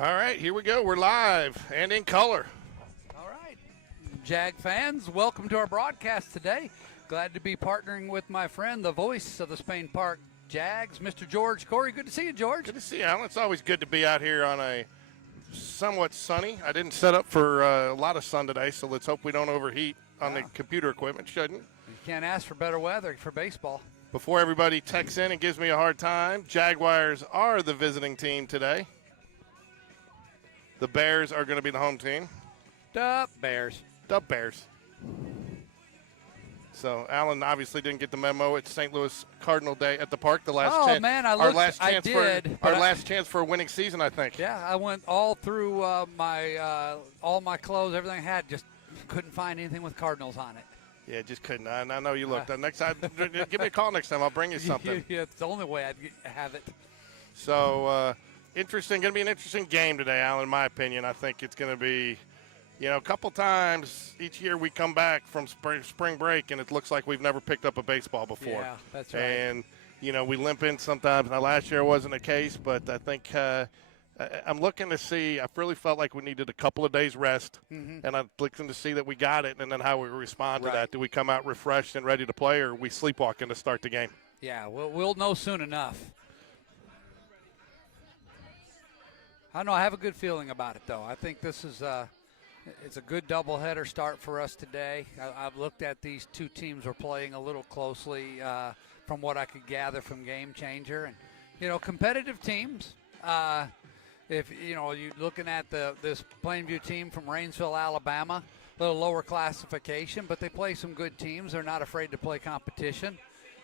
All right, here we go. We're live and in color. All right, Jag fans, welcome to our broadcast today. Glad to be partnering with my friend, the voice of the Spain Park Jags, Mr. George Corey. Good to see you, George. Good to see you, Alan. It's always good to be out here on a somewhat sunny. I didn't set up for a lot of sun today, so let's hope we don't overheat on the computer equipment. Shouldn't. You can't ask for better weather for baseball. Before everybody texts in and gives me a hard time, Jaguars are the visiting team today. The Bears are going to be the home team. The Bears. The Bears. So Alan obviously didn't get the memo. It's St. Louis Cardinal Day at the park. The last chance. Oh man, I did. Our last chance for a winning season, I think. Yeah, I went all through all my clothes, everything I had. Just couldn't find anything with Cardinals on it. Yeah, just couldn't. I know you looked. Next time, give me a call next time. I'll bring you something. Yeah, it's the only way I'd have it. So interesting. Going to be an interesting game today, Alan. In my opinion, I think it's going to be. A couple times each year we come back from spring break, and it looks like we've never picked up a baseball before. Yeah, that's right. And, we limp in sometimes. Now, last year wasn't the case, but I think I'm looking to see – I really felt like we needed a couple of days rest, and I'm looking to see that we got it and then how we respond to that. Do we come out refreshed and ready to play, or are we sleepwalking to start the game? Yeah, we'll know soon enough. I don't know. I have a good feeling about it, though. I think this is it's a good doubleheader start for us today. I've looked at these two teams we're playing a little closely from what I could gather from Game Changer. And, competitive teams. If, you're looking at this Plainview team from Rainsville, Alabama, a little lower classification, but they play some good teams. They're not afraid to play competition.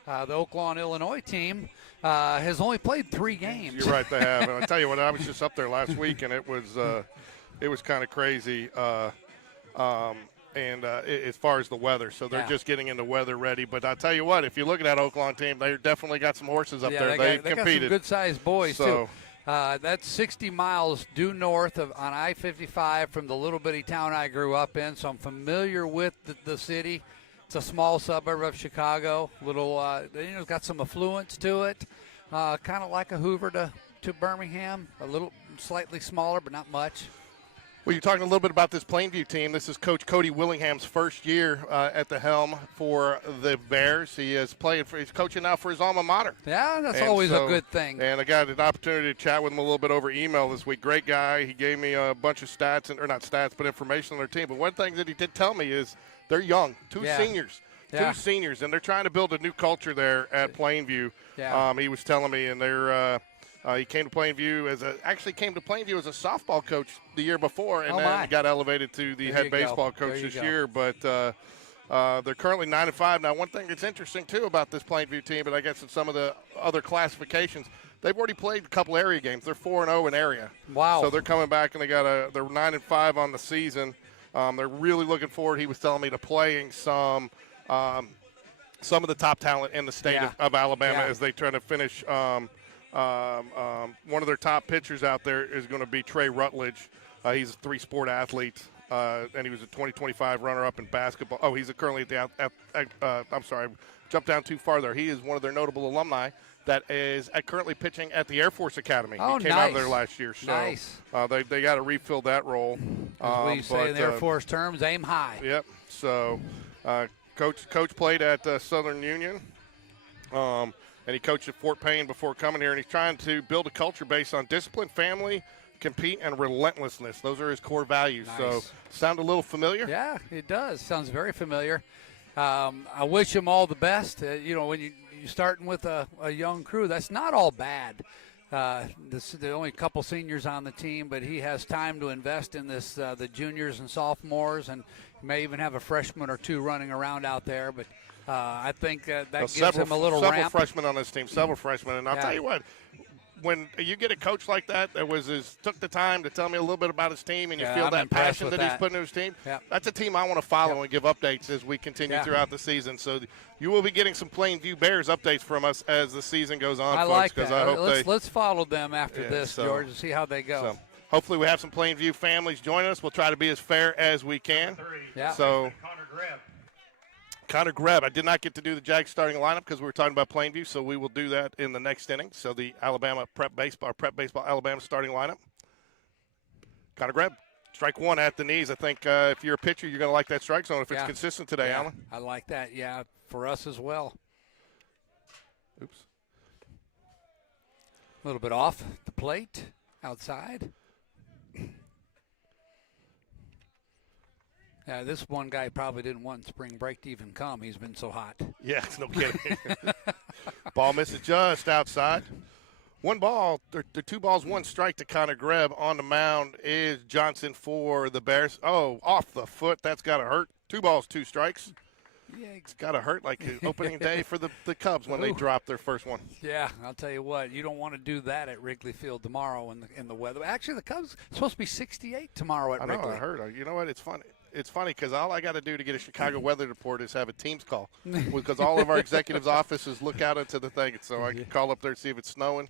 The Oaklawn, Illinois team has only played 3 games. You're right, they have. And I'll tell you what, I was just up there last week, and it was kind of crazy, as far as the weather. So they're just getting into weather ready. But I'll tell you what, if you look at that Oaklawn team, they definitely got some horses up there. They competed. Got some good-sized boys, too. That's 60 miles due north on I-55 from the little bitty town I grew up in, so I'm familiar with the city. It's a small suburb of Chicago. It's got some affluence to it, kind of like a Hoover to Birmingham, a little slightly smaller, but not much. Well, you're talking a little bit about this Plainview team. This is Coach Cody Willingham's first year at the helm for the Bears. He's coaching now for his alma mater. Yeah, that's always a good thing. And I got an opportunity to chat with him a little bit over email this week. Great guy. He gave me a bunch of stats, or not stats, but information on their team. But one thing that he did tell me is they're young, two seniors. Yeah. 2 seniors, and they're trying to build a new culture there at Plainview. Yeah. He was telling me, and they're he came to Plainview as a softball coach the year before, and then got elevated to the head baseball coach this year. But they're currently 9-5 now. One thing that's interesting too about this Plainview team, but I guess in some of the other classifications, they've already played a couple area games. They're 4-0 in area. Wow! So they're coming back, and they're 9-5 on the season. They're really looking forward. He was telling me to playing some of the top talent in the state of Alabama as they try to finish. One of their top pitchers out there is going to be Trey Rutledge. He's a 3-sport athlete, and he was a 2025 runner-up in basketball. Oh, he's currently at I'm sorry, jumped down too far there. He is one of their notable alumni that is currently pitching at the Air Force Academy. Oh, he came out of there last year. So nice. They got to refill that role. As we say in the Air Force terms, aim high. Yep. So Coach played at Southern Union. And he coached at Fort Payne before coming here, and he's trying to build a culture based on discipline, family, compete, and relentlessness. Those are his core values. Nice. So sound a little familiar? Yeah, it does. Sounds very familiar. I wish him all the best. When you're starting with a young crew, that's not all bad. There's only a couple seniors on the team, but he has time to invest in the juniors and sophomores, and may even have a freshman or 2 running around out there. But I think that gives him a little ramp. Several freshmen on this team, and I'll tell you what, when you get a coach like that took the time to tell me a little bit about his team, and you feel that passion that he's putting into his team, that's a team I want to follow and give updates as we continue throughout the season. So you will be getting some Plainview Bears updates from us as the season goes on, folks. Like that. Let's follow them after this, George, and see how they go. So hopefully we have some Plainview families join us. We'll try to be as fair as we can. Yeah. So Connor Greb. I did not get to do the Jags starting lineup because we were talking about Plainview, so we will do that in the next inning. So the Alabama Prep Baseball Alabama starting lineup. Got to grab. Strike one at the knees. I think if you're a pitcher, you're going to like that strike zone if it's consistent today, Alan. I like that, for us as well. Oops. A little bit off the plate, outside. This one guy probably didn't want spring break to even come. He's been so hot. Yeah, it's no kidding. Ball misses just outside. One ball, the 2 balls, 1 strike to Connor Greb. On the mound is Johnson for the Bears. Oh, off the foot. That's got to hurt. 2 balls, 2 strikes. Yeah, it's got to hurt like opening day for the Cubs when they dropped their first one. Yeah, I'll tell you what. You don't want to do that at Wrigley Field tomorrow in the weather. Actually, the Cubs are supposed to be 68 tomorrow at Wrigley. I know, I heard. You know what? It's funny. It's funny because all I got to do to get a Chicago weather report is have a Teams call because all of our executives' offices look out into the thing. So I can call up there and see if it's snowing.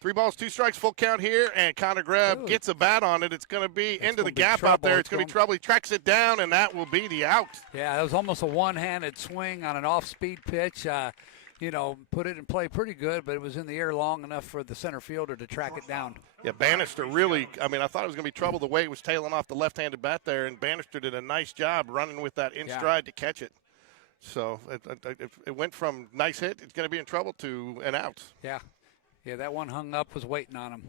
3 balls, 2 strikes, full count here, and Connor Greb gets a bat on it. It's going to be into the gap out there. It's going to be trouble. He tracks it down, and that will be the out. Yeah, it was almost a one-handed swing on an off-speed pitch. Put it in play pretty good, but it was in the air long enough for the center fielder to track it down. Yeah, Bannister really, I thought it was going to be trouble the way it was tailing off the left-handed bat there, and Bannister did a nice job running with that in stride to catch it. So it went from nice hit, it's going to be in trouble, to an out. Yeah. Yeah, that one hung up, was waiting on him.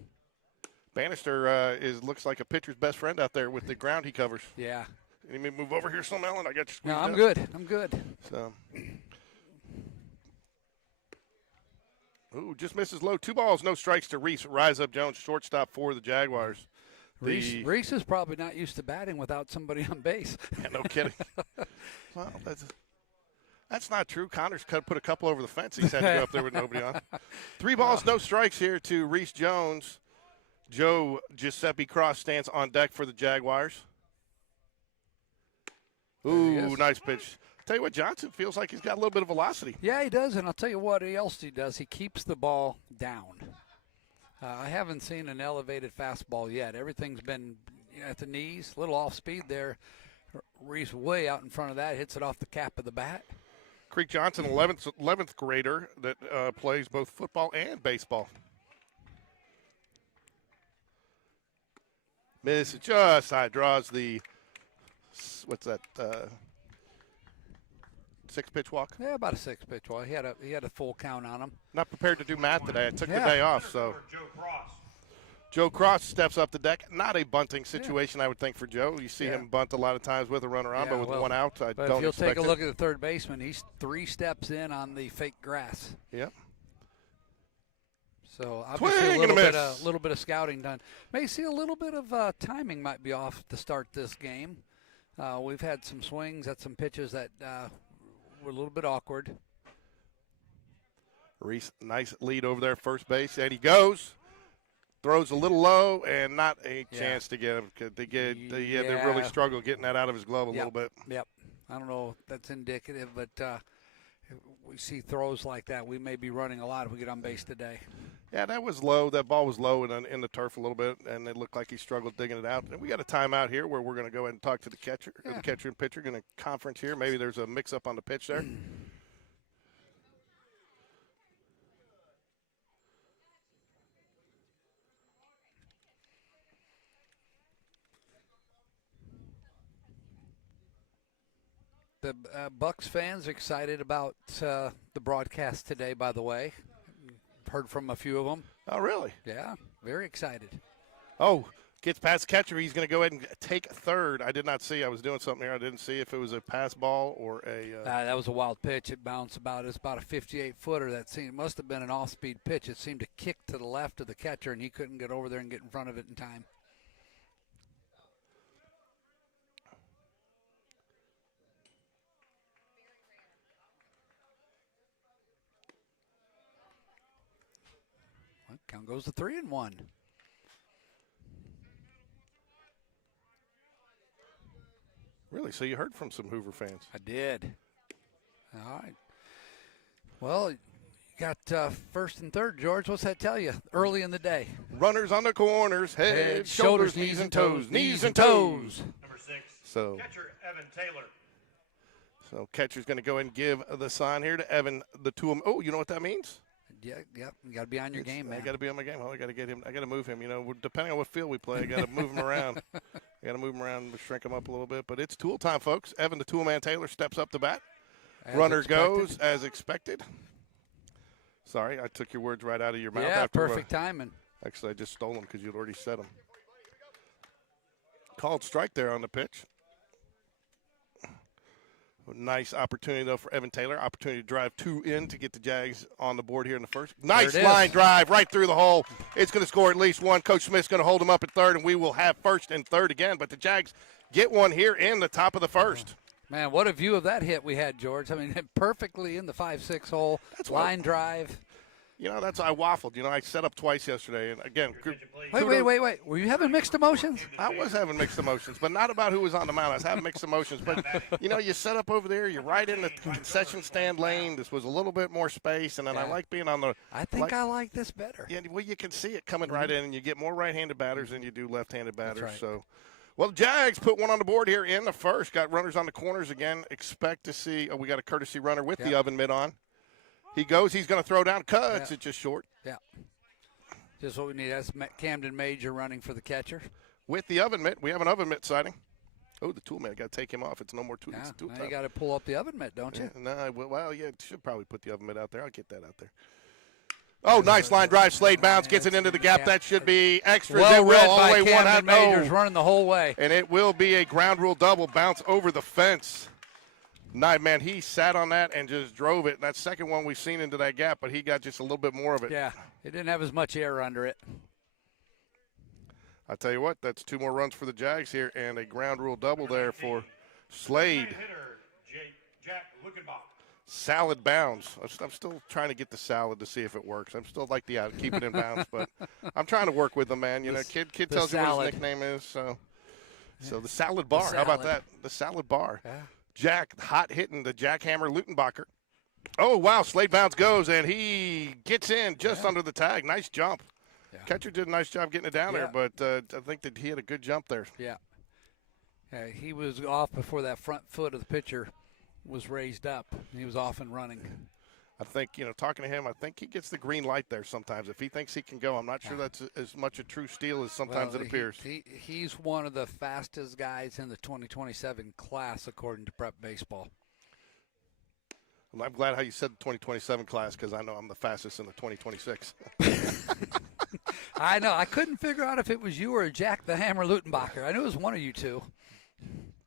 Bannister looks like a pitcher's best friend out there with the ground he covers. Yeah. You need me to move over here some, Ellen? I got you squeezed No, I'm up. good. I'm good. So, just misses low. 2 balls, no strikes to Reese. Rise Up Jones, shortstop for the Jaguars. Reese is probably not used to batting without somebody on base. Yeah, no kidding. Well, that's not true. Connor's put a couple over the fence. He's had to go up there with nobody on. 3 balls, no strikes here to Reese Jones. Joe Giuseppe Cross stands on deck for the Jaguars. Ooh, nice pitch. Tell you what, Johnson feels like he's got a little bit of velocity. Yeah, he does, and I'll tell you what else he does. He keeps the ball down. I haven't seen an elevated fastball yet. Everything's been at the knees, a little off speed there. Reese way out in front of that, hits it off the cap of the bat. Creek Johnson, 11th grader that plays both football and baseball. Miss just side, draws the, 6-pitch walk? Yeah, about a 6-pitch walk. He had a full count on him. Not prepared to do math today. I took the day off, so. Joe Cross steps up the deck. Not a bunting situation, I would think, for Joe. You see him bunt a lot lot with a runner on, but with 1 out, I don't expect it. If you'll take a look at the third baseman, he's 3 steps in on the fake grass. Yep. So obviously a little bit of scouting done. May see a little bit of timing might be off to start this game. We've had some swings at some pitches that were a little bit awkward. Reese, nice lead over there, first base, and he goes. Throws a little low and not a chance to get him. They really struggle getting that out of his glove a little bit. Yep. I don't know if that's indicative, but we see throws like that. We may be running a lot if we get on base today. Yeah, that was low. That ball was low in the turf a little bit, and it looked like he struggled digging it out. And we got a timeout here where we're going to go ahead and talk to the catcher. Yeah. The catcher and pitcher going to conference here. Maybe there's a mix-up on the pitch there. The Bucks fans are excited about the broadcast today, by the way. Heard from a few of them. Oh, really? Yeah, very excited. Oh, gets past the catcher. He's going to go ahead and take third. I did not see. I was doing something here. I didn't see if it was a pass ball or a that was a wild pitch. It bounced about. It's about a 58-footer. It must have been an off-speed pitch. It seemed to kick to the left of the catcher, and he couldn't get over there and get in front of it in time. Count goes to 3-1. Really? So you heard from some Hoover fans? I did. All right. Well, you got first and third, George. What's that tell you? Early in the day. Runners on the corners, head, shoulders, knees and toes. Knees and toes. Number 6. So catcher Evan Taylor. So catcher's going to go and give the sign here to Evan, the two of them. Oh, you know what that means? Yeah, yep. You got to be on your game, man. I got to be on my game. I got to get him. I got to move him. Depending on what field we play, I got to move him around. I got to move him around and shrink him up a little bit. But it's tool time, folks. Evan, the Toolman Taylor, steps up to bat. Runner goes as expected. Sorry, I took your words right out of your mouth. Yeah, perfect timing. Actually, I just stole them because you'd already said them. Called strike there on the pitch. Nice opportunity, though, for Evan Taylor. Opportunity to drive 2 in to get the Jags on the board here in the first. Nice line drive right through the hole. It's going to score at least one. Coach Smith's going to hold him up at third, and we will have first and third again. But the Jags get one here in the top of the first. Man, what a view of that hit we had, George. I mean, perfectly in the 5-6 hole. That's line drive. That's I waffled. I set up twice yesterday. And, again, Wait. Were you having mixed emotions? I was having mixed emotions, but not about who was on the mound. I was having mixed emotions. But, you set up over there. You're right in the concession stand lane. This was a little bit more space. And then I like being on the – I think I like this better. Yeah, well, you can see it coming right in, and you get more right-handed batters than you do left-handed batters. That's right. So, well, the Jags put one on the board here in the first. Got runners on the corners again. Expect to see we got a courtesy runner with the oven mitt on. He goes. He's going to throw down. Cuts. It's just short. Yeah. Just what we need. That's Camden Major running for the catcher. With the oven mitt. We have an oven mitt sighting. Oh, the tool mitt. I got to take him off. It's no more tool. Yeah. It's tool time. You got to pull up the oven mitt, don't you? No. Well, yeah. Should probably put the oven mitt out there. I'll get that out there. Oh, nice line drive. Slade bounce. Gets it into the gap. That should be extra. Well read all by the way Camden Majors running the whole way. And it will be a ground rule double. Bounce over the fence. Man, he sat on that and just drove it. That second one we've seen into that gap, but he got just a little bit more of it. Yeah, it didn't have as much air under it. I tell you what, that's 2 more runs for the Jags here and a ground rule double there for Slade. Salad bounds. I'm still trying to get the salad to see if it works. I'm still like keep it in bounds, but I'm trying to work with him, man. Kid tells you what his nickname is. So the salad bar. How about that? The salad bar. Yeah. Jack, hot hitting the jackhammer Lutenbacher. Oh, wow, Slade bounce goes, and he gets in just under the tag. Nice jump. Yeah. Catcher did a nice job getting it down there, but I think that he had a good jump there. Yeah. He was off before that front foot of the pitcher was raised up. He was off and running. I think, talking to him, I think he gets the green light there sometimes. If he thinks he can go, I'm not sure that's as much a true steal as sometimes it appears. He's one of the fastest guys in the 2027 class, according to Prep Baseball. Well, I'm glad how you said the 2027 class because I know I'm the fastest in the 2026. I know. I couldn't figure out if it was you or Jack the Hammer Lutenbacher. I knew it was one of you two.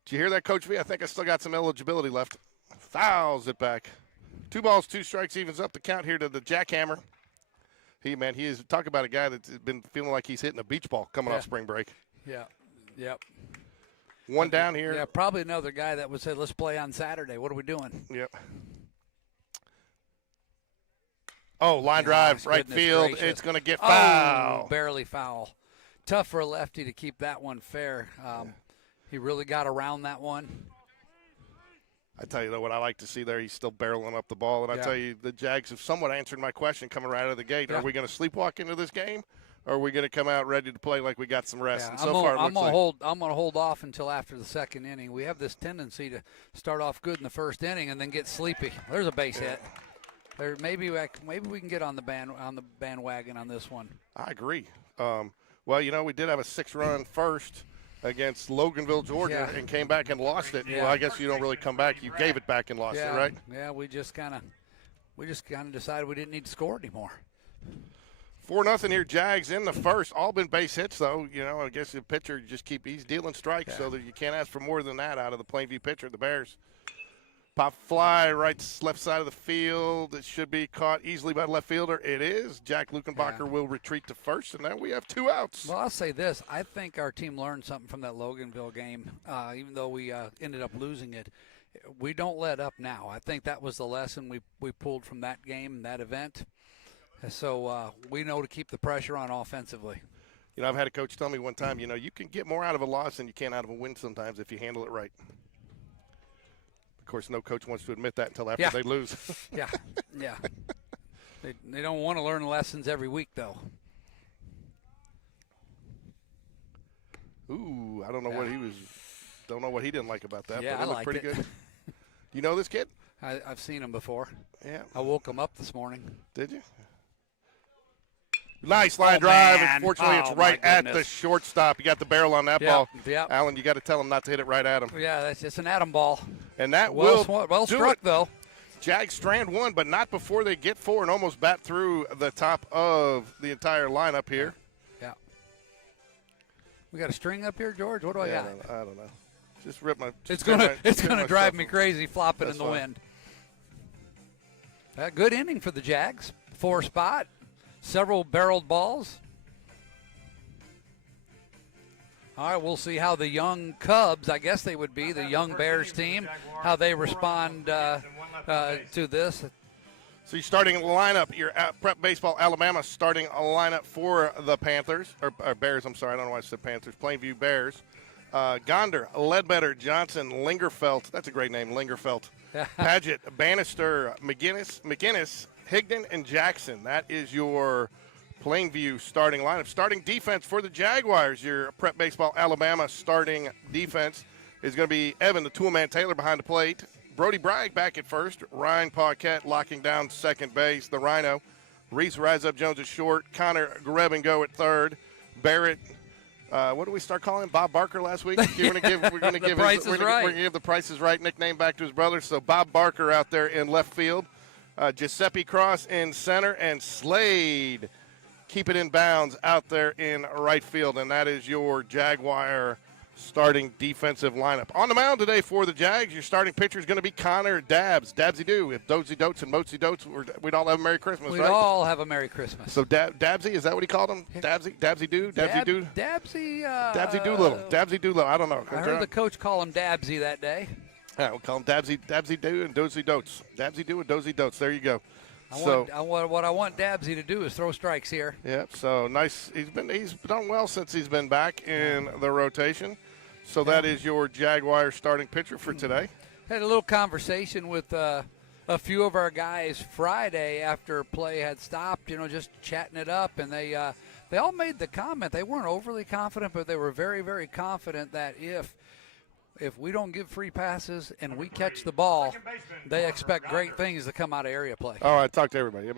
Did you hear that, Coach V? I think I still got some eligibility left. Fouls it back. 2 balls, 2 strikes, evens up the count here to the jackhammer. He is talk about a guy that's been feeling like he's hitting a beach ball coming off spring break. Yeah, yep. 1 down here. Yeah, probably another guy that would say, let's play on Saturday. What are we doing? Yep. Oh, line drive, right field. Gracious. It's going to get foul. Oh, barely foul. Tough for a lefty to keep that one fair. He really got around that one. I tell you, though, what I like to see there, he's still barreling up the ball. And I tell you, the Jags have somewhat answered my question coming right out of the gate. Yeah. Are we going to sleepwalk into this game, or are we going to come out ready to play like we got some rest? Yeah. And so far, I'm going to hold off until after the second inning. We have this tendency to start off good in the first inning and then get sleepy. There's a base hit. Maybe we can get on the bandwagon on this one. I agree. Well, we did have a 6-run first against Loganville, Georgia, and came back and lost it. Yeah. Well, I guess you don't really come back. You gave it back and lost it, right? Yeah, we just kind of decided we didn't need to score anymore. 4-0 here, Jags in the first. All been base hits, though. I guess the pitcher he's dealing strikes, so that you can't ask for more than that out of the Plainview pitcher, the Bears. Pop fly, left side of the field. It should be caught easily by the left fielder. It is. Jack Lukenbacher will retreat to first, and now we have 2 outs. Well, I'll say this. I think our team learned something from that Loganville game, even though we ended up losing it. We don't let up now. I think that was the lesson we pulled from that game, that event. So we know to keep the pressure on offensively. I've had a coach tell me one time, you can get more out of a loss than you can out of a win sometimes if you handle it right. Of course, no coach wants to admit that until after they lose. Yeah. They don't want to learn lessons every week, though. Ooh, I don't know what he was. Don't know what he didn't like about that. Yeah, but it looked pretty good. Do you know this kid? I've seen him before. Yeah. I woke him up this morning. Did you? Nice line drive. Unfortunately, it's right at the shortstop. You got the barrel on that ball. Yep. Alan, you got to tell him not to hit it right at him. Yeah, that's just an atom ball. And that well it. struck, though. Jags strand one, but not before they get four and almost bat through the top of the entire lineup here. Yeah. We got a string up here, George? What do I got? I don't know. Just rip my. It's gonna drive me crazy flopping in the wind. A good inning for the Jags. 4 spot, several barreled balls. All right, we'll see how the young Cubs, I guess they would be, the young Bears team, how they respond to this. So you're starting a lineup. You're at Prep Baseball Alabama starting a lineup for the Panthers, or Bears, I'm sorry. I don't know why I said Panthers. Plainview Bears. Gonder, Ledbetter, Johnson, Lingerfelt. That's a great name, Lingerfelt. Paget, Bannister, McGinnis, Higdon, and Jackson. That is your Plainview starting lineup. Starting defense for the Jaguars, your Prep Baseball Alabama starting defense is going to be Evan, the toolman Taylor behind the plate. Brody Bragg back at first. Ryan Paquette locking down second base, the Rhino. Reese Rise Up Jones at short. Connor Grebengo at third. Barrett, what do we start calling him? Bob Barker last week? We're going to give the Price is Right nickname back to his brother. So Bob Barker out there in left field. Giuseppe Cross in center, and Slade keep it in bounds out there in right field. And that is your Jaguar starting defensive lineup. On the mound today for the Jags, your starting pitcher is going to be Connor Dabbs. Dabsy Doo. If Dozy Dotes and Motsy Dotes, we'd all have a Merry Christmas, right? We'd all have a Merry Christmas. So Dabsy, is that what he called him? Dabsy Doo? Dabsy Doo? Dabsy Doolittle. Dabsy Doolittle. I don't know. I heard the coach call him Dabsy that day. Yeah, we'll call him Dabsy Doo and Dozy Dotes. Dabsy Doo and Dozy Dotes. There you go. What I want Dabsy to do is throw strikes here. Yeah, so nice. He's done well since he's been back in the rotation. So that is your Jaguar starting pitcher for today. Had a little conversation with a few of our guys Friday after play had stopped, just chatting it up, and they all made the comment. They weren't overly confident, but they were very, very confident that if we don't give free passes and we catch the ball, they expect great things to come out of area play. Oh, I talked to everybody.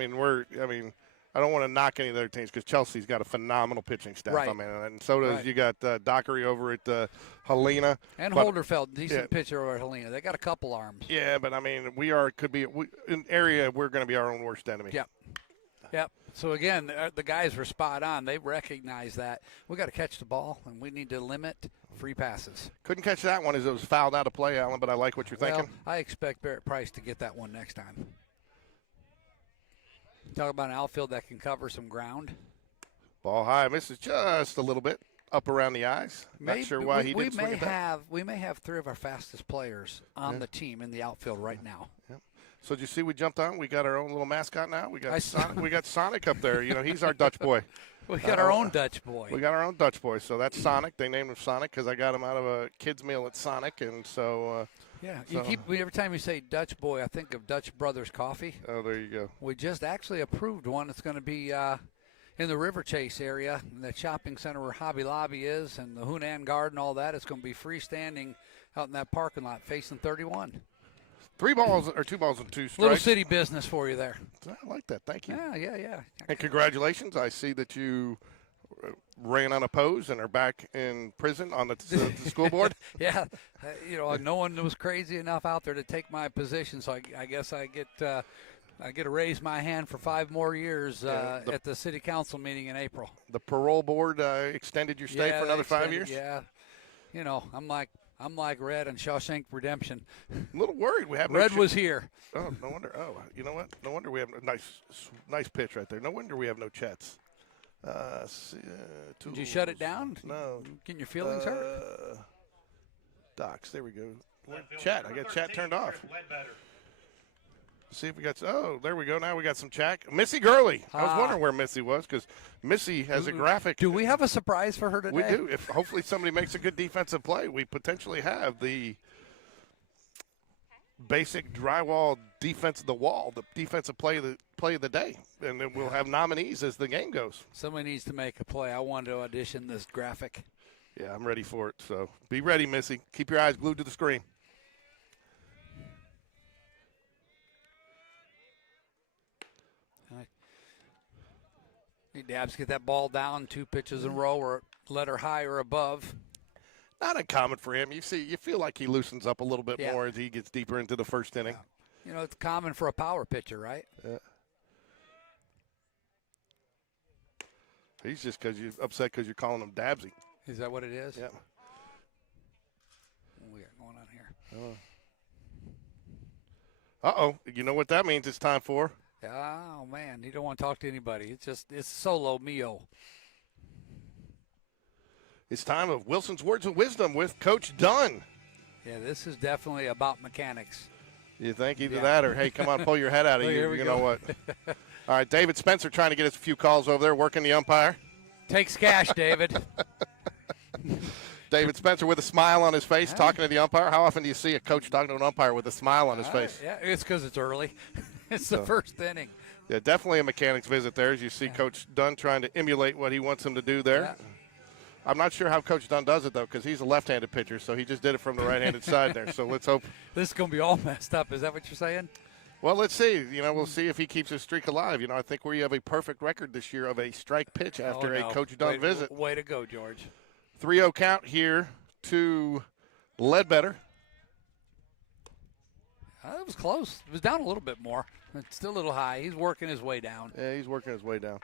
I don't want to knock any of the other teams because Chelsea's got a phenomenal pitching staff. Right. And so does you got Dockery over at Helena. And Holderfeld, decent pitcher over at Helena. They got a couple arms. Yeah, but in area we're going to be our own worst enemy. Yep. So again, the guys were spot on. They recognize that we got to catch the ball and we need to limit free passes. Couldn't catch that one as it was fouled out of play, Alan. But I like what you're thinking. I expect Barrett Price to get that one next time. Talk about an outfield that can cover some ground. Ball high, misses just a little bit up around the eyes. Not sure why he didn't swing it back. We may have 3 of our fastest players on the team in the outfield right now. Yep. So did you see we jumped on? We got our own little mascot now. We got Sonic up there. He's our Dutch boy. We got our own Dutch boy. We got our own Dutch boy. So that's Sonic. They named him Sonic because I got him out of a kid's meal at Sonic, and so. Every time you say Dutch boy, I think of Dutch Brothers Coffee. Oh, there you go. We just actually approved one. It's going to be in the River Chase area, in that shopping center where Hobby Lobby is, and the Hunan Garden, all that. It's going to be freestanding out in that parking lot facing 31. 3 balls or 2 balls and 2 strikes. Little city business for you there. I like that. Thank you. Yeah. And congratulations. I see that you ran unopposed and are back in prison on the school board. Yeah. No one was crazy enough out there to take my position, so I guess I get to raise my hand for 5 more years at the city council meeting in April. The parole board extended your stay for another 5 years? Yeah. I'm like Red and Shawshank Redemption. A little worried. We have Red was here. Oh, no wonder. Oh, you know what? No wonder we have a nice pitch right there. No wonder we have no Chets. Did you shut it down? No. Getting your feelings hurt? Docs, there we go. Chat. I got chat turned off. See if we got. Oh, there we go. Now we got some chat. Missy Gurley. I was wondering where Missy was because Missy has a graphic. Do we have a surprise for her today? We do. If hopefully somebody makes a good defensive play, we potentially have the basic drywall defense of the wall, the defensive play of the day, and then we'll have nominees as the game goes. Somebody needs to make a play. I wanted to audition this graphic. Yeah, I'm ready for it. So be ready, Missy. Keep your eyes glued to the screen. Need Dabbs to get that ball down 2 pitches in a row or letter high or above. Not uncommon for him. You feel like he loosens up a little bit more as he gets deeper into the first inning. Yeah. You know, it's common for a power pitcher, right? Yeah. He's just upset because you're calling him Dabbsy. Is that what it is? Yeah. What we got going on here? Uh-oh. You know what that means it's time for? Oh, man. You don't want to talk to anybody. It's solo mio. It's time of Wilson's Words of Wisdom with Coach Dunn. Yeah, this is definitely about mechanics. You think either that or, hey, come on, pull your head out of you. You know what? All right, David Spencer trying to get us a few calls over there, working the umpire. Takes cash, David. David Spencer with a smile on his face, talking to the umpire. How often do you see a coach talking to an umpire with a smile on his face? Yeah, it's because it's early. It's the first inning. Yeah, definitely a mechanics visit there as you see Coach Dunn trying to emulate what he wants him to do there. Yeah. I'm not sure how Coach Dunn does it, though, because he's a left-handed pitcher, so he just did it from the right-handed side there. So let's hope. This is going to be all messed up. Is that what you're saying? Well, let's see. You know, we'll see if he keeps his streak alive. You know, I think we have a perfect record this year of a strike pitch after a Coach Dunn visit. Way to go, George. 3-0 count here to Ledbetter. It was close. It was down a little bit more. It's still a little high. He's working his way down. Yeah, he's working his way down.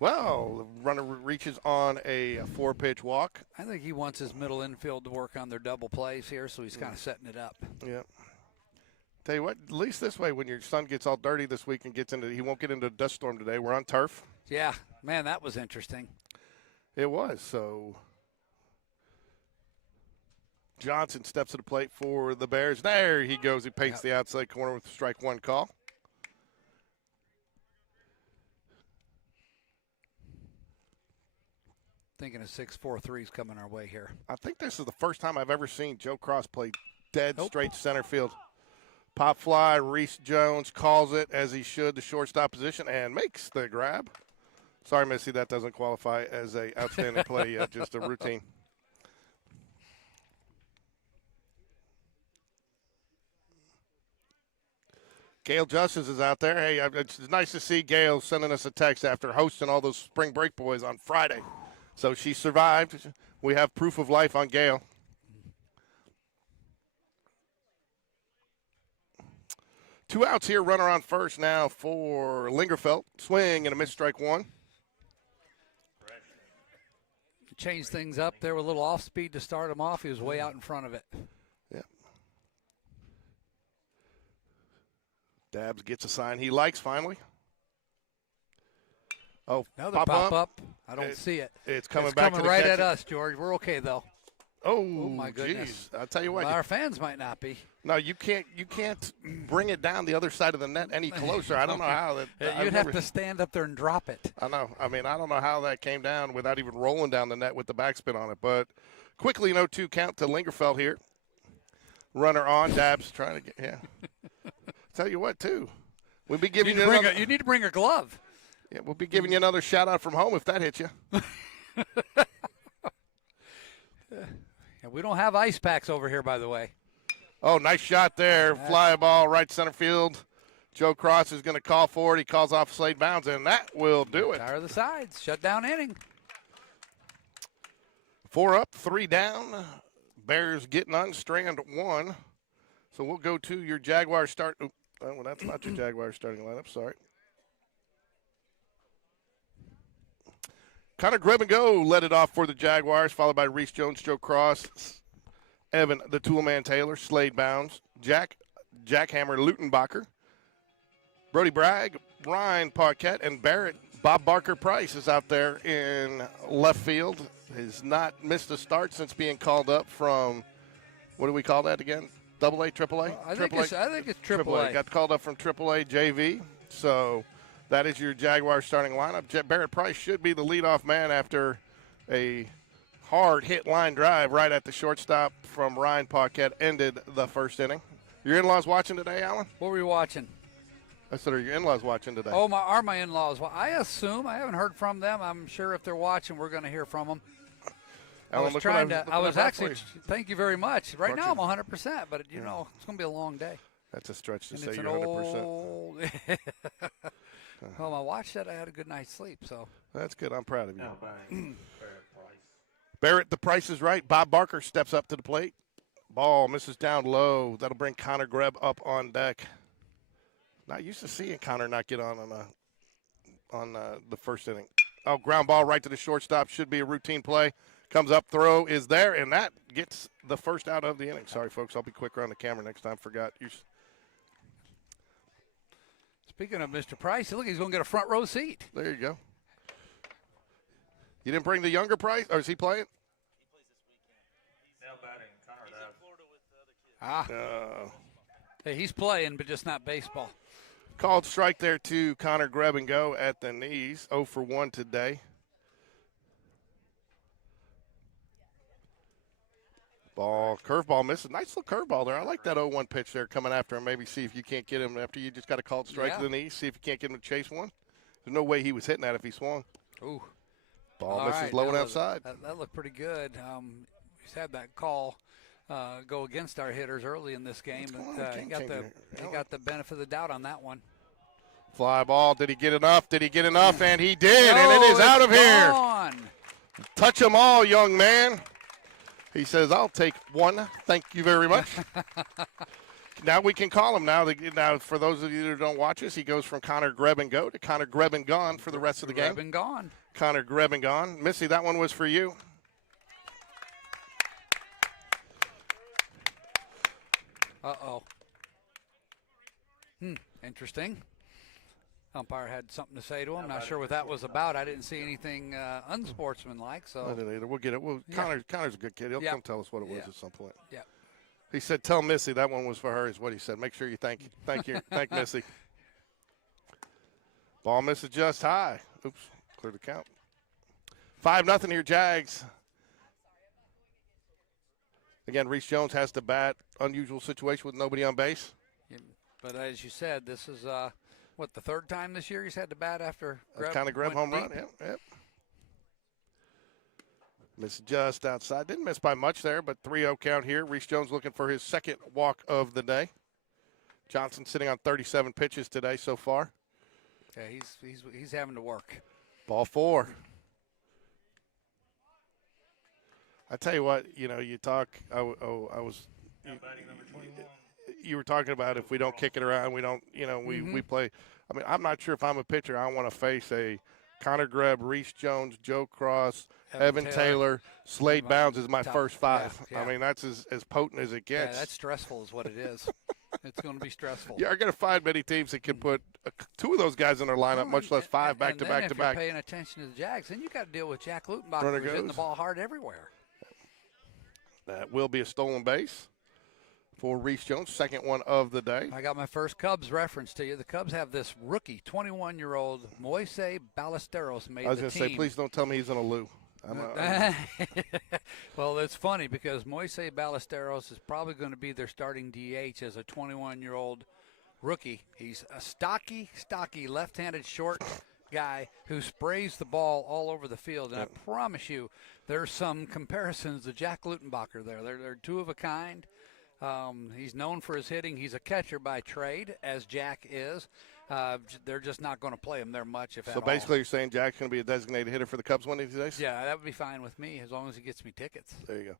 Well, the runner reaches on a 4-pitch walk. I think he wants his middle infield to work on their double plays here, so he's kind of setting it up. Yeah. Tell you what, at least this way, when your son gets all dirty this week and he won't get into a dust storm today. We're on turf. Yeah, man, that was interesting. It was. So Johnson steps to the plate for the Bears. There he goes. He paints the outside corner with the strike one call. Thinking a 6-4-3 is coming our way here. I think this is the first time I've ever seen Joe Cross play dead straight center field. Pop fly, Reese Jones calls it as he should, the shortstop position, and makes the grab. Sorry, Missy, that doesn't qualify as an outstanding play yet, just a routine. Gail Justice is out there. Hey, it's nice to see Gail sending us a text after hosting all those spring break boys on Friday. So she survived. We have proof of life on Gail. Two outs here, runner on first now for Lingerfeld. Swing and a missed strike one. Change things up there with a little off speed to start him off. He was way out in front of it. Yeah. Dabbs gets a sign he likes finally. Oh, another pop up. I don't see it. It's coming back to the right catcher. at us, George. We're okay though. Oh my goodness! Geez. I'll tell you what. Well, our fans might not be. No, you can't bring it down the other side of the net any closer. I don't know how that. You'd have to stand up there and drop it. I know. I mean, I don't know how that came down without even rolling down the net with the backspin on it. But quickly, 0-2 count to Lingerfeld here. Runner on. Dabbs trying to get. Tell you what, too. We'll be giving you need to bring a glove. Yeah, we'll be giving you another shout out from home if that hits you. Yeah, we don't have ice packs over here, by the way. Oh, nice shot there. Fly ball right center field. Joe Cross is going to call for it. He calls off Slade Bounds, and that will do it. Tire of the sides. Shut down inning. 4 up, 3 down. Bears getting unstrand 1. So we'll go to your Jaguars start. Oh, well, that's not your Jaguars starting lineup. Sorry. Connor Grib-and-Go led it off for the Jaguars, followed by Reese Jones, Joe Cross, Evan the Toolman Taylor, Slade Bounds, Jackhammer Lutenbacher, Brody Bragg, Ryan Paquette, and Barrett. Bob Barker Price is out there in left field. Has not missed a start since being called up from, what do we call that again? AA, AAA? I think it's AAA. Got called up from AAA JV. So that is your Jaguar starting lineup. Barrett Price should be the leadoff man after a hard hit line drive right at the shortstop from Ryan Paquette ended the first inning. Your in-laws watching today, Alan? What were you watching? I said, are your in-laws watching today? Oh, are my in-laws? Well, I assume. I haven't heard from them. I'm sure if they're watching, we're going to hear from them. Alan, thank you very much. Right now I'm 100%, but, it's going to be a long day. That's a stretch to and say you're 100%. Well, my watched that, I had a good night's sleep. So that's good. I'm proud of you. Barrett, the price is right. Bob Barker steps up to the plate. Ball misses down low. That'll bring Connor Greb up on deck. Not used to seeing Connor not get on the first inning. Oh, ground ball right to the shortstop. Should be a routine play. Comes up, throw is there, and that gets the first out of the inning. Sorry, folks. I'll be quicker on the camera next time. Forgot. Speaking of Mr. Price, look, he's going to get a front row seat. There you go. You didn't bring the younger Price, or is he playing? He plays this weekend. Hey, he's playing, but just not baseball. Called strike there to Connor Greb and go at the knees. 0 for 1 today. Ball, curveball misses. Nice little curveball there. I like that 0-1 pitch there coming after him. Maybe see if you can't get him after you just got a called strike to the knees. See if you can't get him to chase one. There's no way he was hitting that if he swung. Ooh. Ball misses low and outside. That looked pretty good. He's had that call go against our hitters early in this game. But, he got the benefit of the doubt on that one. Fly ball. Did he get enough? Did he get enough? And he did. And it is out of here. Touch them all, young man. He says, I'll take one. Thank you very much. Now we can call him. Now, for those of you who don't watch us, he goes from Connor Greb and go to Connor Greb and gone for the rest of the game. Greb and gone. Connor Greb and gone. Missy, that one was for you. Uh-oh. Interesting. Umpire had something to say to him. Not sure what that was about. I didn't see anything unsportsmanlike. So I didn't either. We'll get it. Connor's a good kid. He'll come tell us what it was at some point. Yeah. He said, "Tell Missy that one was for her." Is what he said. Make sure you thank Missy. Ball misses just high. Oops, clear the count. 5-0 here, Jags. Again, Reese Jones has to bat. Unusual situation with nobody on base. Yeah, but as you said, this is the third time this year he's had to bat after kind of Greb home run. Yep. Missed just outside. Didn't miss by much there, but 3-0 count here. Reese Jones looking for his second walk of the day. Johnson sitting on 37 pitches today so far. Yeah, he's having to work. Ball 4. I tell you what, you talk. You were talking about if we don't kick it around, we don't. We play. I mean, I'm not sure if I'm a pitcher, I want to face a Connor Greb, Reese Jones, Joe Cross, Evan Taylor, Slade Bounds is my first 5. Yeah. I mean, that's as potent as it gets. Yeah, that's stressful is what it is. It's going to be stressful. You're going to find many teams that can put 2 of those guys in their lineup, much less 5 back to back to back. If you're paying attention to the Jags, then you got to deal with Jack Lutenbacher, who's hitting the ball hard everywhere. That will be a stolen base for Reese Jones, second one of the day. I got my first Cubs reference to you. The Cubs have this rookie, 21-year-old Moise Ballesteros made the team. I was going to say, please don't tell me he's in a loo. Well, it's funny because Moise Ballesteros is probably going to be their starting DH as a 21-year-old rookie. He's a stocky left-handed short guy who sprays the ball all over the field. And I promise you, there's some comparisons to Jack Lutenbacher there. They're 2 of a kind. He's known for his hitting. He's a catcher by trade, as Jack is. They're just not going to play him there much, if at all. So basically you're saying Jack's going to be a designated hitter for the Cubs one of these days? Yeah, that would be fine with me as long as he gets me tickets. There you go.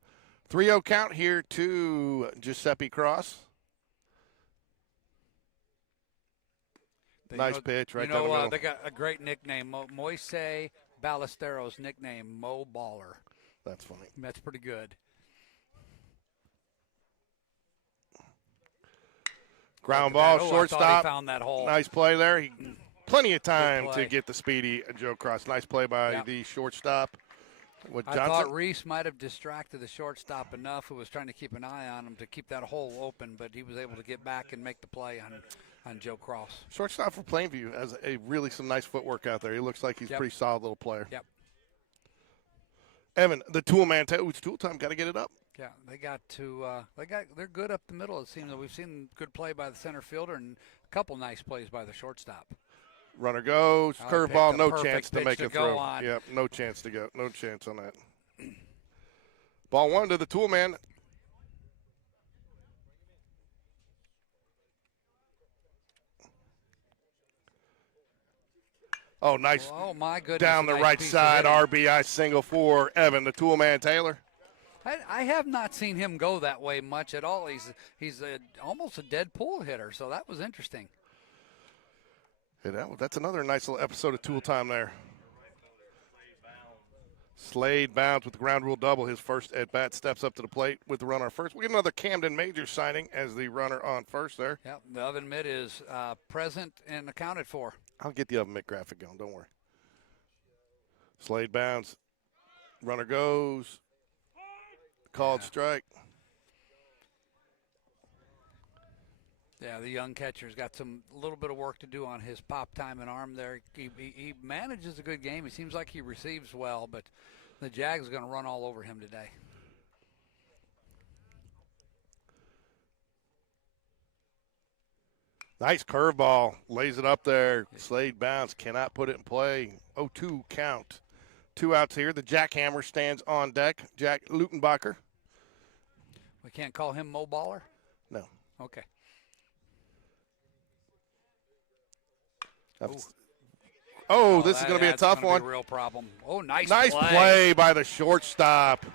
3-0 count here to Giuseppe Cross. Nice pitch right down the middle. They got a great nickname. Moise Ballesteros' nickname, Mo Baller. That's funny. That's pretty good. Ground ball, shortstop. He found that hole. Nice play there. Plenty of time to get the speedy Joe Cross. Nice play by the shortstop. I thought Reese might have distracted the shortstop enough, who was trying to keep an eye on him to keep that hole open, but he was able to get back and make the play on Joe Cross. Shortstop for Plainview has some nice footwork out there. He looks like he's a pretty solid little player. Yep. Evan, the tool man, it's tool time. Got to get it up. Yeah, they're good up the middle. It seems that we've seen good play by the center fielder and a couple nice plays by the shortstop. Runner goes, curveball, no chance to make a throw. On. Yep, no chance to go. No chance on that. Ball 1 to the tool man. Oh, nice. Oh, my goodness. Down the nice right side, RBI single for Evan, the Toolman Taylor. I have not seen him go that way much at all. He's almost a dead pull hitter, so that was interesting. Yeah, that's another nice little episode of Tool Time there. Slade Bounds with the ground rule double. His first at bat, steps up to the plate with the runner on first. We get another Camden Major signing as the runner on first there. Yep, the oven mitt is present and accounted for. I'll get the oven mitt graphic going, don't worry. Slade Bounds. Runner goes. Called strike. Yeah, the young catcher's got a little bit of work to do on his pop time and arm there. He manages a good game. He seems like he receives well, but the Jags are going to run all over him today. Nice curveball. Lays it up there. Slade Bounds cannot put it in play. 0-2 count. 2 outs here. The jackhammer stands on deck. Jack Lutenbacher. We can't call him Mo Baller? No. Okay. Oh, this is going to be a tough one. Be a real problem. Oh, nice play by the shortstop.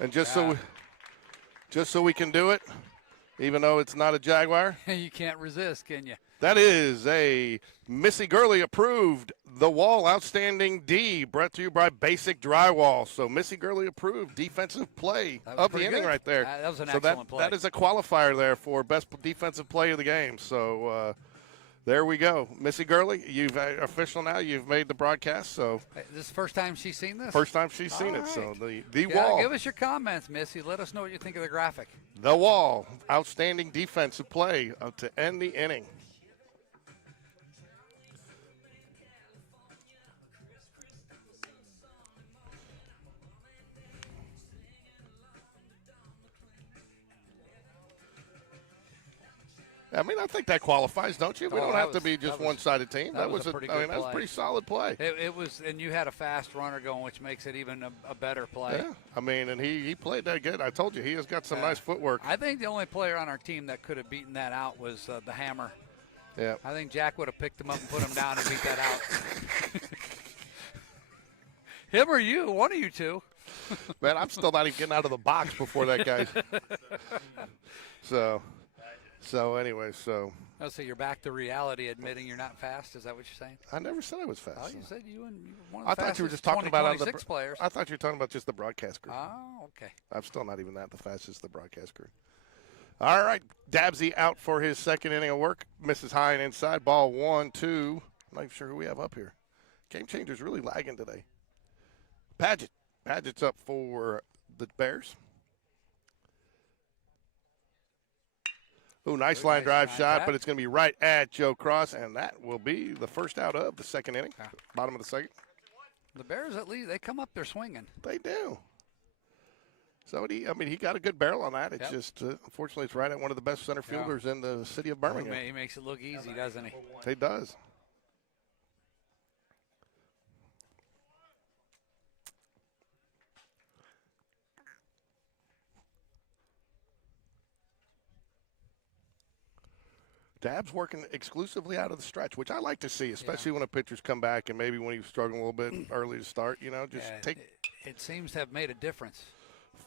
And just so we can do it, even though it's not a Jaguar. You can't resist, can you? That is a Missy Gurley approved The Wall Outstanding D, brought to you by Basic Drywall. So Missy Gurley approved defensive play of the inning right there. That was an excellent play. That is a qualifier there for best defensive play of the game. So there we go. Missy Gurley, you've official now. You've made the broadcast. So this is the first time she's seen this? First time she's seen it. So the Wall. Give us your comments, Missy. Let us know what you think of the graphic. The Wall, outstanding defensive play to end the inning. I mean, I think that qualifies, don't you? We don't have to be just one-sided team. That was a pretty solid play. It was, and you had a fast runner going, which makes it even a better play. Yeah, I mean, and he played that good. I told you, he has got some nice footwork. I think the only player on our team that could have beaten that out was the Hammer. Yeah. I think Jack would have picked him up and put him down and beat that out. Him or you, one of you two. Man, I'm still not even getting out of the box before that guy. So anyway, so. Oh, so you're back to reality, admitting you're not fast. Is that what you're saying? I never said I was fast. Oh, you said you were one of the fastest. I thought you were just talking about the players. I thought you were talking about just the broadcast crew. Oh, okay. I'm still not even the fastest the broadcast crew. All right, Dabsy out for his second inning of work. Misses high and inside. Ball 1-2. I'm not even sure who we have up here. Game Changer's really lagging today. Padgett's up for the Bears. Ooh, nice line drive shot, but it's going to be right at Joe Cross, and that will be the first out of the second inning, bottom of the second. The Bears, at least, they come up there swinging. They do. So, he got a good barrel on that. It's just, unfortunately, it's right at one of the best center fielders in the city of Birmingham. He makes it look easy, doesn't he? He does. Dab's working exclusively out of the stretch, which I like to see, especially when a pitcher's come back and maybe when he was struggling a little bit early to start, It seems to have made a difference.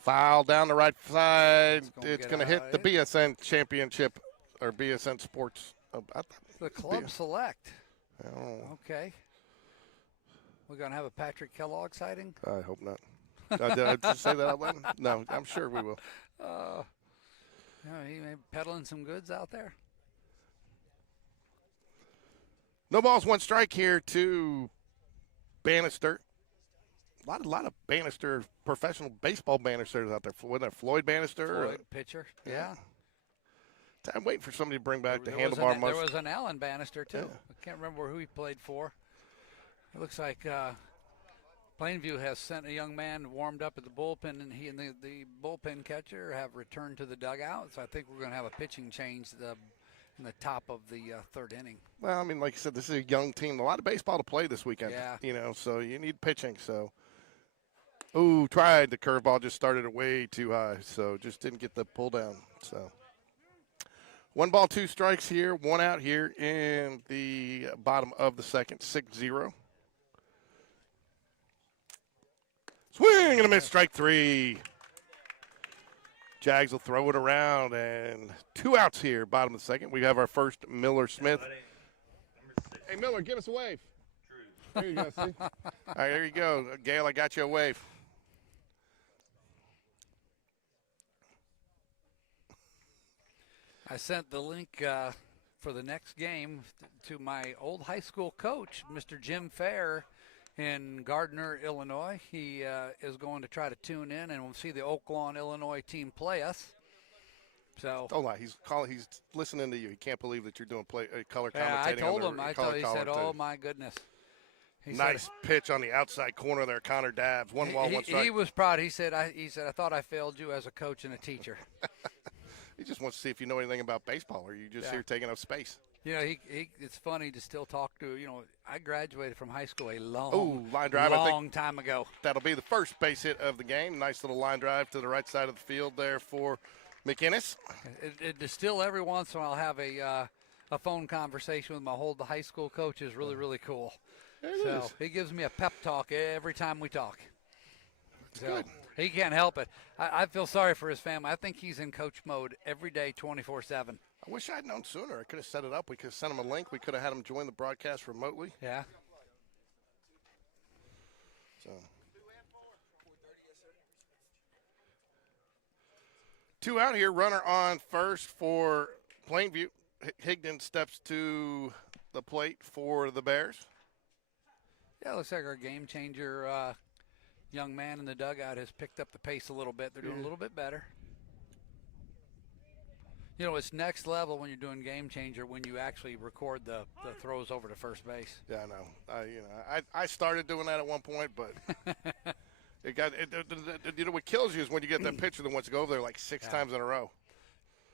Foul down the right side. It's going to hit the BSN championship or BSN Sports. The Club Select. Oh. Okay. We're going to have a Patrick Kellogg sighting? I hope not. Did I just say that out loud? No, I'm sure we will. He may be peddling some goods out there. No balls, one strike here to Bannister. A lot of Bannister, professional baseball Bannisters out there. Wasn't that Floyd Bannister? Floyd, pitcher, yeah. I'm waiting for somebody to bring back the handlebar There was an Allen Bannister, too. Yeah. I can't remember who he played for. It looks like Plainview has sent a young man warmed up at the bullpen, and he and the bullpen catcher have returned to the dugout. So I think we're going to have a pitching change in the top of the third inning. Well, I mean, like you said, this is a young team. A lot of baseball to play this weekend. Yeah. So you need pitching. So, ooh, tried. The curveball just started it way too high, so just didn't get the pull down. So 1 ball, 2 strikes here, 1 out here in the bottom of the second, 6-0. Swing and a miss, strike 3. Jags will throw it around, and 2 outs here, bottom of the second. We have our first Miller-Smith. Hey, Miller, give us a wave. There you go, see? All right, there you go. Gail, I got you a wave. I sent the link for the next game to my old high school coach, Mr. Jim Fair, in Gardner, Illinois. He is going to try to tune in, and we'll see the Oak Lawn, Illinois team play us. So hold on, he's listening to you. He can't believe that you're doing color commentating. Yeah, I told him. He said, "Oh my goodness." Nice pitch on the outside corner there, Connor Dabbs. 1 ball, 1 strike. He was proud. He said, "I thought I failed you as a coach and a teacher." He just wants to see if you know anything about baseball, or you just here taking up space. You know, it's funny to still talk to. You know, I graduated from high school a long time ago. That'll be the first base hit of the game. Nice little line drive to the right side of the field there for McInnes. It still every once in a while I'll have a phone conversation with my the high school coach is really cool. So he gives me a pep talk every time we talk. Good. He can't help it. I feel sorry for his family. I think he's in coach mode every day, 24/7. I wish I'd known sooner. I could have set it up. We could have sent him a link. We could have had him join the broadcast remotely. Yeah. So 2 out here. Runner on first for Plainview. Higdon steps to the plate for the Bears. Yeah, looks like our game changer young man in the dugout has picked up the pace a little bit. They're doing a little bit better. You know, it's next level when you're doing game changer when you actually record the throws over to first base. Yeah, I know. I started doing that at one point, but what kills you is when you get that pitcher that wants to go over there like 6 times in a row.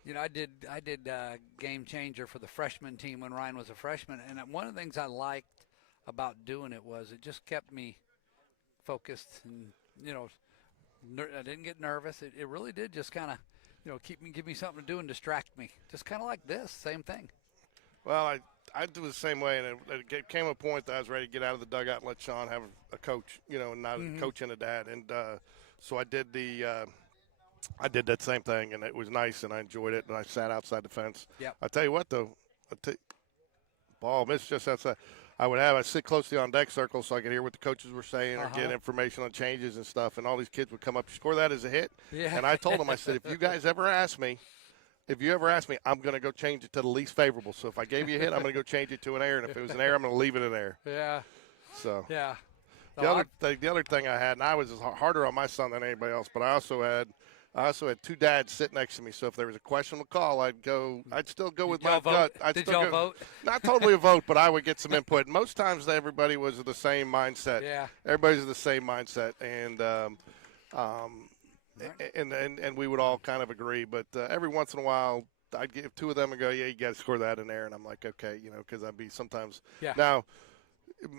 You know, I did game changer for the freshman team when Ryan was a freshman, and one of the things I liked about doing it was it just kept me focused, and I didn't get nervous. It really did just kind of give me something to do and distract me, just kind of like this same thing. Well, I do the same way, and it came a point that I was ready to get out of the dugout and let Sean have a coach, and not a coach and a dad, and so I did that same thing, and it was nice, and I enjoyed it, and I sat outside the fence. Yep. I'll tell you what, though, ball missed just outside. I'd sit close to the on-deck circle so I could hear what the coaches were saying or get information on changes and stuff, and all these kids would come up, score that as a hit. Yeah. And I told them, I said, if you ever ask me, I'm going to go change it to the least favorable. So if I gave you a hit, I'm going to go change it to an error, and if it was an error, I'm going to leave it in there. Yeah. So yeah. The other thing I had, and I was harder on my son than anybody else, but I also had 2 dads sit next to me. So if there was a questionable call, I'd still go with my gut. Did y'all vote? Not totally a vote, but I would get some input. Most times everybody was of the same mindset. Yeah. Everybody's of the same mindset, and we would all kind of agree. But every once in a while, I'd give 2 of them and go, yeah, you got to score that in there. And I'm like, okay, because I'd be sometimes. Yeah. Now,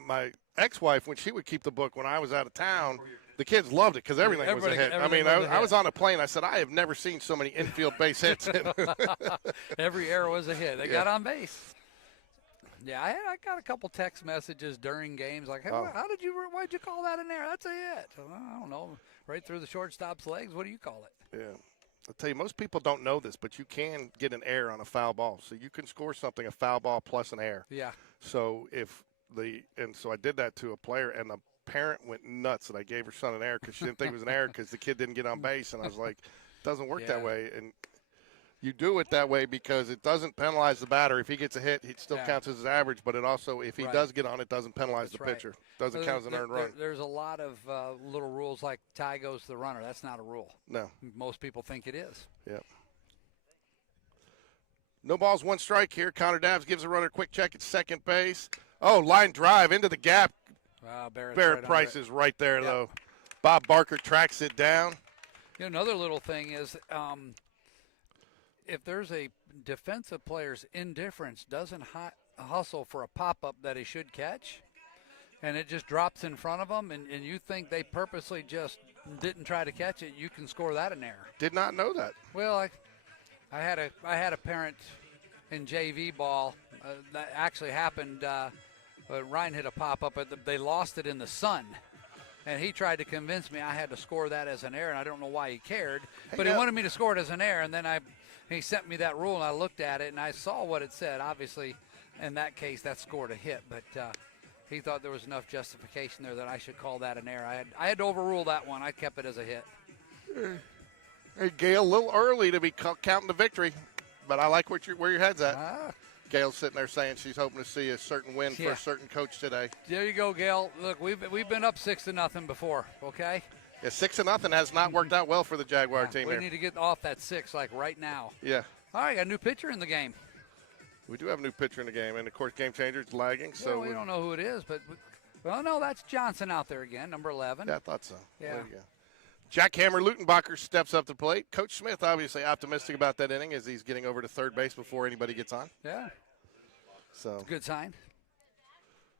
my ex-wife, when she would keep the book when I was out of town, the kids loved it because everything was a hit. I was on a plane. I said, I have never seen so many infield base hits. Every error was a hit. They got on base. Yeah, I got a couple text messages during games like, hey, why'd you call that an error? That's a hit. I don't know. Right through the shortstop's legs. What do you call it? Yeah. I'll tell you, most people don't know this, but you can get an error on a foul ball. So you can score something, a foul ball plus an error. Yeah. So so I did that to a player, and the parent went nuts that I gave her son an error because she didn't think it was an error because the kid didn't get on base. And I was like, it doesn't work that way. And you do it that way because it doesn't penalize the batter. If he gets a hit, he still counts as his average. But it also, if he does get on, it doesn't penalize the pitcher. It doesn't count as an earned run. There's a lot of little rules like tie goes to the runner. That's not a rule. No. Most people think it is. Yep. No balls, 1 strike here. Connor Dabbs gives a runner a quick check at second base. Oh, line drive into the gap. Wow, Barrett Price is right there, though. Bob Barker tracks it down. Another little thing is if there's a defensive player's indifference, doesn't hustle for a pop-up that he should catch, and it just drops in front of them, and you think they purposely just didn't try to catch it, you can score that an error. Did not know that. Well, I had a parent in JV ball. That actually happened. Ryan hit a pop-up, but they lost it in the sun. And he tried to convince me I had to score that as an error, and I don't know why he cared. But he wanted me to score it as an error, and then he sent me that rule, and I looked at it, and I saw what it said. Obviously, in that case, that scored a hit. But he thought there was enough justification there that I should call that an error. I had to overrule that one. I kept it as a hit. Hey, Gail, a little early to be counting the victory, but I like where your head's at. Gail's sitting there saying she's hoping to see a certain win for a certain coach today. There you go, Gail. Look, we've been up 6-0 before, okay? Yeah, 6-0 has not worked out well for the Jaguar team we here. We need to get off that 6, like right now. Yeah. All right, got a new pitcher in the game. We do have a new pitcher in the game, and, of course, Game Changer's lagging. Yeah, so we don't know who it is, but, no, that's Johnson out there again, number 11. Yeah, I thought so. Yeah. There you go. Jackhammer Lutenbacher steps up to the plate. Coach Smith obviously optimistic about that inning as he's getting over to third base before anybody gets on. Yeah. So it's a good sign.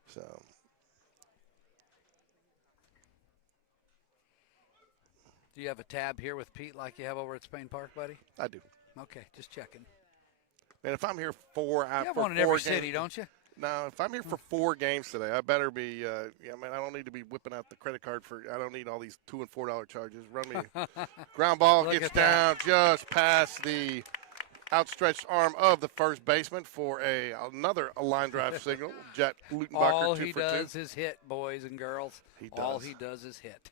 So do you have a tab here with Pete like you have over at Spain Park, buddy? I do. Okay, just checking. And if I'm here you have one in every city, don't you? No, if I'm here for 4 games today, I better be. I don't need to be whipping out the credit card I don't need all these $2 and $4 charges. Run me. Ground ball gets down just past the outstretched arm of the first baseman for another line drive signal. Jack Lutenbacher, all 2 he for does 2. is hit, boys and girls. All he does is hit.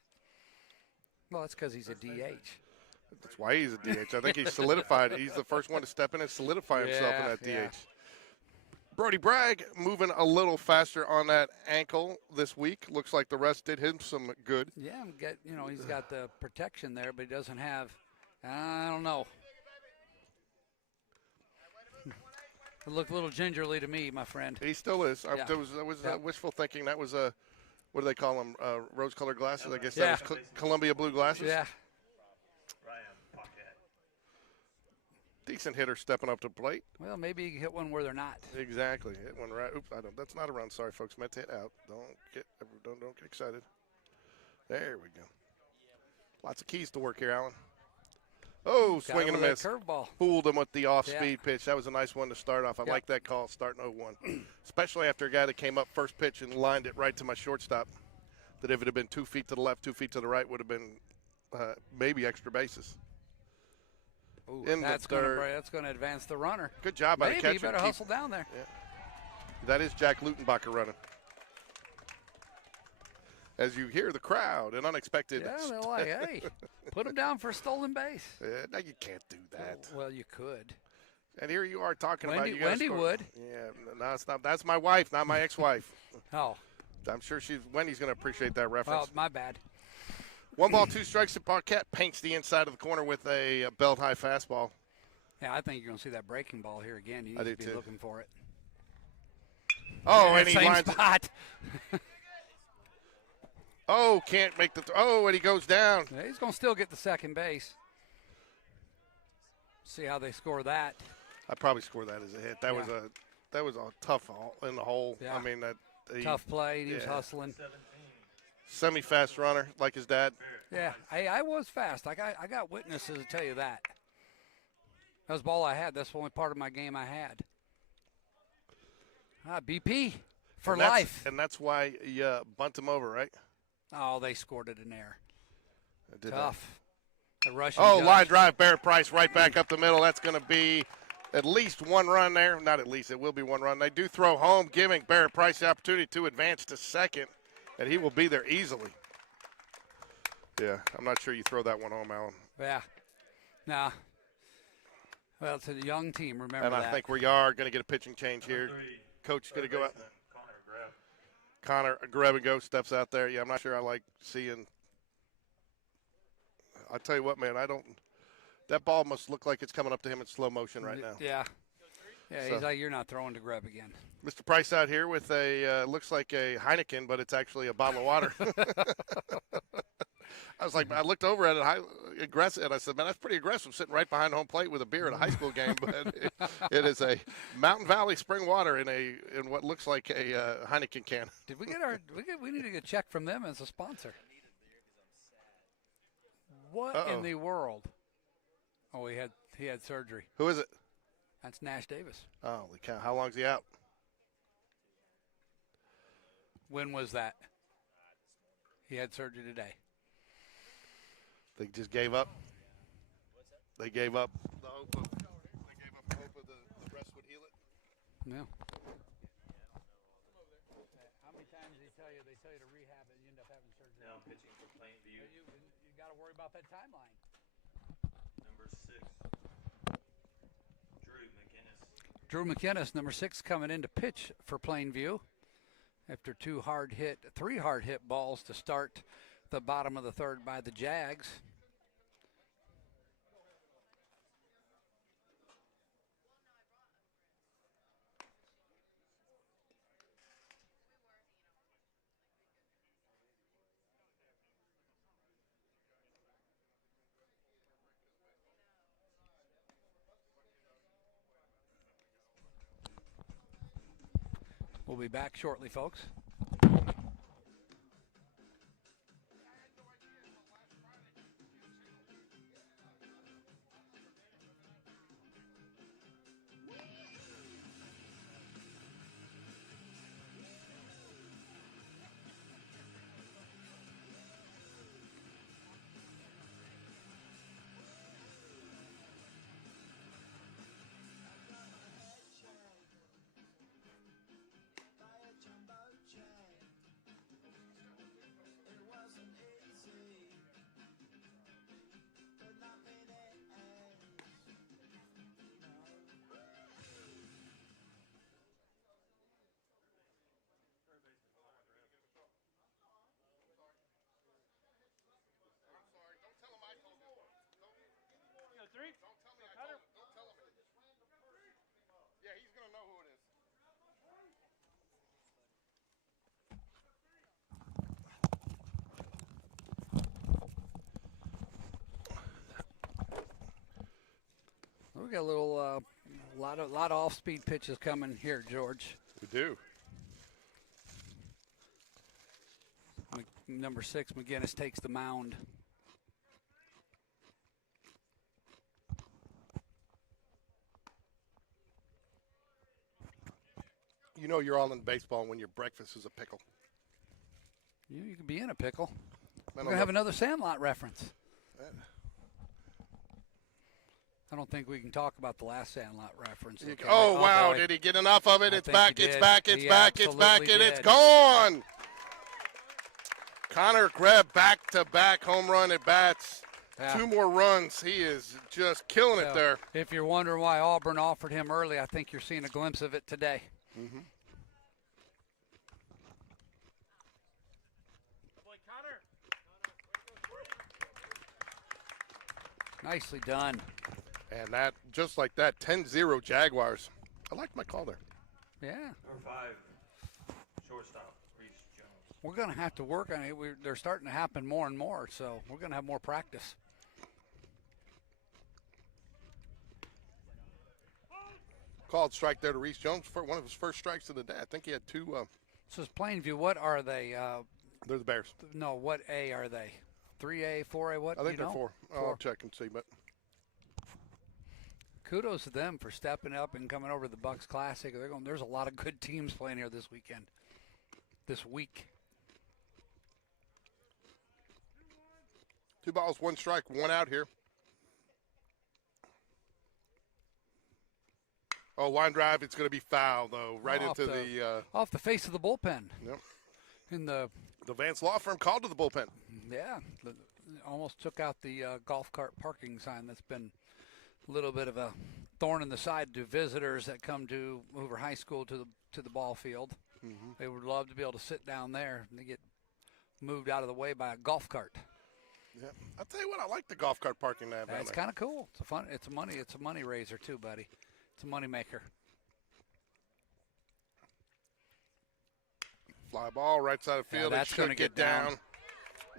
Well, that's because he's a DH. That's why he's a DH. I think he's solidified. He's the first one to step in and solidify himself in that DH. Brody Bragg moving a little faster on that ankle this week. Looks like the rest did him some good. Yeah, he's got the protection there, but he doesn't have, I don't know. It looked a little gingerly to me, my friend. He still is. That was wishful thinking. That was what do they call them? Rose-colored glasses. I guess that was Columbia blue glasses. Yeah. Decent hitter stepping up to the plate. Well, maybe you hit one where they're not. Exactly. Hit one right. Oops, that's not a run. Sorry, folks. Meant to hit out. Don't get excited. There we go. Lots of keys to work here, Alan. Oh, swing and a miss. Curveball. Fooled him with the off-speed pitch. That was a nice one to start off. I like that call starting 0-1, especially after a guy that came up first pitch and lined it right to my shortstop. That if it had been 2 feet to the left, 2 feet to the right, would have been maybe extra bases. Ooh, that's going to advance the runner. Good job by the catcher. Maybe you better hustle down there. Yeah. That is Jack Lutenbacher running. As you hear the crowd, an unexpected. Yeah, they're like, hey, put him down for a stolen base. No, you can't do that. Well, you could. And here you are talking about you. Wendy would. Yeah, no, it's not. That's my wife, not my ex-wife. Oh. I'm sure Wendy's going to appreciate that reference. Oh, my bad. 1 ball, 2 strikes. And Paquette paints the inside of the corner with a belt-high fastball. Yeah, I think you're going to see that breaking ball here again. You need to be looking for it. Oh, and he same lines spot. Oh, can't make the and he goes down. Yeah, he's going to still get the second base. See how they score that. I'd probably score that as a hit. That was a tough in the hole. Yeah. I mean, tough play. He was hustling. Semi-fast runner like his dad. Yeah, I was fast. I got witnesses to tell you that. That was the ball I had. That's the only part of my game I had. BP for life. And that's why you bunt him over, right? Oh, they scored it in there. Tough. The Russian line drive, Barrett Price right back up the middle. That's going to be at least 1 run there. Not at least. It will be 1 run. They do throw home, giving Barrett Price the opportunity to advance to second, and he will be there easily. Yeah, I'm not sure you throw that one home, Alan. Yeah. Nah. Well, it's a young team, remember that. And I think we are going to get a pitching change here. Coach is going to go out. Connor grab and go steps out there. Yeah, I'm not sure I like seeing. I tell you what, man, that ball must look like it's coming up to him in slow motion right now. Yeah. Yeah, so, he's like, you're not throwing to Greb again. Mr. Price out here with looks like a Heineken, but it's actually a bottle of water. I was like, I looked over at it, aggressive, and I said, man, that's pretty aggressive, sitting right behind home plate with a beer at a high school game. But it is a Mountain Valley spring water in what looks like a Heineken can. Did we get we need to get a check from them as a sponsor. What in the world? Oh, he had surgery. Who is it? That's Nash Davis. Holy cow. How long's he out? When was that? He had surgery today. They just gave up. They gave up the hope of. The rest would heal it. Yeah. How many times did they tell you to rehab it and you end up having surgery? Now I'm pitching for Plainview. You got to worry about that timeline. Number 6, Drew McInnes, number 6, coming in to pitch for Plainview after three hard hit balls to start the bottom of the third by the Jags. We'll be back shortly, folks. Yeah, he's going to know who it is. We got a little, lot of off-speed pitches coming here, George. We do. Number 6, McInnes takes the mound. You know you're all in baseball when your breakfast is a pickle. You can be in a pickle. We're going to have another Sandlot reference. I don't think we can talk about the last Sandlot reference. Okay? Oh, wow. Boy. Did he get enough of it? It's back, it's back, and it's gone. Connor Greb back-to-back home run at bats. Yeah. 2 more runs. He is just killing it there. If you're wondering why Auburn offered him early, I think you're seeing a glimpse of it today. Mm-hmm. Nicely done. And that, just like that, 10-0 Jaguars. I liked my call there. Yeah. Number 5, shortstop, Reese Jones. We're going to have to work on it. They're starting to happen more and more, so we're going to have more practice. Called strike there to Reese Jones for one of his first strikes of the day. I think he had 2. So it's Plainview. What are they? They're the Bears. No, what A are they? 3A, 4A, what? I think they're 4. I'll check and see, but. Kudos to them for stepping up and coming over to the Bucks Classic. There's a lot of good teams playing here this week. 2 balls, 1 strike, 1 out here. Oh, line drive. It's going to be foul, though, right into the off the face of the bullpen. Yep. In the Vance Law Firm called to the bullpen. Yeah, almost took out the golf cart parking sign. That's been a little bit of a thorn in the side to visitors that come to Hoover High School to the ball field. Mm-hmm. They would love to be able to sit down there and they get moved out of the way by a golf cart. Yeah, I'll tell you what, I like the golf cart parking there. It's kind of cool. It's a money raiser too, buddy. It's a money maker. Fly ball, right side of the field. Yeah, it should get down.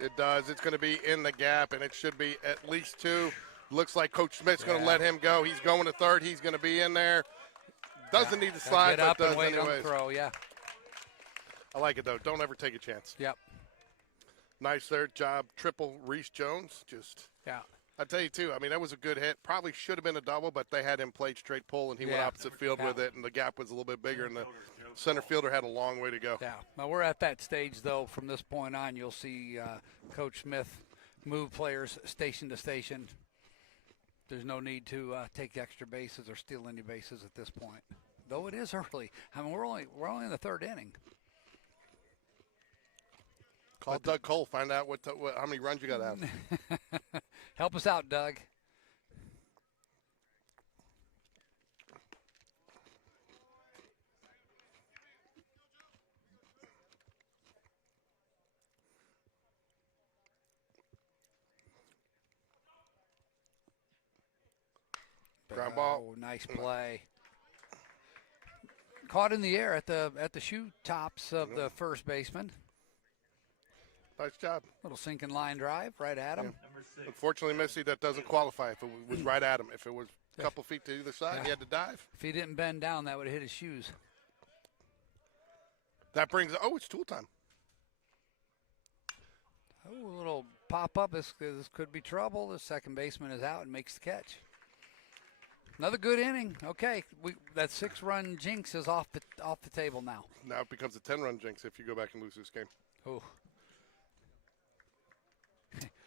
It does. It's going to be in the gap, and it should be at least 2. Looks like Coach Smith's going to let him go. He's going to third. He's going to be in there. Doesn't need to slide, but does anyways. Throw, yeah. I like it, though. Don't ever take a chance. Yep. Nice third job. Triple Reese Jones. I tell you, too, I mean, that was a good hit. Probably should have been a double, but they had him played straight pull, and he went opposite field with it, and the gap was a little bit bigger, and the center fielder had a long way to go. Yeah. Now, we're at that stage, though. From this point on, you'll see Coach Smith move players station to station. There's no need to take extra bases or steal any bases at this point, though it is early. I mean, we're only in the third inning. Call Doug Cole, find out how many runs you got to have. Help us out, Doug. Ground ball. Oh, nice play. Caught in the air at the shoe tops of the first baseman. Nice job. Little sinking line drive right at him. Yeah. Unfortunately, Missy, that doesn't qualify if it was right at him. If it was a couple feet to either side, he had to dive. If he didn't bend down, that would have hit his shoes. That brings – it's tool time. Oh, a little pop-up. This could be trouble. The second baseman is out and makes the catch. Another good inning. Okay, that 6-run jinx is off the table now. Now it becomes a 10-run jinx if you go back and lose this game. Oh.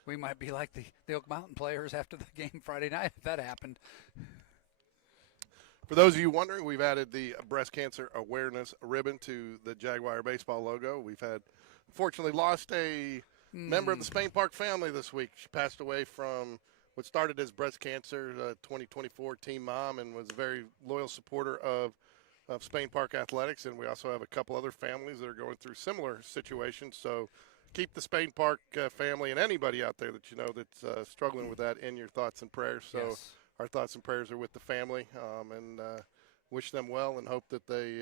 We might be like the Oak Mountain players after the game Friday night if that happened. For those of you wondering, we've added the breast cancer awareness ribbon to the Jaguar baseball logo. We've unfortunately lost a member of the Spain Park family this week. She passed away from what started as breast cancer, 2024 team mom, and was a very loyal supporter of Spain Park athletics. And we also have a couple other families that are going through similar situations. So keep the Spain Park family and anybody out there that you know that's struggling with that in your thoughts and prayers. So yes. Our thoughts and prayers are with the family, and wish them well and hope that they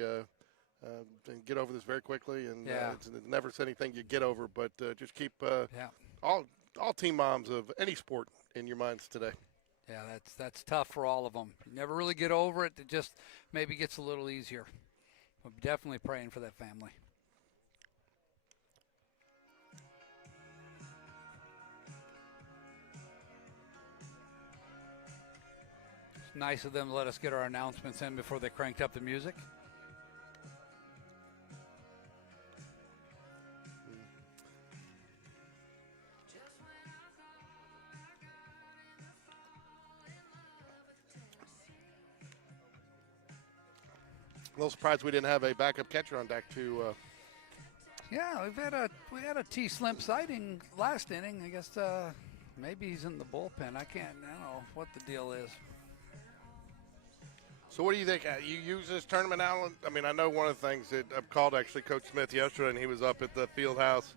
get over this very quickly. And it's never anything you get over, but just keep all team moms of any sport in your minds today. Yeah, that's tough for all of them. You never really get over it. It just maybe gets a little easier. I'm definitely praying for that family. It's nice of them to let us get our announcements in before they cranked up the music. A little surprised we didn't have a backup catcher on deck to. Yeah, we had a T. Slimp sighting last inning. I guess maybe he's in the bullpen. I don't know what the deal is. So what do you think? You use this tournament, Alan? I mean, I know one of the things that I've called actually Coach Smith yesterday, and he was up at the field house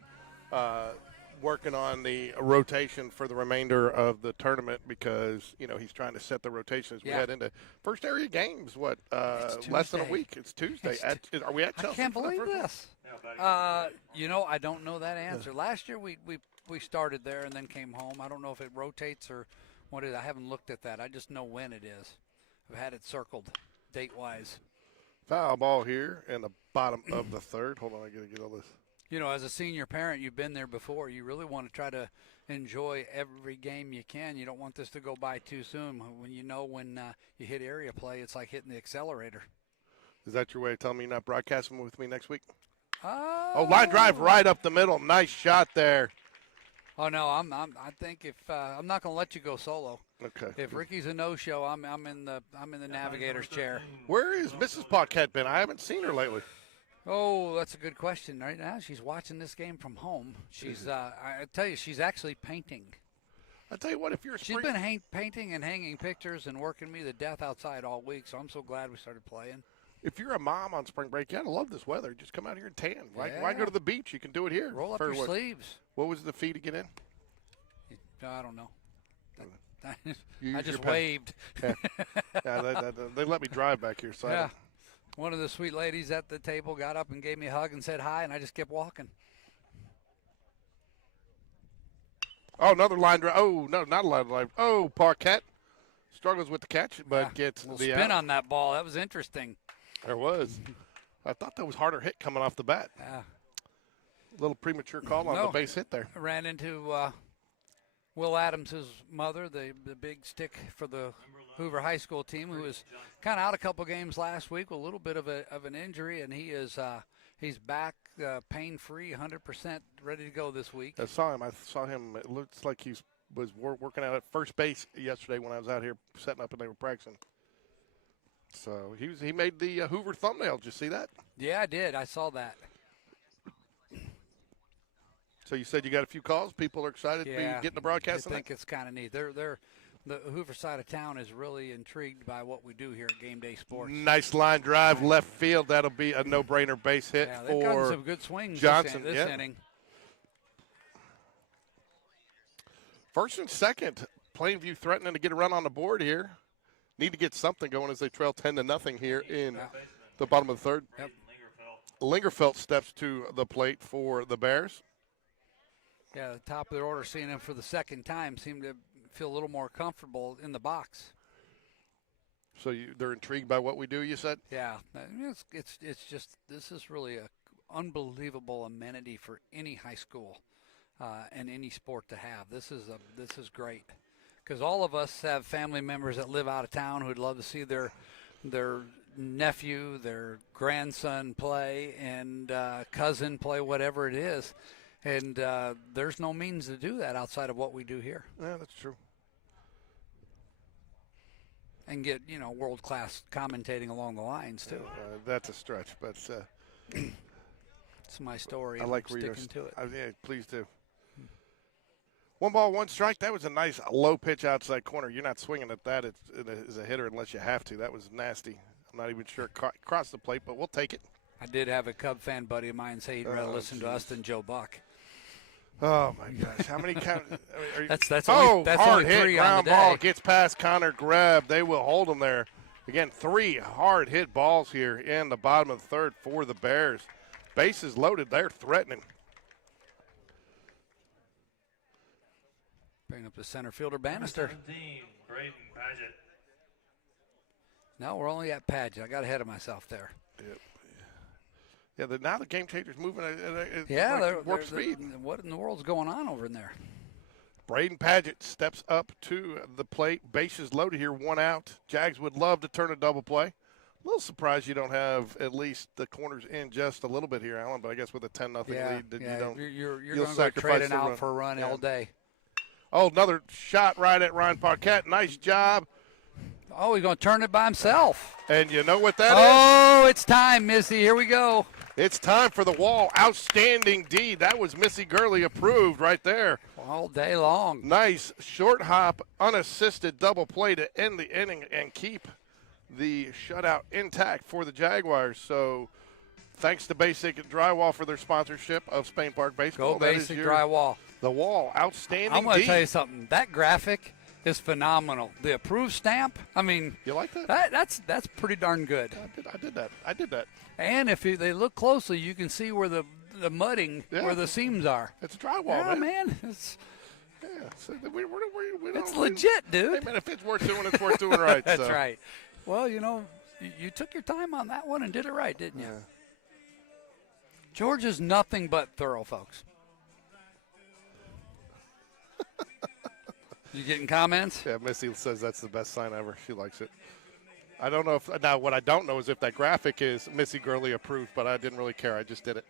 working on the rotation for the remainder of the tournament because, he's trying to set the rotation as we head into first area games, less than a week. It's Tuesday. Are we at Chelsea? I can't believe this. I don't know that answer. Last year we started there and then came home. I don't know if it rotates or what it is. I haven't looked at that. I just know when it is. I've had it circled date-wise. Foul ball here in the bottom of the third. Hold on, I got to get all this. As a senior parent, you've been there before. You really want to try to enjoy every game you can. You don't want this to go by too soon. When you hit area play, it's like hitting the accelerator. Is that your way of telling me you're not broadcasting with me next week? Oh, line drive right up the middle. Nice shot there. Oh no, I think if I'm not going to let you go solo. Okay. If Ricky's a no-show, I'm in the navigator's chair. Where is Mrs. Paquette been? I haven't seen her lately. Oh, that's a good question. Right now, she's watching this game from home. She's I tell you, she's actually painting. I tell you what, if you're she's been painting and hanging pictures and working me to death outside all week. So I'm so glad we started playing. If you're a mom on spring break, you gotta love this weather. Just come out here and tan. Why go to the beach? You can do it here. Roll up your sleeves. What was the fee to get in? I don't know. I just waved. They let me drive back here. So one of the sweet ladies at the table got up and gave me a hug and said hi, and I just kept walking. Oh, another line drive. Oh, no, not a line drive. Oh, Paquette struggles with the catch, but gets the spin on that ball. That was interesting. There was. I thought that was harder hit coming off the bat. Yeah. A little premature call on the base hit there. Ran into Will Adams' mother, the big stick for the Hoover High School team, who was kind of out a couple games last week with a little bit of an injury, and he's back pain-free, 100% ready to go this week. I saw him. It looks like he was working out at first base yesterday when I was out here setting up and they were practicing. So he made the Hoover thumbnail. Did you see that? Yeah, I did. I saw that. So you said you got a few calls. People are excited to be getting the broadcast. I think it's kind of neat. The Hoover side of town is really intrigued by what we do here at GameDay Sports. Nice line drive left field. That'll be a no-brainer base hit they've for gotten some good swings Johnson. this inning. First and second, Plainview threatening to get a run on the board here. Need to get something going as they trail 10-0 here in the bottom of the third. Yep. Lingerfeld steps to the plate for the Bears. Yeah, the top of their order, seeing him for the second time, seemed to feel a little more comfortable in the box. So they're intrigued by what we do, you said? Yeah, it's just, this is really an unbelievable amenity for any high school and any sport to have. This is great, because all of us have family members that live out of town who'd love to see their nephew, their grandson play, and cousin play, whatever it is. And there's no means to do that outside of what we do here. Yeah, that's true. And get, world-class commentating along the lines, too. That's a stretch, but it's my story. I like where you're sticking to it. Yeah, please do. 1 ball, 1 strike. That was a nice low pitch outside corner. You're not swinging at that as a hitter unless you have to. That was nasty. I'm not even sure it crossed the plate, but we'll take it. I did have a Cub fan buddy of mine say he'd rather listen to us than Joe Buck. Oh, my gosh. How many count? That's hard only hit. 3 Ground on the ball day. gets past Connor Greb. They will hold him there. Again, 3 hard hit balls here in the bottom of the third for the Bears. Bases loaded. They're threatening. Bring up the center fielder, Bannister. 17, Braden Padgett. No, we're only at Padgett. I got ahead of myself there. Yep. Yeah, now the game changer's moving at warp speed. What in the world's going on over in there? Braden Padgett steps up to the plate. Bases loaded here, 1 out. Jags would love to turn a double play. A little surprised you don't have at least the corners in just a little bit here, Alan, but I guess with a 10-0 lead, you don't. You're going to go trading out for a run all day. Oh, another shot right at Ryan Parquette. Nice job. Oh, he's going to turn it by himself. And you know what that is? Oh, it's time, Missy. Here we go. It's time for the wall. Outstanding D. That was Missy Gurley approved right there. All day long. Nice short hop, unassisted double play to end the inning and keep the shutout intact for the Jaguars. So thanks to Basic Drywall for their sponsorship of Spain Park Baseball. Go Basic Drywall. The wall. Outstanding D. I'm going to tell you something. That graphic is phenomenal. The approved stamp, I mean. You like that? That's pretty darn good. I did that. And if they look closely, you can see where the mudding, where the seams are. It's drywall, man. It's legit, dude. Hey, man, if it's worth doing, it's worth doing right. That's right. Well, you took your time on that one and did it right, didn't you? Yeah. George is nothing but thorough, folks. You getting comments? Yeah, Missy says that's the best sign ever. She likes it. I don't know if now what I don't know is if that graphic is Missy Gurley approved, but I didn't really care. I just did it.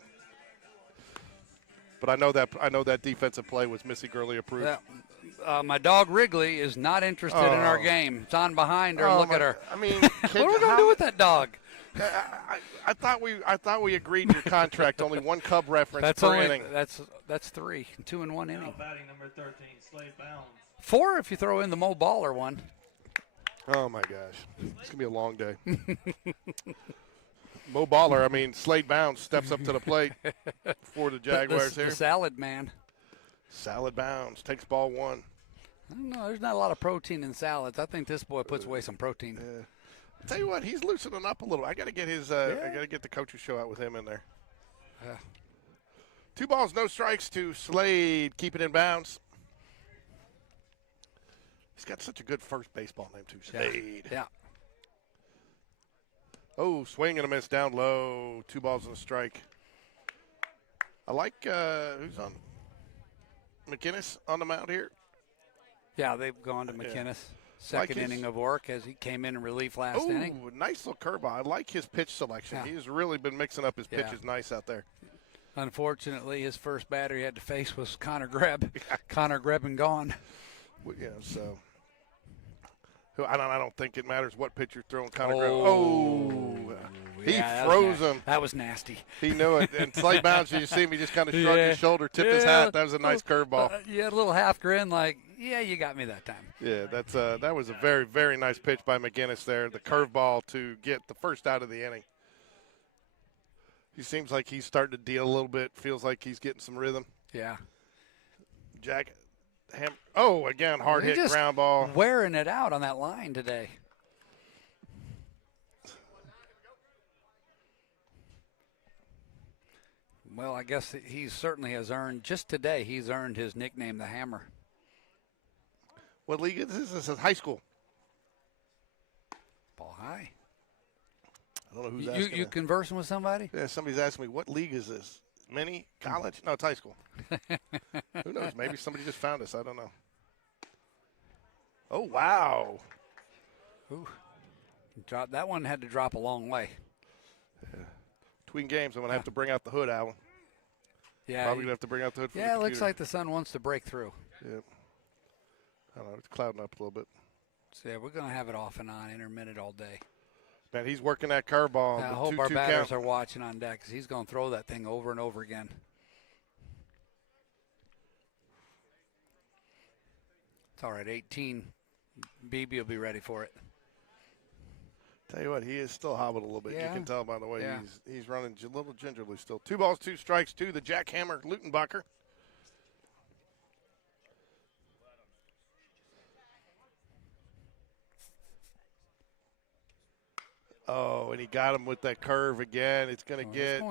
But I know that defensive play was Missy Gurley approved. Yeah. My dog Wrigley is not interested in our game. It's on behind her. Look at her. I mean, what are we gonna do with that dog? I thought we agreed your contract. Only 1 Cub reference per inning. That's 3, 2 in 1 inning. Now batting number 13, Slade Bounds. 4 if you throw in the Mo Baller one. Oh my gosh, it's gonna be a long day. Mo Baller, I mean Slade Bounds steps up to the plate for the Jaguars here. The salad man. Salad Bounds takes ball 1. I don't know. There's not a lot of protein in salads. I think this boy puts away some protein. Yeah. I'll tell you what, he's loosening up a little. I got to get his. I got to get the coach's show out with him in there. 2 balls, no strikes to Slade. Keep it in bounds. He's got such a good first baseball name too, Slade. Yeah. Oh, swing and a miss down low. 2 balls and a strike. I like who's on McInnes on the mound here. Yeah, they've gone to McInnes. Second inning of work as he came in relief last inning. Nice little curveball. I like his pitch selection. Yeah. He's really been mixing up his pitches nice out there. Unfortunately, his first batter he had to face was Connor Greb. Connor Greb and gone. Yeah, so I don't think it matters what pitch you're throwing. Connor Greb. He froze him. That was nasty. He knew it. And slight bounce, you see him, he just kind of shrugged his shoulder, tipped his hat. That was a nice curveball. You had a little half grin like, yeah, you got me that time. Yeah, that was a very, very nice pitch by McInnes there, the curveball to get the first out of the inning. He seems like he's starting to deal a little bit, feels like he's getting some rhythm. Yeah. Again, hard hit ground ball. Wearing it out on that line today. Well, I guess he certainly has earned, just today, he's earned his nickname, the Hammer. What league is this? This is high school. Ball high. I don't know who's asking. You conversing with somebody? Yeah, somebody's asking me, what league is this? Mini? College? No, it's high school. Who knows? Maybe somebody just found us. I don't know. Oh, wow. Ooh. That one had to drop a long way. Yeah. Between games, I'm going to have to bring out the hood, Alan. Yeah. Probably going to have to bring out the hood for the it looks computer. like the sun wants to break through. Yeah. I don't know. It's clouding up a little bit. So, yeah, we're going to have it off and on, intermittent all day. Man, he's working that curveball. I hope our batters are watching on deck because he's going to throw that thing over and over again. It's all right. 18. BB will be ready for it. Tell you what, he is still hobbled a little bit. Yeah. You can tell by the way he's running a little gingerly still. 2 balls, 2 strikes to the jackhammer Lutenbacher. Oh, and he got him with that curve again. It's going to get.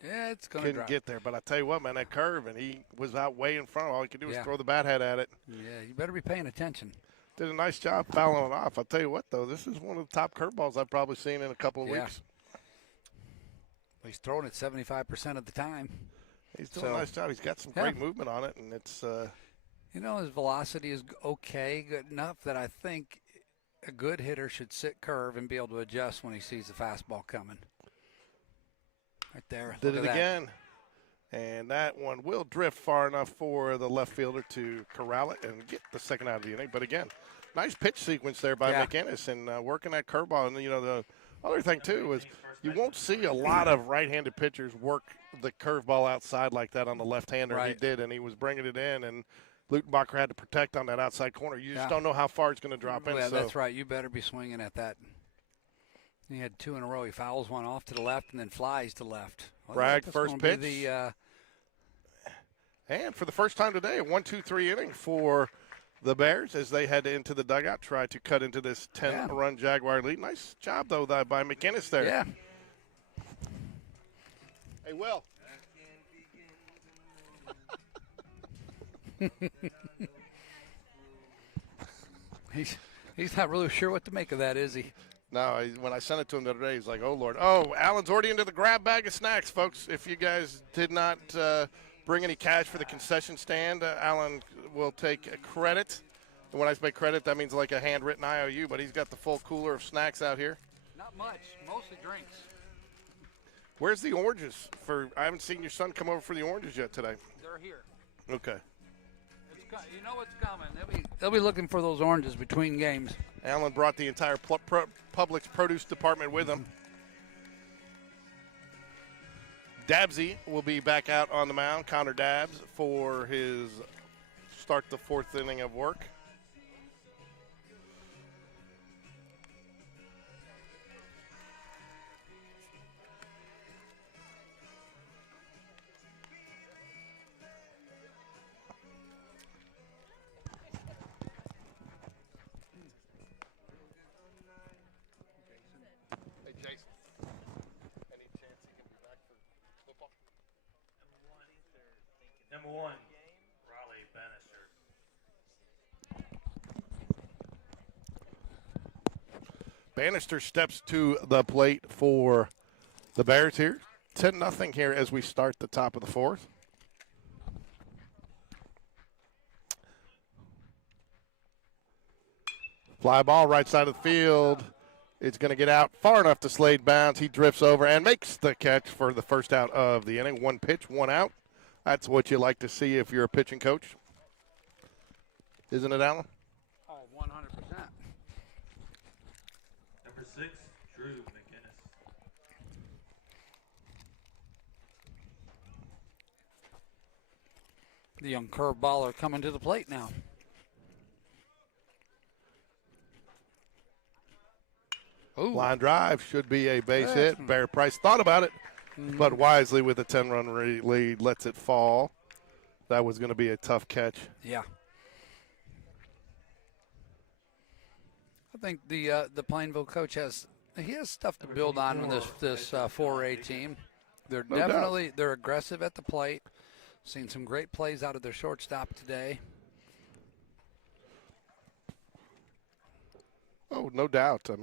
It's going to couldn't get there, but I tell you what, man, that curve, and he was out way in front. All he could do was throw the bat head at it. Yeah, you better be paying attention. Did a nice job fouling it off. I'll tell you what, though, this is one of the top curveballs I've probably seen in a couple of weeks. He's throwing it 75% of the time. He's doing a nice job. He's got some great movement on it, and it's. His velocity is okay, good enough that I think a good hitter should sit curve and be able to adjust when he sees the fastball coming. Right there. Did it again. And that one will drift far enough for the left fielder to corral it and get the second out of the inning. But again, nice pitch sequence there by McInnes and working that curveball. And, the other thing, too, is you won't see a lot of right-handed pitchers work the curveball outside like that on the left-hander. Right. He did, and he was bringing it in. And Lutenbacher had to protect on that outside corner. You just don't know how far it's going to drop in. Yeah, that's right. You better be swinging at that. He had 2 in a row. He fouls one off to the left and then flies to left. Bragg, first pitch. And for the first time today, a 1-2-3 inning for the Bears as they head into the dugout, try to cut into this 10-run Jaguar lead. Nice job, though, by McInnes there. Yeah. Hey, Will. He's not really sure what to make of that, is he? No, when I sent it to him the other day, he's like, oh, Lord. Oh, Alan's already into the grab bag of snacks, folks. If you guys did not bring any cash for the concession stand, Alan will take credit. And when I say credit, that means like a handwritten IOU, but he's got the full cooler of snacks out here. Not much, mostly drinks. Where's the oranges? I haven't seen your son come over for the oranges yet today. They're here. Okay. You know what's coming. They'll be looking for those oranges between games. Alan brought the entire Publix produce department with him. Dabsy will be back out on the mound, Connor Dabbs, for his start the 4th inning of work. Number 1, Raleigh Bannister. Bannister steps to the plate for the Bears here. 10-0 here as we start the top of the 4th. Fly ball right side of the field. It's going to get out far enough to Slade bounce. He drifts over and makes the catch for the first out of the inning. 1 pitch, 1 out. That's what you like to see if you're a pitching coach. Isn't it, Alan? Oh, 100%. Number 6, Drew McGinnis. The young curveballer coming to the plate now. Ooh. Line drive should be a base hit. Bear Price thought about it, but wisely with a 10-run lead lets it fall. That was going to be a tough catch. Yeah. I think the Plainview coach has stuff to build on in this 4A team. They're they're aggressive at the plate. Seen some great plays out of their shortstop today. Oh, no doubt. They'll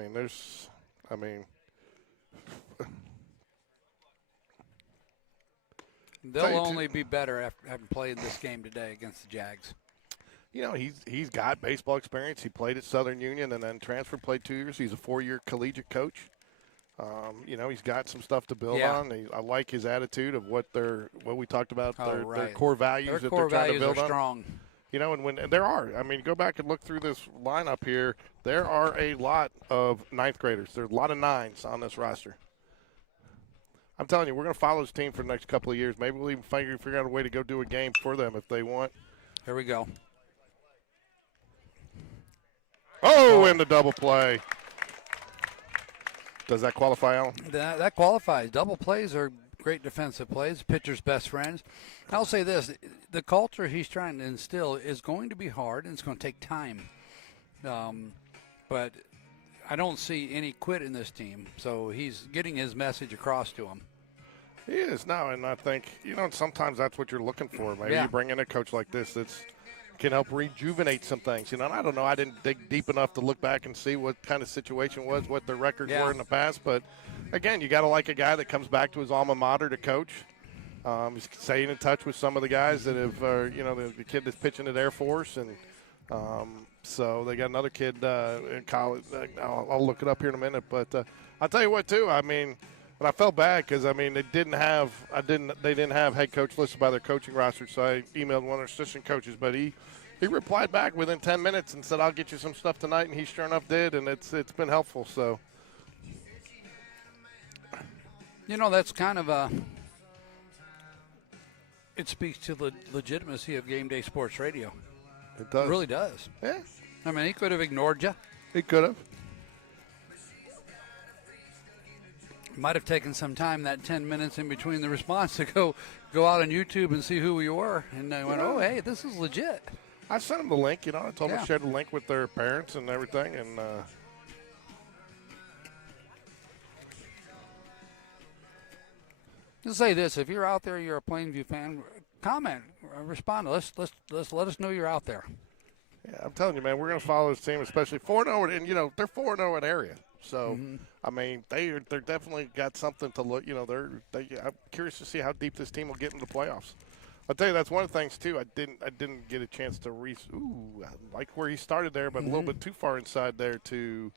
only be better after having played this game today against the Jags. You know, he's got baseball experience. He played at Southern Union and then transferred, played 2 years. He's a 4-year collegiate coach. You know, he's got some stuff to build on. I like his attitude of what we talked about, their core values that they're trying to build on. Strong. You know, and there are. I mean, go back and look through this lineup here. There are a lot of ninth graders. There's a lot of 9s on this roster. I'm telling you, we're going to follow this team for the next couple of years. Maybe we'll even figure out a way to go do a game for them if they want. Here we go. Oh, in the double play. Does that qualify, Alan? That qualifies. Double plays are great defensive plays, pitcher's best friends. I'll say this, the culture he's trying to instill is going to be hard, and it's going to take time. But I don't see any quit in this team, so he's getting his message across to them. He is now, and I think, you know, sometimes that's what you're looking for. Maybe you bring in a coach like this that's can help rejuvenate some things. You know, and I don't know. I didn't dig deep enough to look back and see what kind of situation was, what their records were in the past. But, again, you got to like a guy that comes back to his alma mater to coach. He's staying in touch with some of the guys that have, you know, the kid that's pitching at Air Force. And so they got another kid in college. I'll look it up here in a minute. But I'll tell you what, too. I mean, and I felt bad because, I mean, they didn't have head coach listed by their coaching roster. So I emailed one of their assistant coaches. But he replied back within 10 minutes and said, I'll get you some stuff tonight. And he sure enough did. And it's been helpful. So, you know, that's kind of it speaks to the legitimacy of GameDay Sports Radio. It does. It really does. Yeah. I mean, he could have ignored you. He could have. Might have taken some time, that 10 minutes in between the response, to go out on YouTube and see who we were. And I went, oh, hey, this is legit. I sent them the link. You know, I told them to share the link with their parents and everything. And just say this: if you're out there, you're a Plainview fan, comment, respond. Let us know you're out there. Yeah, I'm telling you, man, we're going to follow this team, especially 4-0, and you know they're 4-0 in area. So, I mean, they're definitely got something to look. You know, I'm curious to see how deep this team will get into the playoffs. I'll tell you, that's one of the things too. I didn't get a chance to I like where he started there, but a little bit too far inside there to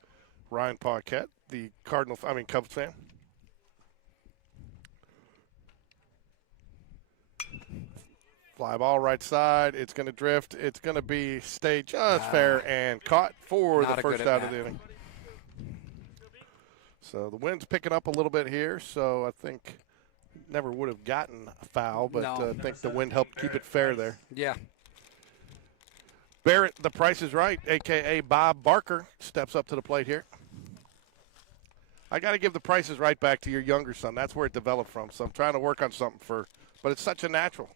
Ryan Paquette, the Cubs fan. Fly ball right side. It's going to drift. It's going to be stayed just fair and caught for the first out of the inning. So the wind's picking up a little bit here, so I think never would have gotten a foul, but I think the wind helped keep it fair there. Yeah. Barrett, the Price is Right, a.k.a. Bob Barker, steps up to the plate here. I got to give the Price is Right back to your younger son. That's where it developed from, so I'm trying to work on something but it's such a natural.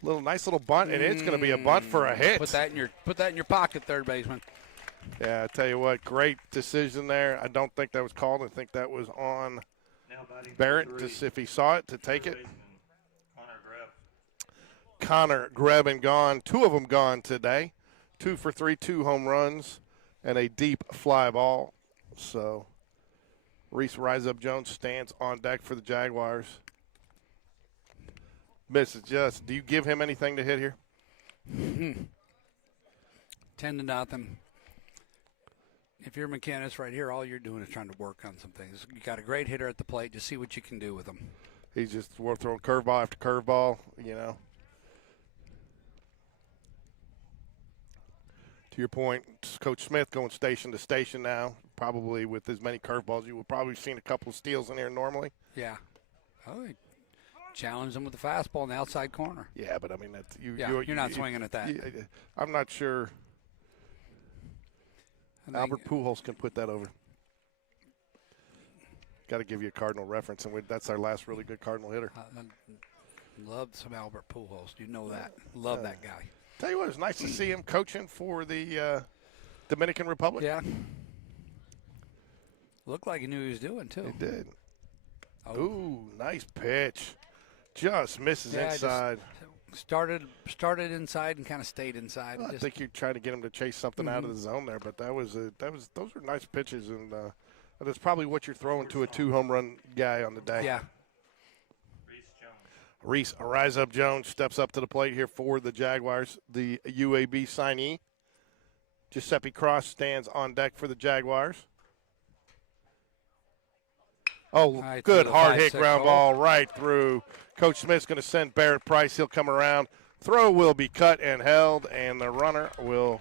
Nice little bunt, and it's going to be a bunt for a hit. Put that in your pocket, third baseman. Yeah, I tell you what, great decision there. I don't think that was called. I think that was on Barrett if he saw it to take it. Connor Greb and gone. 2 of them gone today. 2 for 3, 2 home runs, and a deep fly ball. So Reese Rise Up Jones stands on deck for the Jaguars. Misses just. Do you give him anything to hit here? 10-0. if you're McInnes right here, all you're doing is trying to work on some things. You got a great hitter at the plate. Just see what you can do with him. He's just throwing curveball after curveball, To your point, Coach Smith going station to station now, probably with as many curveballs. You would probably seen a couple of steals in here normally. Yeah. Oh, he challenged him with the fastball in the outside corner. Yeah, but I mean, that's you're not swinging at that. I'm not sure Albert Pujols can put that over. Got to give you a Cardinal reference, and that's our last really good Cardinal hitter. Love some Albert Pujols. You know that. Love that guy. Tell you what, it's nice to see him coaching for the Dominican Republic. Yeah. Looked like he knew what he was doing, too. He did. Oh. Ooh, nice pitch. Just misses inside. Just started inside and kind of stayed inside. Well, I think you tried to get him to chase something out of the zone there, but those were nice pitches, and that's probably what you're throwing to a 2-home run guy on the day. Yeah. Reese Rise Up Jones steps up to the plate here for the Jaguars, the UAB signee. Giuseppe Cross stands on deck for the Jaguars. Oh, good hard hit ground ball right through. Coach Smith's going to send Barrett Price. He'll come around. Throw will be cut and held, and the runner will.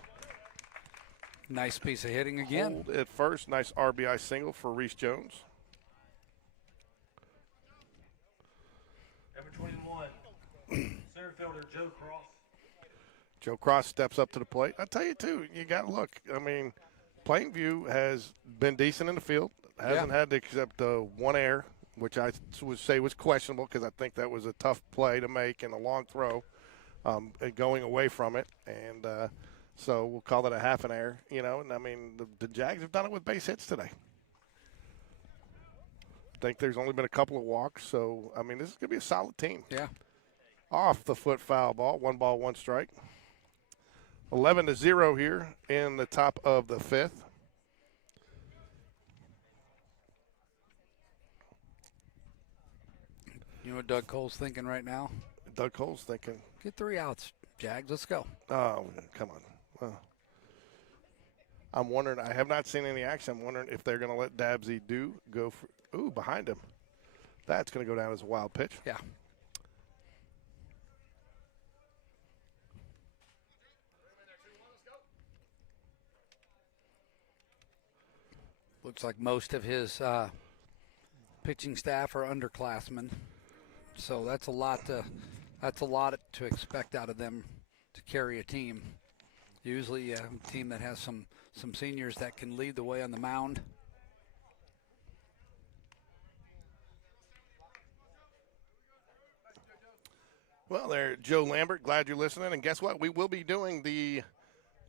Nice piece of hitting again. Hold at first. Nice RBI single for Reese Jones. Number 21, center fielder Joe Cross. Joe Cross steps up to the plate. I tell you, too, you got to look. I mean, Plainview has been decent in the field. Hasn't had to accept one error, which I would say was questionable because I think that was a tough play to make and a long throw going away from it. And so we'll call it a half an error, And, I mean, the Jags have done it with base hits today. I think there's only been a couple of walks. So, I mean, this is going to be a solid team. Yeah. Off the foot foul ball. 1 strike. 11-0 here in the top of the fifth. You know what Doug Cole's thinking right now? Doug Cole's thinking. Get 3 outs, Jags. Let's go. Oh, come on. Well, I'm wondering. I have not seen any action. I'm wondering if they're going to let Dabsy go for. Ooh, behind him. That's going to go down as a wild pitch. Yeah. Looks like most of his pitching staff are underclassmen. So that's a lot to expect out of them to carry a team. Usually a team that has some seniors that can lead the way on the mound. Well, there, Joe Lambert, glad you're listening. And guess what? We will be doing the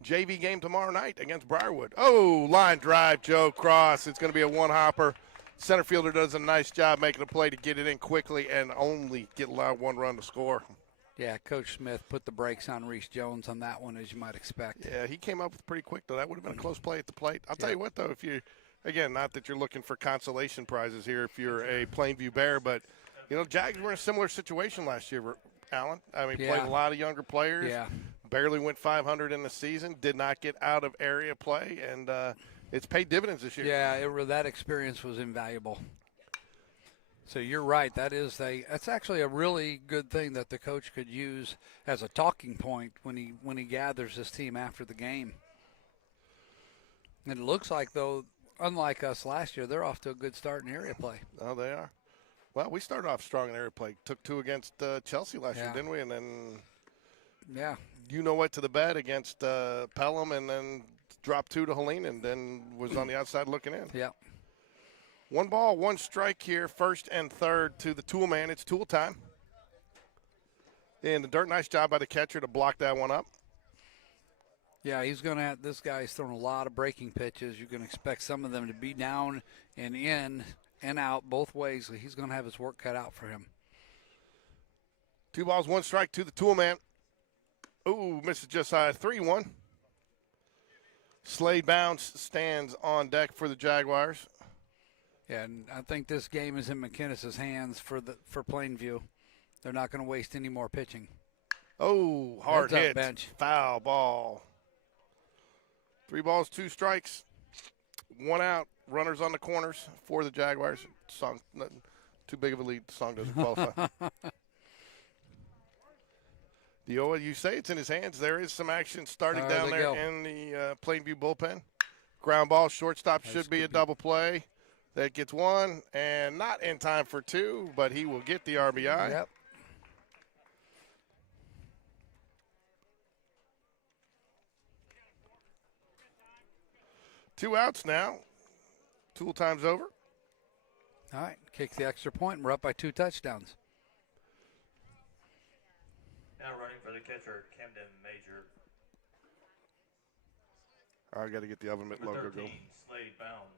JV game tomorrow night against Briarwood. Oh, line drive, Joe Cross. It's going to be a one-hopper. Center fielder does a nice job making a play to get it in quickly and only get allowed 1 run to score. Yeah, Coach Smith put the brakes on Reese Jones on that one, as you might expect. Yeah, he came up with pretty quick, though. That would have been a close play at the plate. I'll tell you what, though, if you, again, not that you're looking for consolation prizes here if you're a Plainview Bear, but, Jags were in a similar situation last year, Alan. I mean, played a lot of younger players. Yeah. Barely went 500 in the season, did not get out of area play, and it's paid dividends this year. Yeah, that experience was invaluable. So you're right. That's actually a really good thing that the coach could use as a talking point when he gathers his team after the game. And it looks like, though, unlike us last year, they're off to a good start in area play. Oh, they are. Well, we started off strong in area play. Took 2 against Chelsea last year, didn't we? And then what to the bed against Pelham, and then dropped 2 to Helene, and then was on the outside looking in. Yeah. 1 ball, 1 strike here, first and third to the tool man. It's tool time. And the dirt, nice job by the catcher to block that one up. Yeah, this guy's thrown a lot of breaking pitches. You're going to expect some of them to be down and in and out both ways. So he's going to have his work cut out for him. 2 balls, 1 strike to the tool man. Ooh, misses just high. 3-1. Slade Bounce stands on deck for the Jaguars. Yeah, and I think this game is in McInnes' hands for Plainview. They're not going to waste any more pitching. Oh, hard hit. Bench. Foul ball. 3 balls, 2 strikes. 1 out, runners on the corners for the Jaguars. Song, nothing too big of a lead. The song doesn't qualify. You say it's in his hands. There is some action starting down there in the Plainview bullpen. Ground ball, shortstop should be a double play. That gets 1, and not in time for 2, but he will get the RBI. Yep. Two outs now. Tool time's over. All right, kick the extra point. We're up by 2 touchdowns. Now running for the catcher, Camden Major. I got to get the oven mitt logo 13, going. Slade Bounds.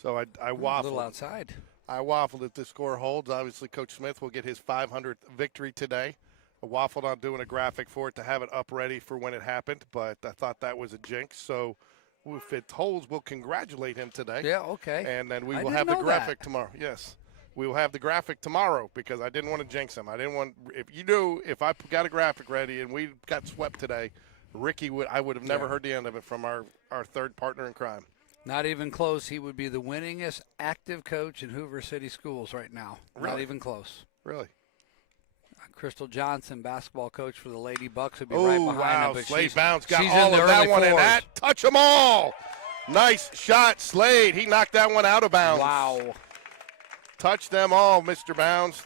So I waffled. A little outside. I waffled if the score holds. Obviously, Coach Smith will get his 500th victory today. I waffled on doing a graphic for it to have it up ready for when it happened, but I thought that was a jinx. So if it holds, we'll congratulate him today. Yeah, okay. And then we will have the graphic tomorrow. Yes. We will have the graphic tomorrow because I didn't want to jinx him. I didn't want – if I got a graphic ready and we got swept today, I would have never heard the end of it from our third partner in crime. Not even close. He would be the winningest active coach in Hoover City Schools right now. Really? Not even close. Really? Crystal Johnson, basketball coach for the Lady Bucks, would be right behind him. But Slade Bounds got she's all in the of that early one in fours. that. Touch them all. Nice shot, Slade. He knocked that one out of bounds. Wow. Touch them all, Mr. Bounds.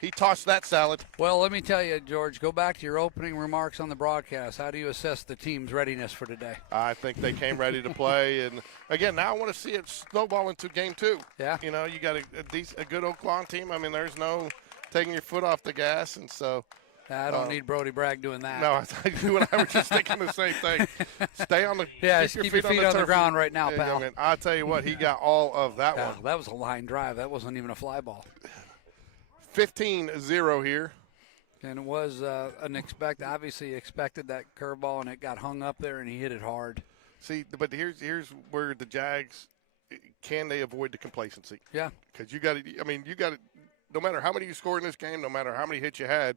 He tossed that salad. Well, let me tell you, George, go back to your opening remarks on the broadcast. How do you assess the team's readiness for today? I think they came ready to play. And, again, now I want to see it snowball into game 2. Yeah. You know, you got a good Oak Lawn team. I mean, there's no taking your foot off the gas. And so I don't need Brody Bragg doing that. No, you and I were just thinking the same thing. Stay on the keep your feet on the ground right now, pal. I mean, I'll tell you what, he got all of that one. That was a line drive. That wasn't even a fly ball. 15-0 here. And it was obviously expected that curveball, and it got hung up there, and he hit it hard. See, but here's where the Jags, can they avoid the complacency? Yeah. Because you got to, no matter how many you score in this game, no matter how many hits you had.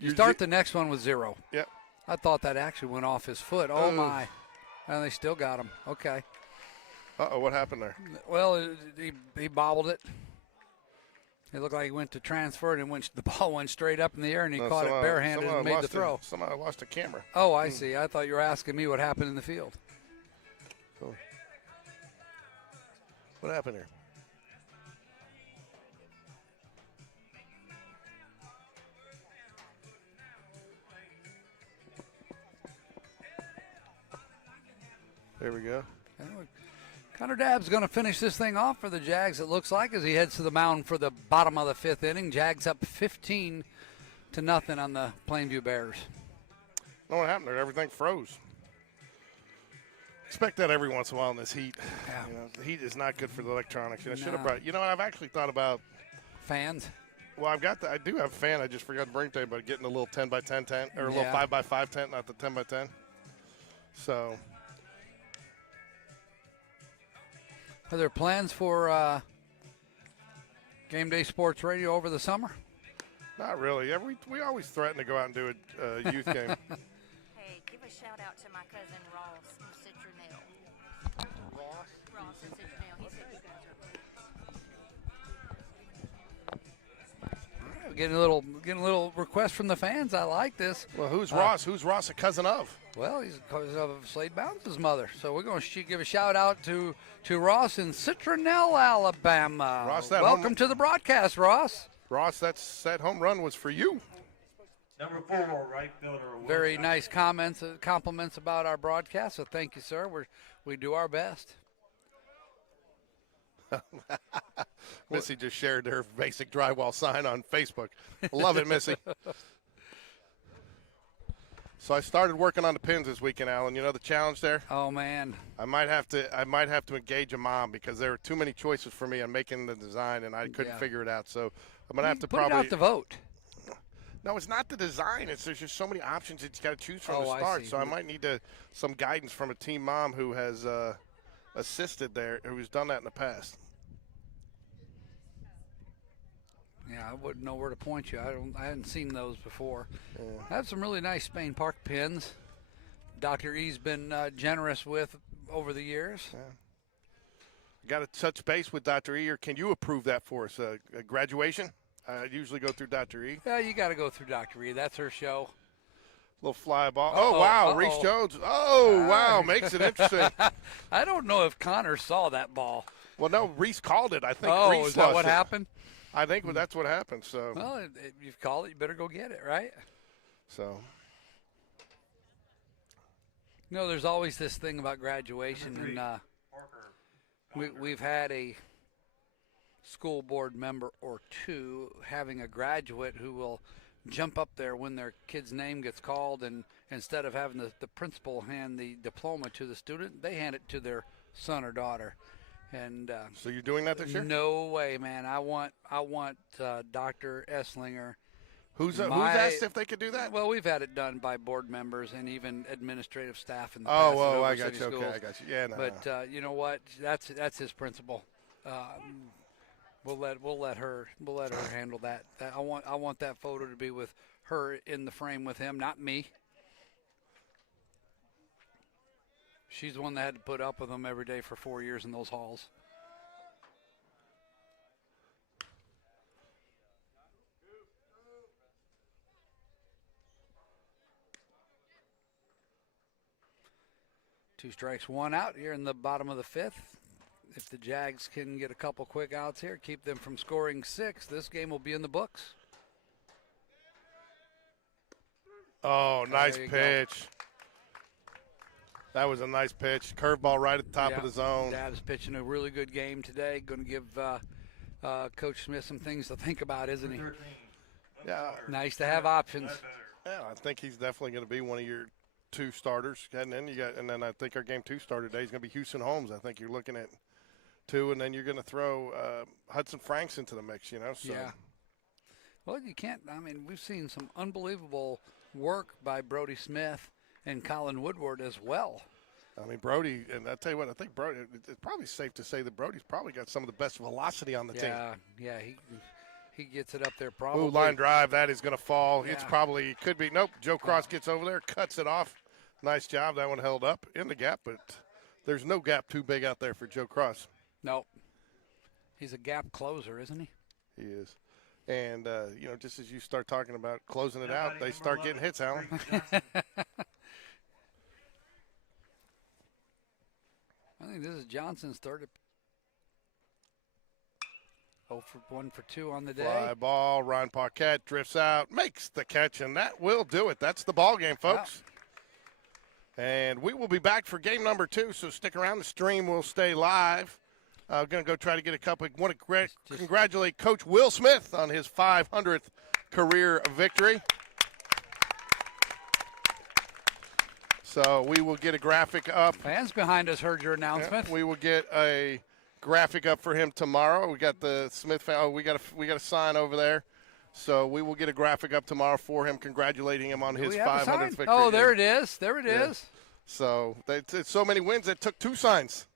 You start the next one with 0. Yeah. I thought that actually went off his foot. Oh, my. And they still got him. Okay. Uh-oh, what happened there? Well, he bobbled it. It looked like he went to transfer it, and the ball went straight up in the air, and he caught it barehanded and made the throw. Somebody lost a camera. Oh, I see. I thought you were asking me what happened in the field. So, what happened here? There we go. Connor Dabb's going to finish this thing off for the Jags, it looks like, as he heads to the mound for the bottom of the 5th inning. Jags up 15-0 on the Plainview Bears. Know what happened there? Everything froze. Expect that every once in a while in this heat. Yeah. The heat is not good for the electronics. I should have brought. I've actually thought about fans. Well, I do have a fan. I just forgot to bring today, but getting a little 10x10 tent or a little 5x5 tent, not the 10x10. So. Are there plans for GameDay Sports Radio over the summer? Not really. Yeah, we always threaten to go out and do a youth game. Hey, give a shout out to my cousin Ross in Citronelle. Ross in Citronelle. He said you guys are Getting a little request from the fans. I like this. Well, who's Ross? Who's Ross a cousin of? Well, he's a cousin of Slade Bounds' mother. So we're going to give a shout out to Ross in Citronelle, Alabama. Ross, welcome to the broadcast, Ross. Ross, that home run was for you. Number 4, right fielder. Very nice compliments about our broadcast. So thank you, sir. We do our best. Missy just shared their basic drywall sign on Facebook. Love it, Missy. So I started working on the pins this weekend, Alan. You know the challenge there? Oh man. I might have to engage a mom because there were too many choices for me on making the design and I couldn't figure it out. So I'm gonna have to put it out to vote. No, it's not the design. There's just so many options that you got to choose from to start. So I might need some guidance from a team mom who has assisted there, who's done that in the past. Yeah, I wouldn't know where to point you. I hadn't seen those before. Yeah. I have some really nice Spain Park pins. Dr. E's been generous with over the years. Yeah. Got to touch base with Dr. E, or can you approve that for us? A graduation? I usually go through Dr. E. Yeah, you got to go through Dr. E. That's her show. Little fly ball. Oh, wow. Reese Jones. Oh, wow. Makes it interesting. I don't know if Connor saw that ball. Well, no, Reese called it. I think Reese is that what happened? I think that's what happened. So. Well, if you've called it, you better go get it, right? So. No, there's always this thing about graduation, and we've had a school board member or two having a graduate who will jump up there when their kid's name gets called, and instead of having the principal hand the diploma to the student, they hand it to their son or daughter. And so you're doing that this year? No way, man. I want Dr. Esslinger. Who's asked if they could do that? Well, we've had it done by board members and even administrative staff in the past. Oh, I got you. Schools. Okay, I got you. Yeah, no. But you know what? That's his principle. We'll let her handle that. I want that photo to be with her in the frame with him, not me. She's the one that had to put up with him every day for 4 years in those halls. Two strikes, one out here in the bottom of the fifth. If the Jags can get a couple quick outs here, keep them from scoring 6, this game will be in the books. Oh, nice pitch. That was a nice pitch. Curveball right at the top of the zone. Dad is pitching a really good game today. Going to give Coach Smith some things to think about, isn't he? Yeah. Nice to have options. Yeah, I think he's definitely going to be one of your 2 starters. And then I think our game 2 starter today is going to be Houston Holmes. I think you're looking at 2, and then you're going to throw Hudson Franks into the mix, So. Yeah. Well, you can't. I mean, we've seen some unbelievable work by Brody Smith and Colin Woodward as well. I mean, Brody, and I'll tell you what, I think Brody, it's probably safe to say that Brody's probably got some of the best velocity on the team. Yeah, he gets it up there probably. Ooh, line drive, that is going to fall. Yeah. It's probably, could be, nope, Joe Cross gets over there, cuts it off. Nice job, that one held up in the gap, but there's no gap too big out there for Joe Cross. Nope. He's a gap closer, isn't he? He is. And, just as you start talking about closing it out, they start getting hits, Alan. I think this is Johnson's third. 1 for 2 on the day. Fly ball, Ryan Paquette drifts out, makes the catch, and that will do it. That's the ball game, folks. Wow. And we will be back for game number 2, so stick around. The stream will stay live. I'm going to go try to get a couple. I want to congratulate Coach Will Smith on his 500th career victory. So we will get a graphic up. Fans behind us heard your announcement. Yeah, we will get a graphic up for him tomorrow. We got the Smith fan. Oh, we got a sign over there. So we will get a graphic up tomorrow for him, congratulating him on his 500th victory. Oh, there it is. There it is. So it's so many wins that took 2 signs.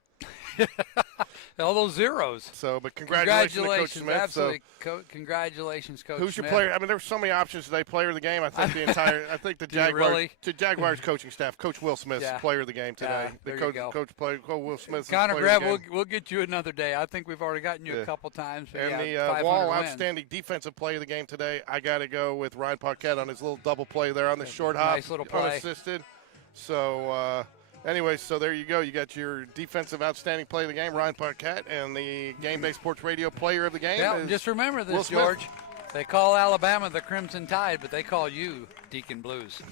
All those zeros. So, but congratulations to Coach Smith. Absolutely. Congratulations, Coach Smith. Who's your player? I mean, there's so many options today. Player of the game. I think the Jaguars coaching staff. Coach Will Smith's player of the game today. Coach Will Smith. Connor Greb, we'll get you another day. I think we've already gotten you a couple times. And the Wall outstanding defensive player of the game today. I got to go with Ryan Paquette on his little double play there on the short hop. Nice little play. Unassisted. So. Anyway, so there you go. You got your defensive outstanding play of the game, Ryan Paquette, and the GameDay Sports Radio player of the game. Yeah, just remember this, George. They call Alabama the Crimson Tide, but they call you Deacon Blues.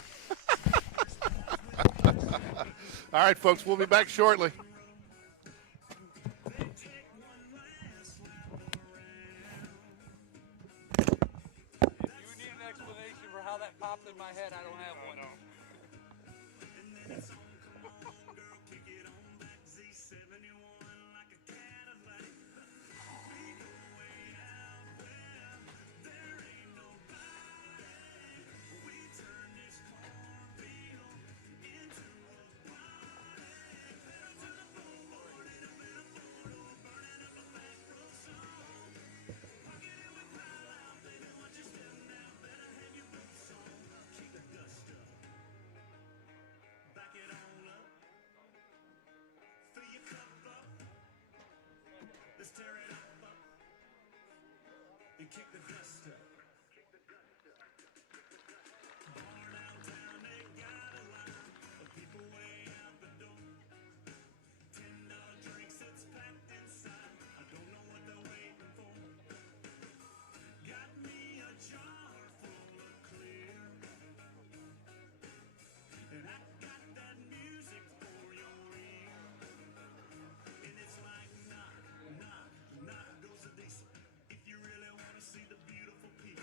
All right, folks, we'll be back shortly. You need an explanation for how that popped in my head. I don't have one. and kick the dust up. Bar downtown, they got a line of people way out the door. $10 drinks, it's packed inside. I don't know what they're waiting for. Got me a jar full of clear, and I got that music for your ear. And it's like knock, knock, knock goes the diesel. If you really want to see the beautiful people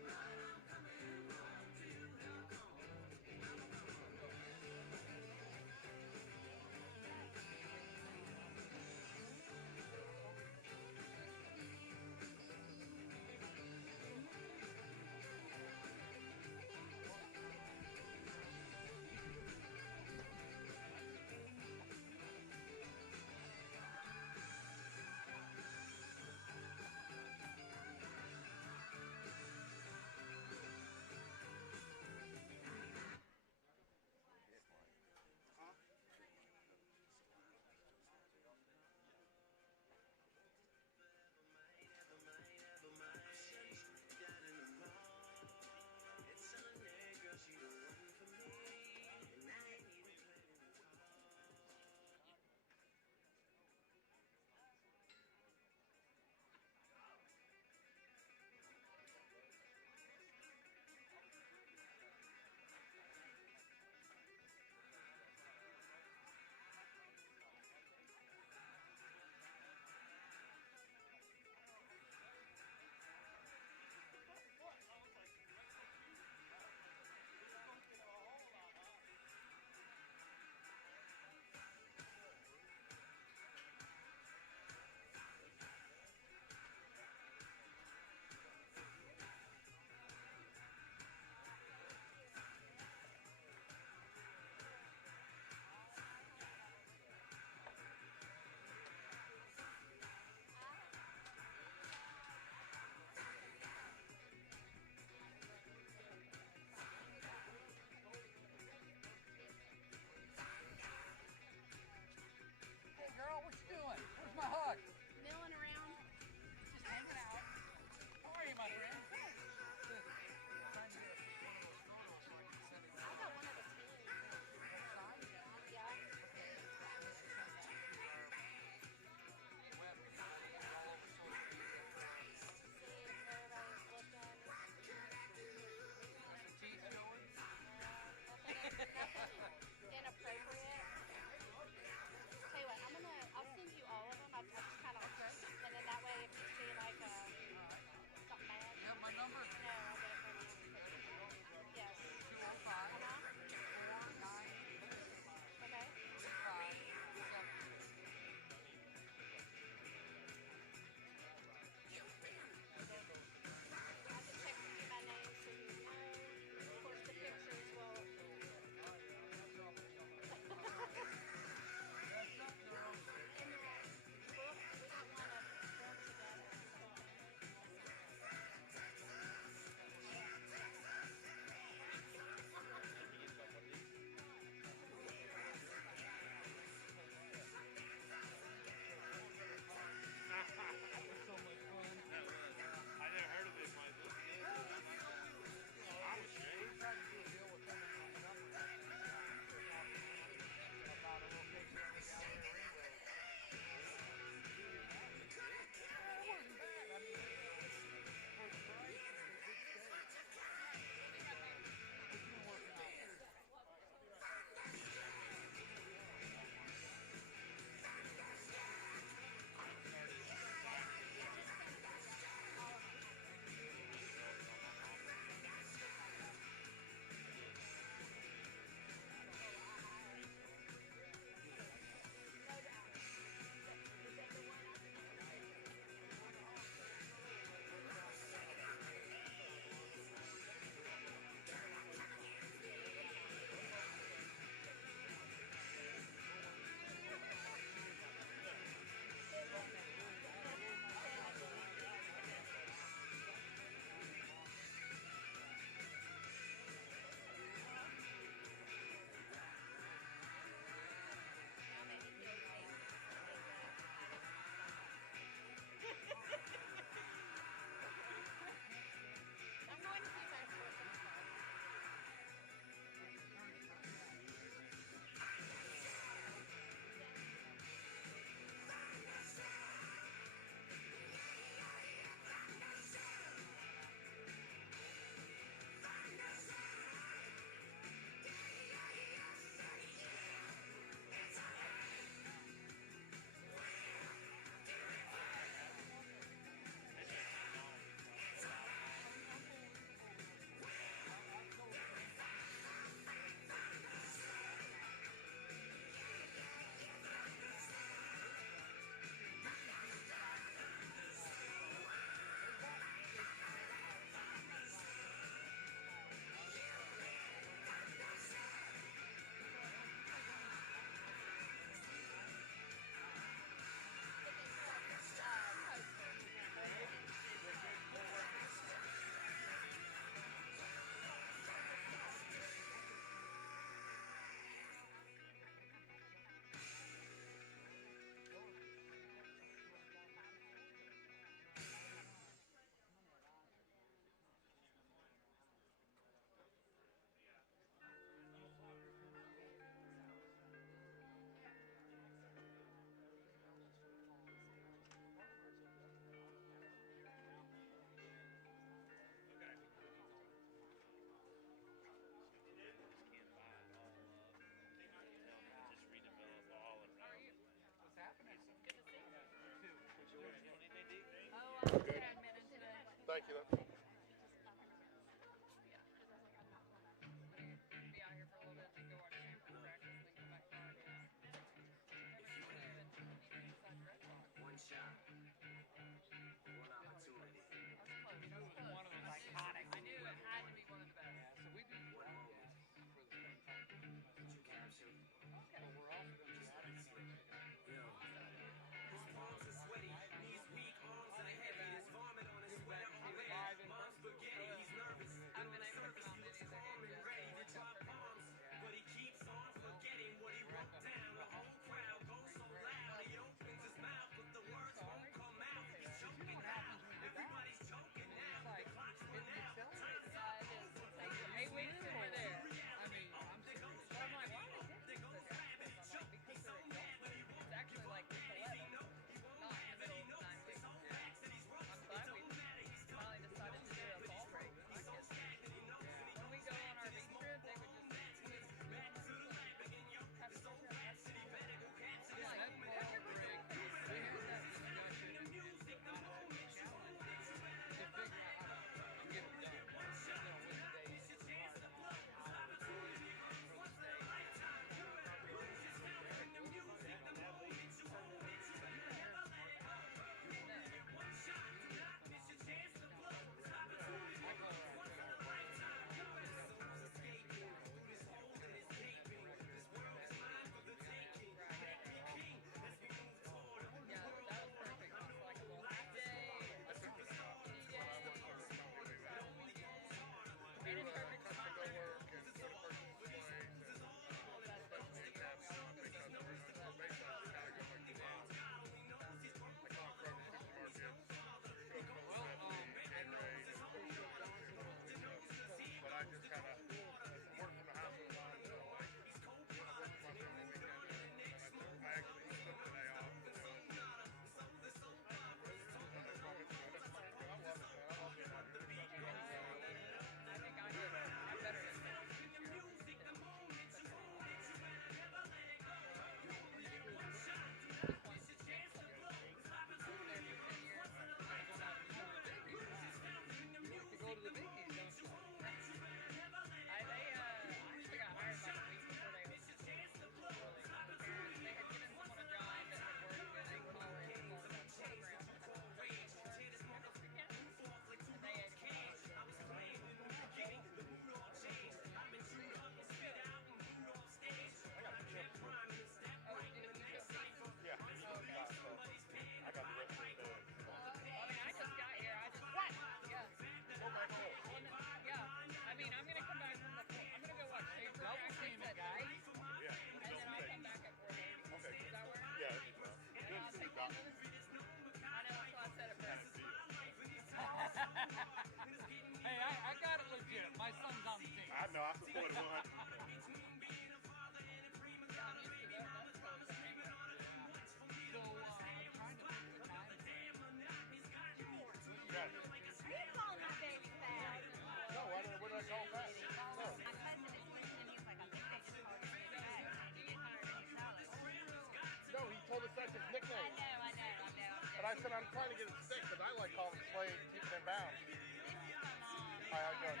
I said I'm trying to get it stick because I like calling Slade, keep it in bounds. This is my mom. Hi, how you doing?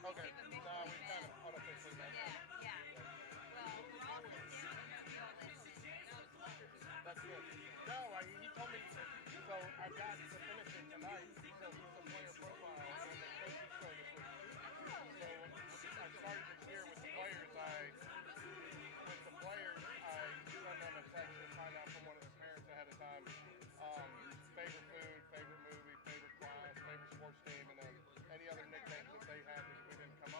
Okay. No, we kind of unofficially met. Yeah. Well, Ross is doing you'll listen. That's good. No, he told me, so I've got to finish it tonight. So he's a player profile on the coaching show this week. So I started this year with the players. I send them a text to find out from one of the parents ahead of time. Favorite food, favorite movie, favorite class, favorite sports team, and then any other nicknames that they had that we didn't come up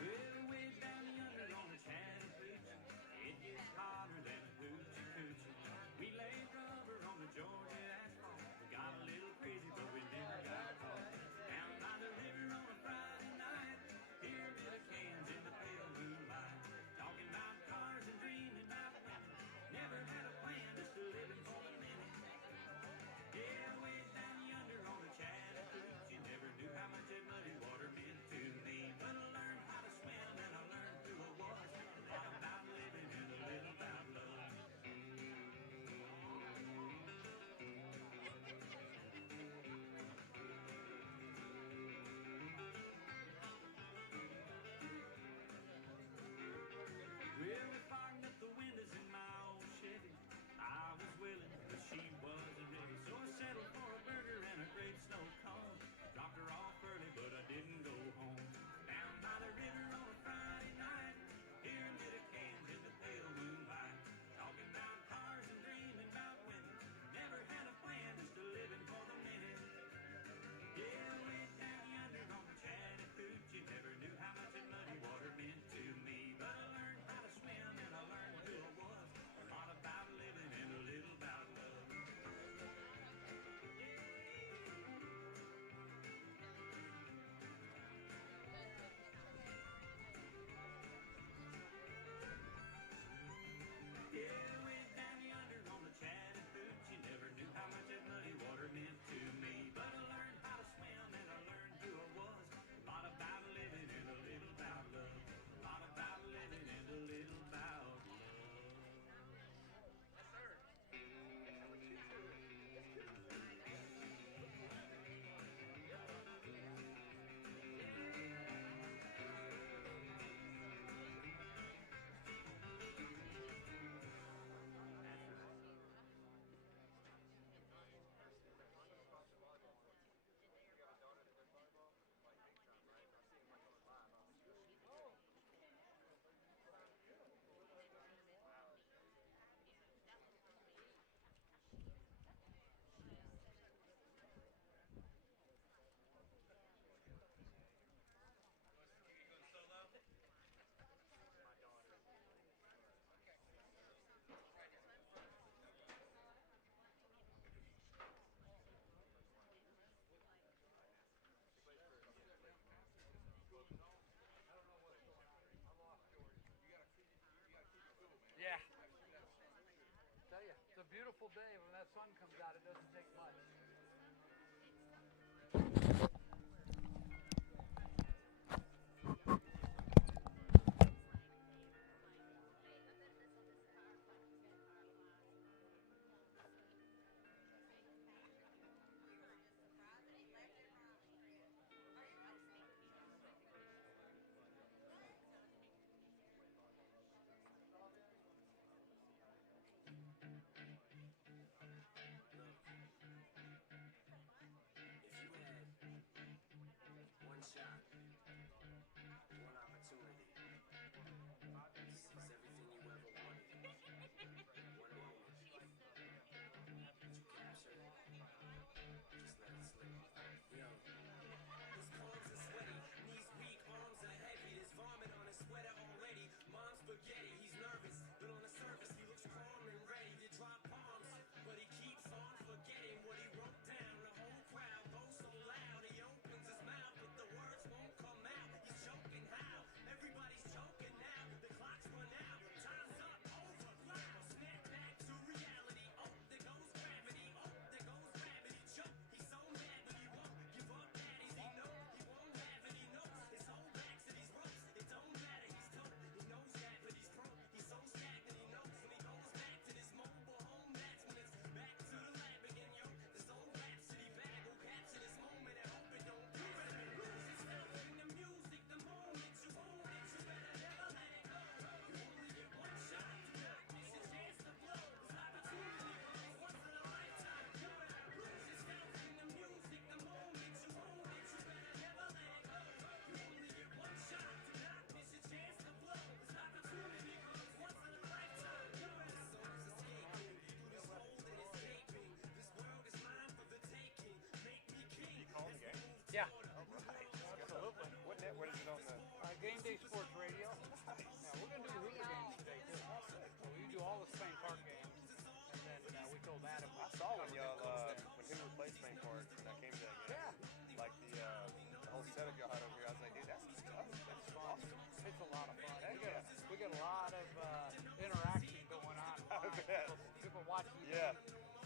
Well, way down yonder on the Chattahoochee, it gets hotter than a hoochie coochie. We laid rubber on the Georgia asphalt. We got a little crazy, but we never got caught. Down by the river on a Friday night, hear a bit of cans in the pale moonlight. Talking about cars and dreaming about women. Never had a plan, just a living for the minute. Yeah, way down yonder on the Chattahoochee, never knew how much that muddy water meant to me. But I learned how to swim and I learned who I was. A lot about living and a little about love. Well, we fired up the windows in my old Chevy. I was willing, but she wasn't ready. So I settled for a burger and a great snow cone. Dropped her off early, but I didn't go home. Down by the river on a Friday night, hearing bit of cans in the pale moonlight. Talking about cars and dreaming about women. Never had a plan, just a living for the minute. Yeah, way down yonder on the Chattahoochee, never knew how much that muddy water meant to me. But I learned how to swim and I learned who I was. A lot about living and a little about love. Yeah, way down yonder on the Chattahoochee, never knew how much that muddy water meant to me. But I learned how to swim and I learned who I was. A lot about living and a little about love. A lot about living and a little about love. Yeah. Tell you, it's a beautiful day. When that sun comes out, it doesn't take much.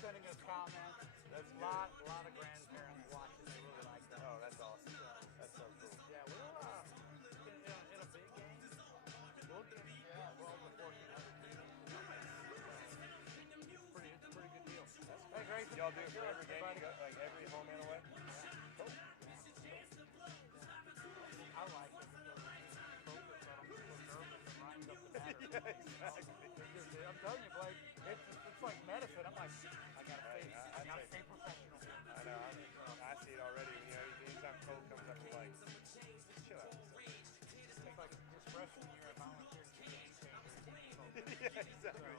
sending us comments. There's a lot of grandparents watching. They really like that. Oh, that's awesome. That's so cool. Yeah, we're in a big game. We'll get well before it's a pretty good deal. Hey, Grace. Y'all do it for every game, like every home and away? Cool. I like it. Yeah, exactly. I'm telling you, Blake, it's like medicine. I'm like, I gotta stay professional. I know. I see it already. You know, anytime cold comes up, you're like, chill out. It's like this freshman year at volunteer game changer. Yeah, exactly.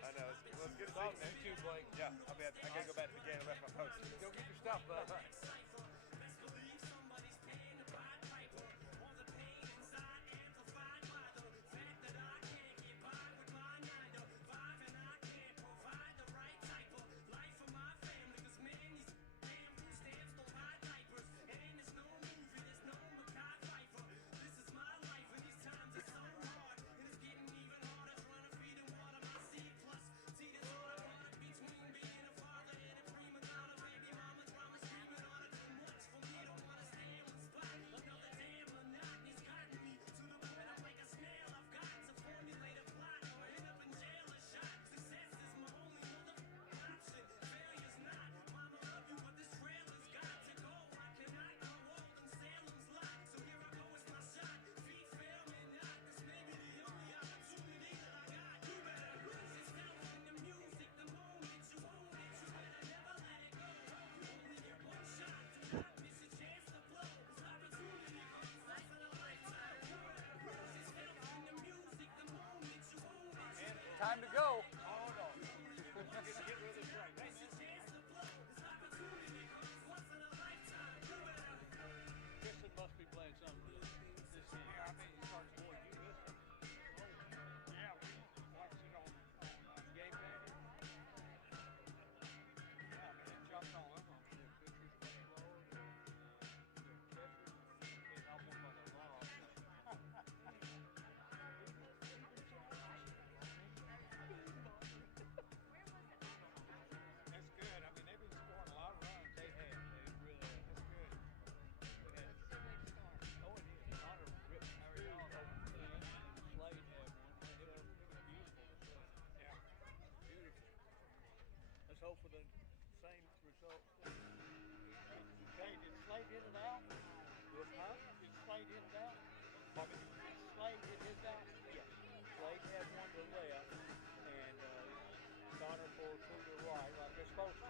I know. Let's get it Talk to you, Blake. Yeah, I gotta go back to the game and left my post. Go get your stuff, bud. Time to go. Hold on. Get rid of this right. Kristen must be playing something this game. Yeah, I think it's hard to avoid you. Yeah, we watched it on GameDay. Yeah, I mean, it jumped all over them. The pitchers were slow. The catchers, it almost like a runoff. That's good. I mean, they've been scoring a lot of runs. They have. They really have. That's good. They had, oh, it is. A lot of rip Ariel over the end. Slade had one. It was beautiful to see. Yeah. Beautiful. Let's hope for the same result. Hey, did Slade hit it out? Huh? Did Slade hit it out? Did Slade hit his out? Yeah. Slade had one to the left, and Connor pulled two to the right, like they're supposed to.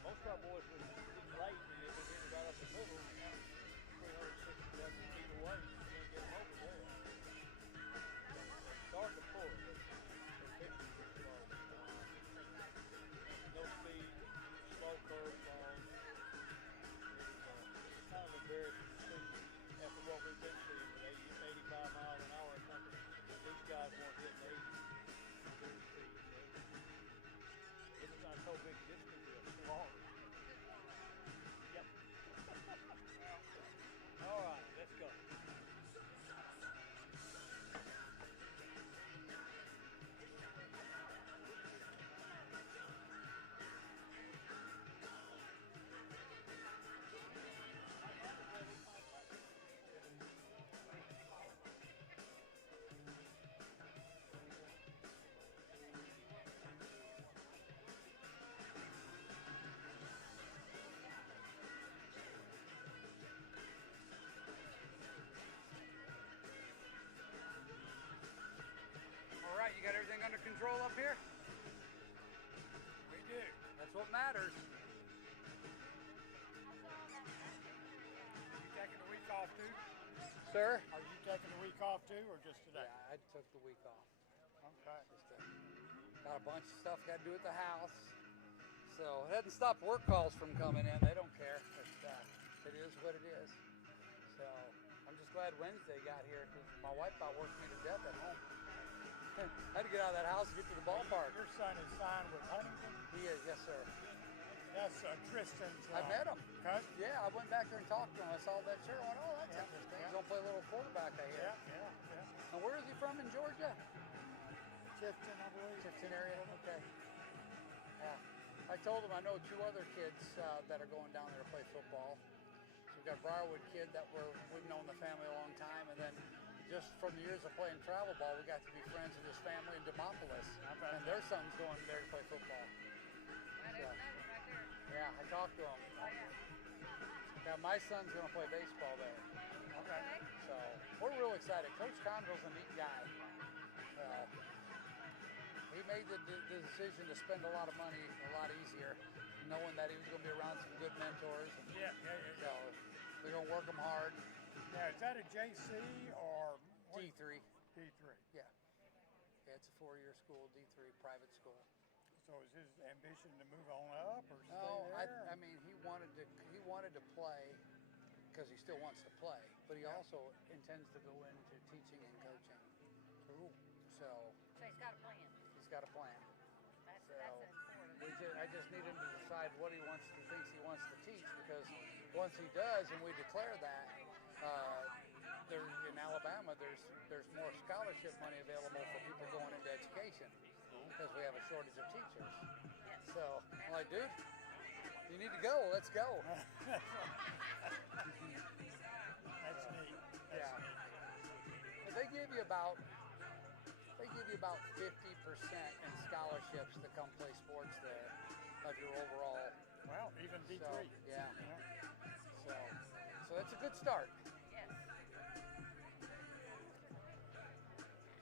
Most of our boys would get late, and if they hit it right up the middle, 367 feet away, you can't get them over there. Start to pull it, but their pitching was slow. No speed, slow curve balls. It's kind of embarrassing to see after what we've been seeing with 85 miles an hour or something. These guys weren't hitting 80 speed. It's not so big, this could be a slaughter. Yep. All right, let's go. All right, you got everything under control up here? We do. That's what matters. You taking a week off too? Sir? Are you taking a week off too, or just today? Yeah, I took the week off. Okay. Got a bunch of stuff got to do at the house. So it hasn't stopped work calls from coming in. They don't care. It is what it is. So I'm just glad Wednesday got here because my wife about worked me to death at home. I had to get out of that house and get to the ballpark. Your son is signed with Huntington? He is, yes, sir. That's Tristan's. I met him. Cousin? Yeah, I went back there and talked to him. I saw that shirt. I went, oh, that's interesting. He's going to play a little quarterback, I hear. Yeah. And where is he from in Georgia? Tifton, I believe. Tifton area? Okay. Yeah. I told him I know 2 other kids that are going down there to play football. So we've got a Briarwood kid that we've known the family a long time, and then just from the years of playing travel ball, we got to be friends with his family in Demopolis, and their son's going there to play football. So, yeah, I talked to him. Yeah, my son's going to play baseball there. Okay. So we're real excited. Coach Condrell's a neat guy. He made the decision to spend a lot of money a lot easier, knowing that he was going to be around some good mentors. Yeah. So they're going to work him hard. Now, is that a JC or what? D3. D3. Yeah, it's a 4-year school, D3 private school. So is his ambition to move on up or stay No, there? I mean he wanted to play because he still wants to play, but he also intends to go into teaching and coaching. Cool. So he's got a plan. He's got a plan. That's important. I just need him to decide what he thinks he wants to teach, because once he does and we declare that, there in Alabama there's more scholarship money available for people going into education because we have a shortage of teachers. So I'm like, dude, you need to go. Let's go. That's neat. Yeah. But they give you about 50% in scholarships to come play sports there of your overall. Well, even D3. So, yeah. So it's a good start. Yes.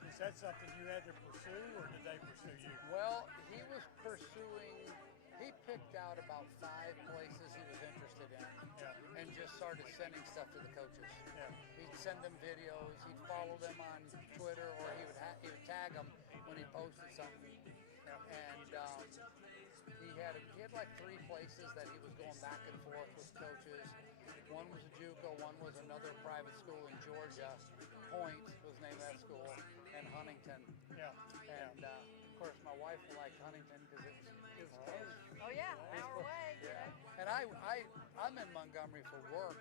Is that something you had to pursue, or did they pursue you? Well, he picked out about 5 places he was interested in, and just started sending stuff to the coaches. Yeah. He'd send them videos, he'd follow them on Twitter, or he would tag them when he posted something. And he had like 3 places that he was going back and forth with coaches. One was a JUCO, one was another private school in Georgia. Point was the name of that school, and Huntington. Yeah. And of course, my wife liked Huntington because it was close. Oh yeah, an hour away. Yeah. And I'm in Montgomery for work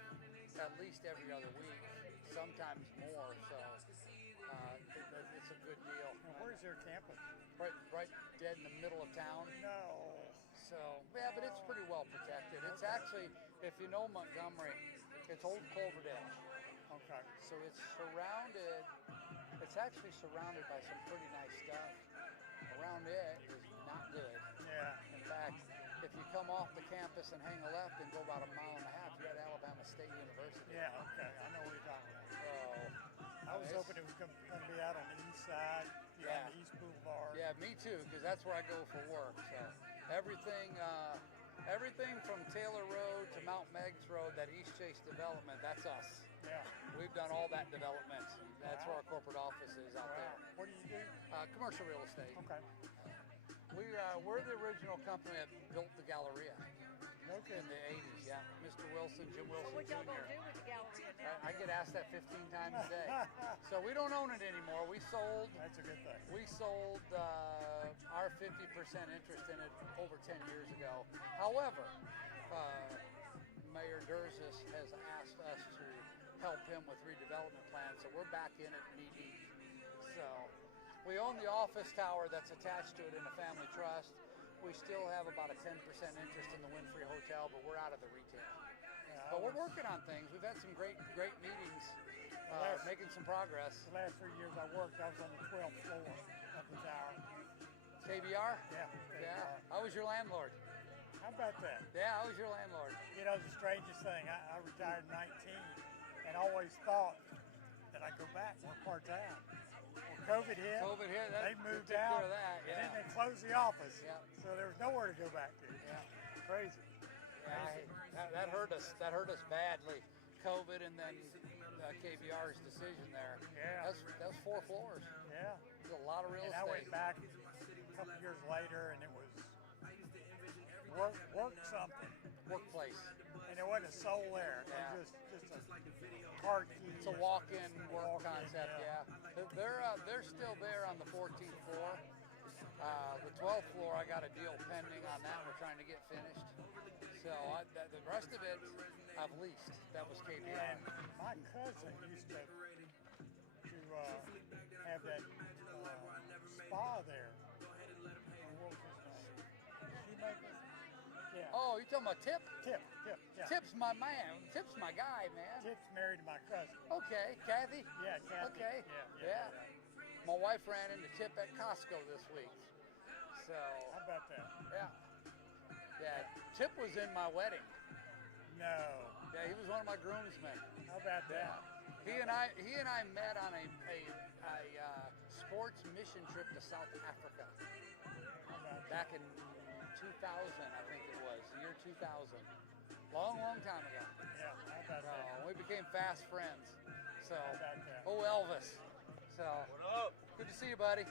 at least every other week, sometimes more. So it's a good deal. Now, where's their campus? Right dead in the middle of town. No. So yeah, but it's pretty well protected. It's actually, if you know Montgomery, it's old Cloverdale. Okay. So it's actually surrounded by some pretty nice stuff. Around it is not good. Yeah. In fact, if you come off the campus and hang a left and go about 1.5 miles, you're at Alabama State University. Yeah, okay. I know what you're talking about. So I was hoping it was going to be out on the east side, on the East Boulevard. Yeah, me too, because that's where I go for work. So everything from Taylor Road to Mount Meigs Road, that East Chase development, that's us. Yeah. We've done all that development. That's where our corporate office is out there. What do you do? Commercial real estate. Okay. We're the original company that built the Galleria Okay. in the 80s. Yeah, Mr. Wilson, Jim Wilson What y'all Jr. gonna do with the Galleria now? I get asked that 15 times a day. So we don't own it anymore. We sold. That's a good thing. We sold our 50% interest in it over 10 years ago. However, Mayor Durzis has asked us to help him with redevelopment plans, so we're back in it knee-deep. So we own the office tower that's attached to it in a family trust. We still have about a 10% interest in the Winfrey Hotel, but we're out of the retail. But we're working on things. We've had some great meetings, making some progress. The last 3 years I worked, I was on the 12th floor of the tower. KBR? Yeah. Yeah. I was your landlord. How about that? Yeah, I was your landlord. You know, the strangest thing, I retired in 19 and always thought that I'd go back, work part-time. Well, COVID hit. They moved took out, care of that, and then they closed the office. Yeah. So there was nowhere to go back to. Yeah. Crazy. Yeah, that hurt us. That hurt us badly. COVID and then KBR's decision there. Yeah. That was 4 floors. Yeah. There's a lot of real And estate. I went back a couple years later, and it was work something. Workplace. And there wasn't a soul there. Yeah. It was just a card key. It's a walk-in work Walk-in, concept, yeah. They're still there on the 14th floor. The 12th floor, I got a deal pending on that. We're trying to get finished. So the rest of it, I've leased. That was KBR. And my cousin used to have that spa there. What was his name? Shoemaker? Oh, you talking about Tip? Tip, yeah. Tip's my man. Tip's my guy, man. Tip's married to my cousin. Okay, Kathy? Yeah, Kathy. Okay. Yeah. My wife ran into Tip at Costco this week. So. How about that? Yeah. Tip was in my wedding. No. Yeah, he was one of my groomsmen. How about that? He and I met on a sports mission trip to South Africa back in 2000, I think it was, the year 2000. Long time ago. Yeah, how about that? We became fast friends. So, how about that? Oh, Elvis. So, What up? Good to see you, buddy.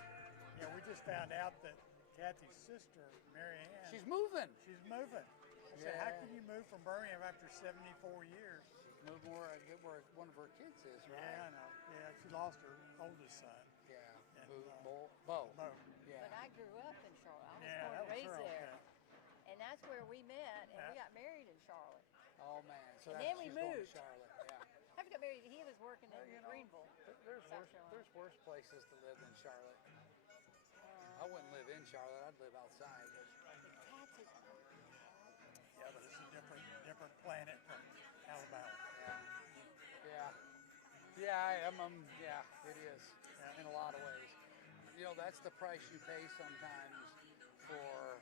Yeah, we just found out that Kathy's sister, Mary Ann. She's moving. I said, how can you move from Birmingham after 74 years? Move more, get where one of her kids is, right? Yeah, I know. Yeah, she lost her oldest son. Yeah. And, Bo. Bo. Yeah. But I grew up in Charlotte. I was Yeah, born that and was raised her there. hometown. And that's where we met, and we got married in Charlotte. Oh, man. So And that's, then we she's going to moved. Charlotte. Yeah. After we got married, he was working in Greenville. There's worse places to live than Charlotte. I wouldn't live in Charlotte. I'd live outside. Yeah, but it's a different planet from Alabama. Yeah, it is in a lot of ways. You know, that's the price you pay sometimes for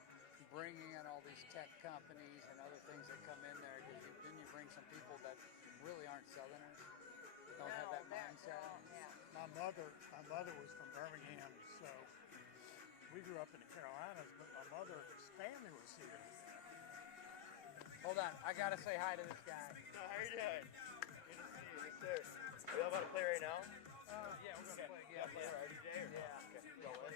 bringing in all these tech companies and other things that come in there, because then you bring some people that really aren't Southerners, don't have that mindset. My mother was from Birmingham, so we grew up in the Carolinas, but my mother's family was here. Hold on, I gotta say hi to this guy. How are you doing? Good to see you. Yes, sir. Are y'all about to play right now? Yeah, we're gonna play. Yeah, play right today? Yeah. Okay, y'all in?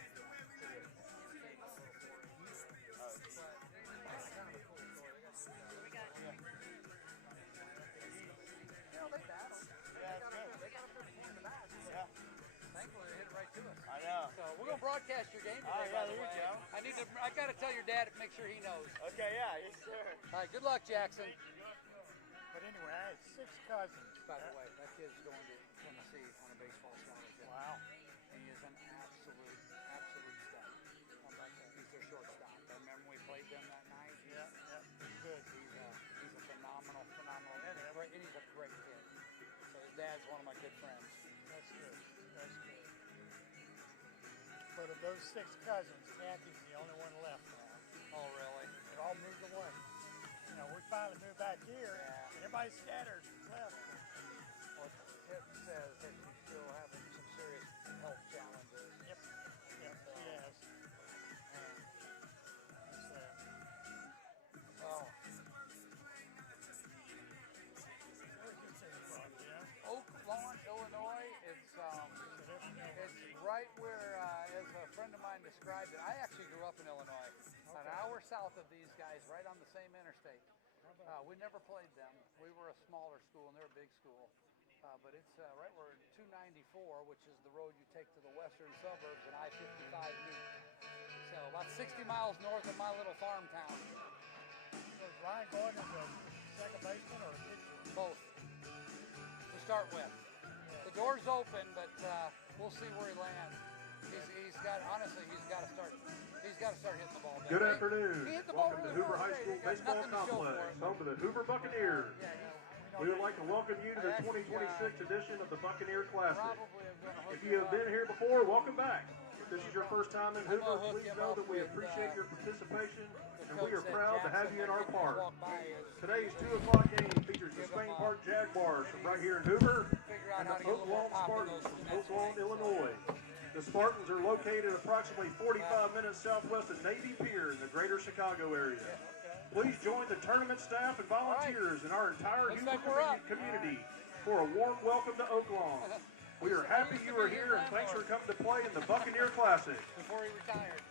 Thankfully, they hit it right to us. I know. So we're gonna broadcast your game today. Yeah, there you go. I gotta tell your dad to make sure he knows. Okay, yeah, yes, sir. All right, good luck, Jackson. But anyway, I had 6 cousins. By the way, that kid's going to Tennessee on a baseball scholarship. Wow. And he is an absolute stud. He's their shortstop. I remember we played them that night. Yeah, good. He's a phenomenal, and he's a great kid. So his dad's one of my good friends. That's good. But of those 6 cousins, Kathy's the only one left now. Oh, really? They all moved away. You know, we finally moved back here, and everybody scattered left. Well, Tip says that she's still having some serious health challenges. Yep, she has. Oh. Where's this thing from, yeah? Oak Lawn, Illinois. It's right where, as a friend of mine described it, I actually grew up in Illinois, an hour south of these guys, right on the same interstate. We never played them. We were a smaller school, and they're a big school. But it's right where 294, which is the road you take to the western suburbs, and I-55 meet. So about 60 miles north of my little farm town. So is Ryan Gordon as a second baseman or a pitcher? Both, to start with. The door's open, but we'll see where he lands. He's got to start hitting the ball. Good afternoon. He hit the ball Welcome really to Hoover well High today. School Baseball Complex, home of the Hoover Buccaneers. We would like to welcome you to the 2026 edition of the Buccaneer Classic. If you have been here before, welcome back. If this is your first time in Hoover, please know that we appreciate your participation and we are proud to have you in our park. Today's 2 o'clock game features the Spain Park Jaguars from right here in Hoover and the Oak Lawn Spartans from Oak Lawn, Illinois. The Spartans are located approximately 45 minutes southwest of Navy Pier in the greater Chicago area. Please join the tournament staff and volunteers and our entire Hoover community for a warm welcome to Oak Lawn. We are happy you are here and thanks for coming to play in the Buccaneer Classic. Before he retired.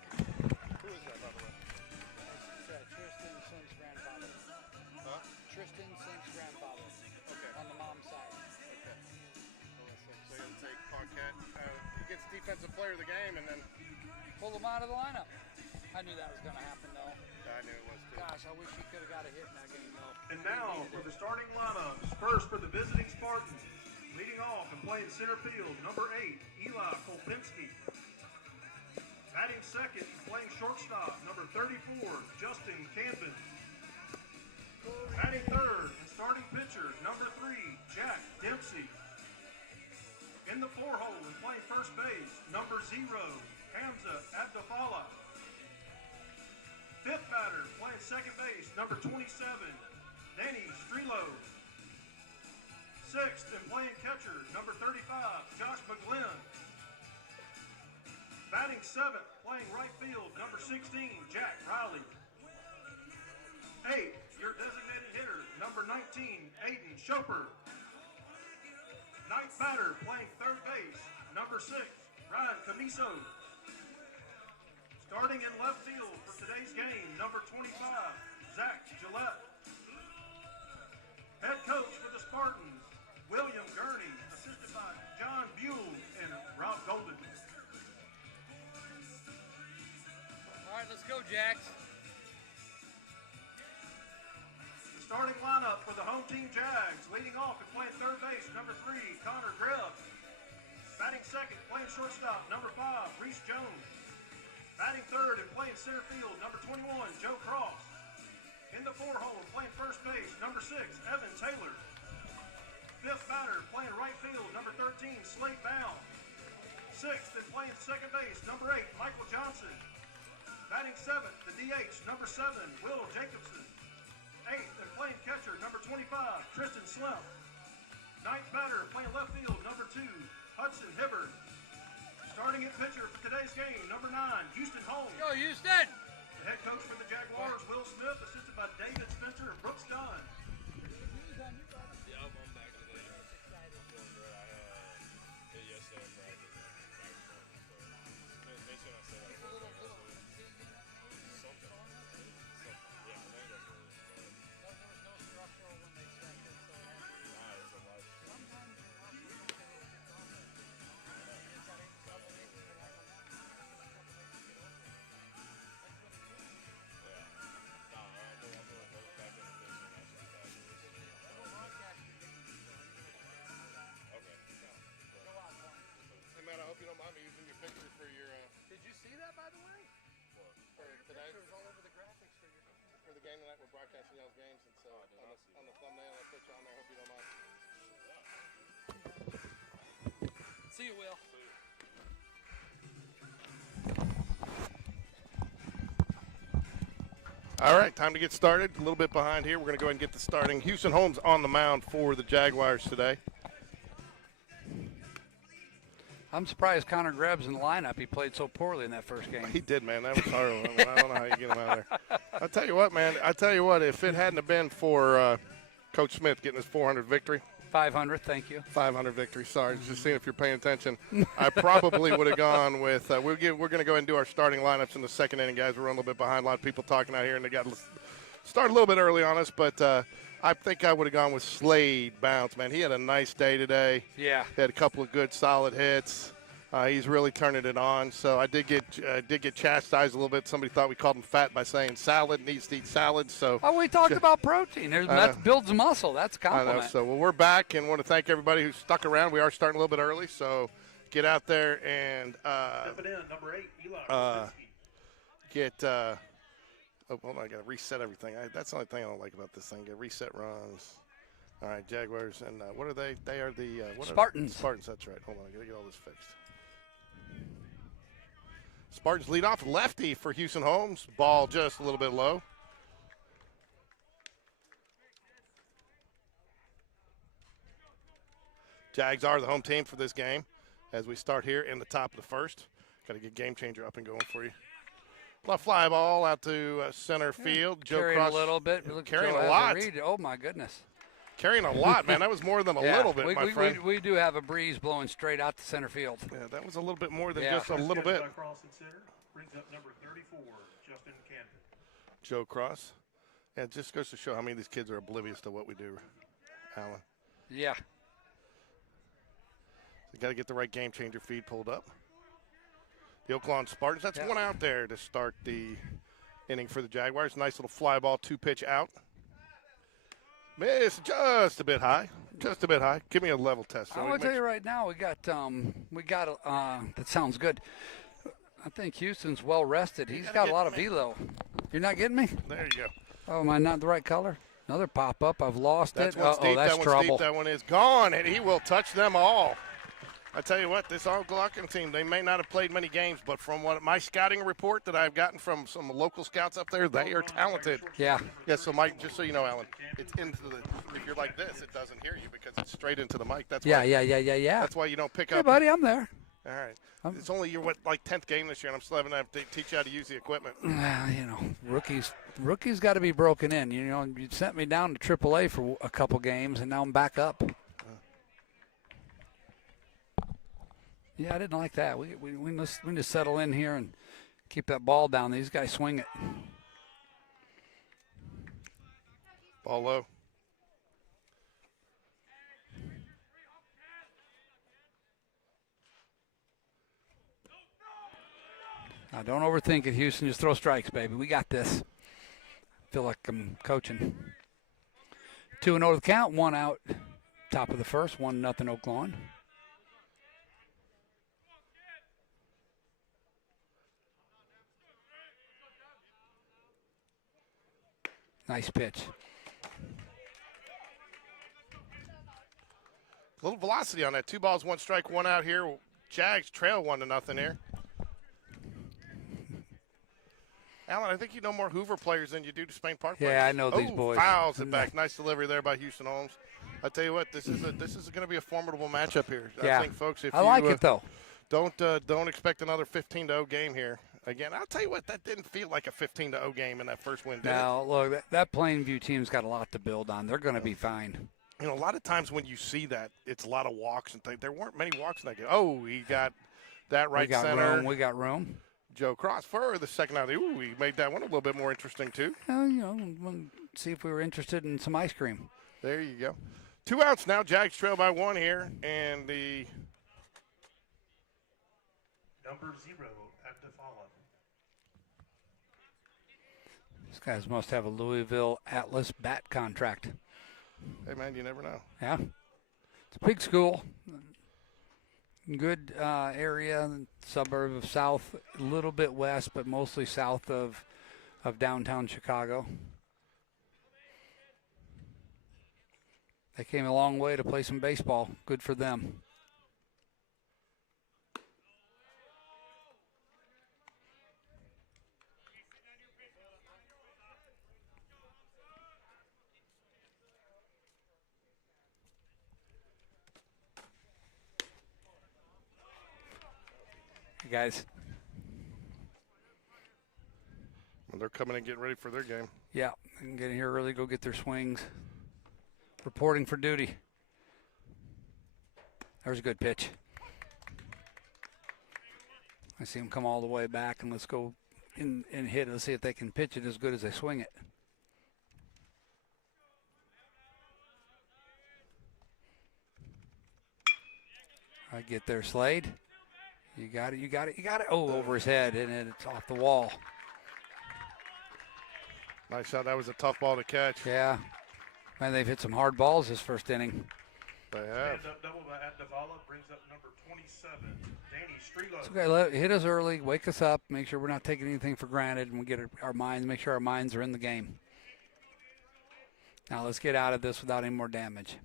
Who is that, by the way? It's Tristan Sim's grandfather. Huh? Tristan Sim's grandfather. Okay. On the mom's side. Okay. So you're going to take Paquette. He gets defensive player of the game and then pull him out of the lineup. I knew that was going to happen, though. I knew it was, too. Gosh, I wish he could have got a hit in that game, though. And now for the starting lineups. First for the visiting Spartans. Leading off and playing center field, number 8, Eli Kolpinski. Batting second and playing shortstop, number 34, Justin Camden. Batting third and starting pitcher, number 3, Jack Dempsey. In the 4-hole and playing first base, number 0, Hamza Abdafallah. Fifth batter, playing second base, number 27, Danny Strelo. Sixth and playing catcher, number 35, Josh McGlynn. Batting seventh, playing right field, number 16, Jack Riley. Eighth, your designated hitter, number 19, Aiden Schoper. Ninth batter, playing third base, number 6, Ryan Camiso. Starting in left field for today's game, number 25, Zach Gillette. Head coach for the Spartans, William Gurney, assisted by John Buell and Rob Golden. All right, let's go, Jags. The starting lineup for the home team Jags, leading off and playing third base, number 3, Connor Grebb. Batting second, playing shortstop, number 5, Reese Jones. Batting third and playing center field, number 21, Joe Cross. In the 4-hole and playing first base, number 6, Evan Taylor. Fifth batter, playing right field, number 13, Slate Bound. Sixth and playing second base, number 8, Michael Johnson. Batting seventh, the DH, number 7, Will Jacobson. Eighth and playing catcher, number 25, Tristan Slim. Ninth batter, playing left field, number 2, Hudson Hibbard. Starting at pitcher for today's game, number 9, Houston Holmes. Go, Houston! The head coach for the Jaguars, Will Smith, assisted by David Spencer and Brooks Dunn. Yeah, I'm back today. I'm feeling good. I hit yesterday in practice. They should have said that. Something. Yeah, I think that's really good. There was no structural when they checked it, so Nah, it's a lot. sometimes I hope you don't mind me using your picture for your. Did you see that, by the way? What? For today? Pictures all over the graphics for your For the game tonight, we're broadcasting y'all's games, and so on the thumbnail, I'll put you on there. Hope you don't mind. See you, Will. All right, time to get started. A little bit behind here. We're going to go ahead and get the starting. Houston Holmes on the mound for the Jaguars today. I'm surprised Connor Grebb's in the lineup. He played so poorly in that first game. He did, man. That was horrible. I don't know how you get him out of there. I'll tell you what, man. If it hadn't have been for Coach Smith getting his 400 victory. 500, thank you. 500 victory. Sorry, just seeing if you're paying attention. I probably would have gone with. We're going to go ahead and do our starting lineups in the second inning, guys. We're running a little bit behind. A lot of people talking out here, and they got started a little bit early on us, but. I think I would have gone with Slade Bounce, man. He had a nice day today. Yeah. He had a couple of good, solid hits. He's really turning it on. So I did get chastised a little bit. Somebody thought we called him fat by saying salad, needs to eat salad. So we talked about protein. That builds muscle. That's a compliment. I know. So we're back, and want to thank everybody who stuck around. We are starting a little bit early, so get out there and Stepping in, number 8, Eli get. Oh, hold on, I got to reset everything. That's the only thing I don't like about this thing. Get reset runs. All right, Jaguars. And what are they? They are the Spartans. Spartans, that's right. Hold on, I got to get all this fixed. Spartans lead off lefty for Houston Holmes. Ball just a little bit low. Jags are the home team for this game as we start here in the top of the first. Got to get Game Changer up and going for you. Fly ball out to center field. Joe carrying Cross a little bit. Carrying a lot. Oh, my goodness. Carrying a lot, man. That was more than a little bit, my friend. We do have a breeze blowing straight out to center field. Yeah, that was a little bit more than just a little bit. Cross in center brings up number 34, Justin Cannon. Joe Cross. And it just goes to show how many of these kids are oblivious to what we do, Alan. Yeah. You got to get the right Game Changer feed pulled up. The Oaklawn Spartans, that's one out there to start the inning for the Jaguars. Nice little fly ball, 2-pitch out. Miss just a bit high. Just a bit high. Give me a level test. I want to tell you right now, we got that sounds good. I think Houston's well rested. He's got a lot of velo. You're not getting me? There you go. Oh, am I not the right color? Another pop-up. I've lost That's it. one's deep. That's that one's trouble. Deep. That one is gone, and he will touch them all. I tell you what, this All-Gluckin team, they may not have played many games, but from what my scouting report that I've gotten from some local scouts up there, they are talented. Yeah. Yeah, so Mike, just so you know, Alan, it's into the, if you're like this, it doesn't hear you because it's straight into the mic. That's why, Yeah. That's why you don't pick Hey, up. buddy, I'm there. All right. It's only your, 10th game this year, and I'm still having to teach you how to use the equipment. Rookies got to be broken in. You sent me down to AAA for a couple games, and now I'm back up. Yeah, I didn't like that. We just settle in here and keep that ball down. These guys swing it. Ball low. Now, don't overthink it, Houston. Just throw strikes, baby. We got this. Feel like I'm coaching. 2-0 the count. 1 out. Top of the first. 1-0 Oak Lawn. Nice pitch. A little velocity on that. 2 balls, 1 strike, 1 out here. Jags trail 1-0 here. Alan, I think you know more Hoover players than you do to Spain Park players. Yeah, I know these boys. Fouls it back. Nice delivery there by Houston Holmes. I tell you what, this is going to be a formidable matchup here. Yeah. I think, folks, if I like it though. Don't expect another 15-0 game here. Again, I'll tell you what, that didn't feel like a 15-0 game in that first win, did it? Now, look, that Plainview team's got a lot to build on. They're going to be fine. A lot of times when you see that, it's a lot of walks and things. There weren't many walks in that game. Oh, he got that right center. We got room. Joe Cross for the second out. Ooh, he made that one a little bit more interesting, too. We'll see if we were interested in some ice cream. There you go. 2 outs now. Jags trail by 1 here. And the number 0 at DeFala. These guys must have a Louisville Atlas bat contract. Hey, man, you never know. Yeah. It's a big school. Good area, suburb of South, a little bit west, but mostly south of downtown Chicago. They came a long way to play some baseball. Good for them. Hey guys. Well, they're coming and getting ready for their game. Yeah, they can get in here early, go get their swings. Reporting for duty. There's a good pitch. I see him come all the way back, and let's go in and hit it. Let's see if they can pitch it as good as they swing it. I get there, Slade. You got it. Oh, over his head, and it's off the wall. Nice shot. That was a tough ball to catch. Yeah. Man, they've hit some hard balls this first inning. They have. Stand up double at Davala brings up number 27, Danny Strelo. It's okay, hit us early, wake us up, make sure we're not taking anything for granted, and we get our minds, make sure our minds are in the game. Now let's get out of this without any more damage.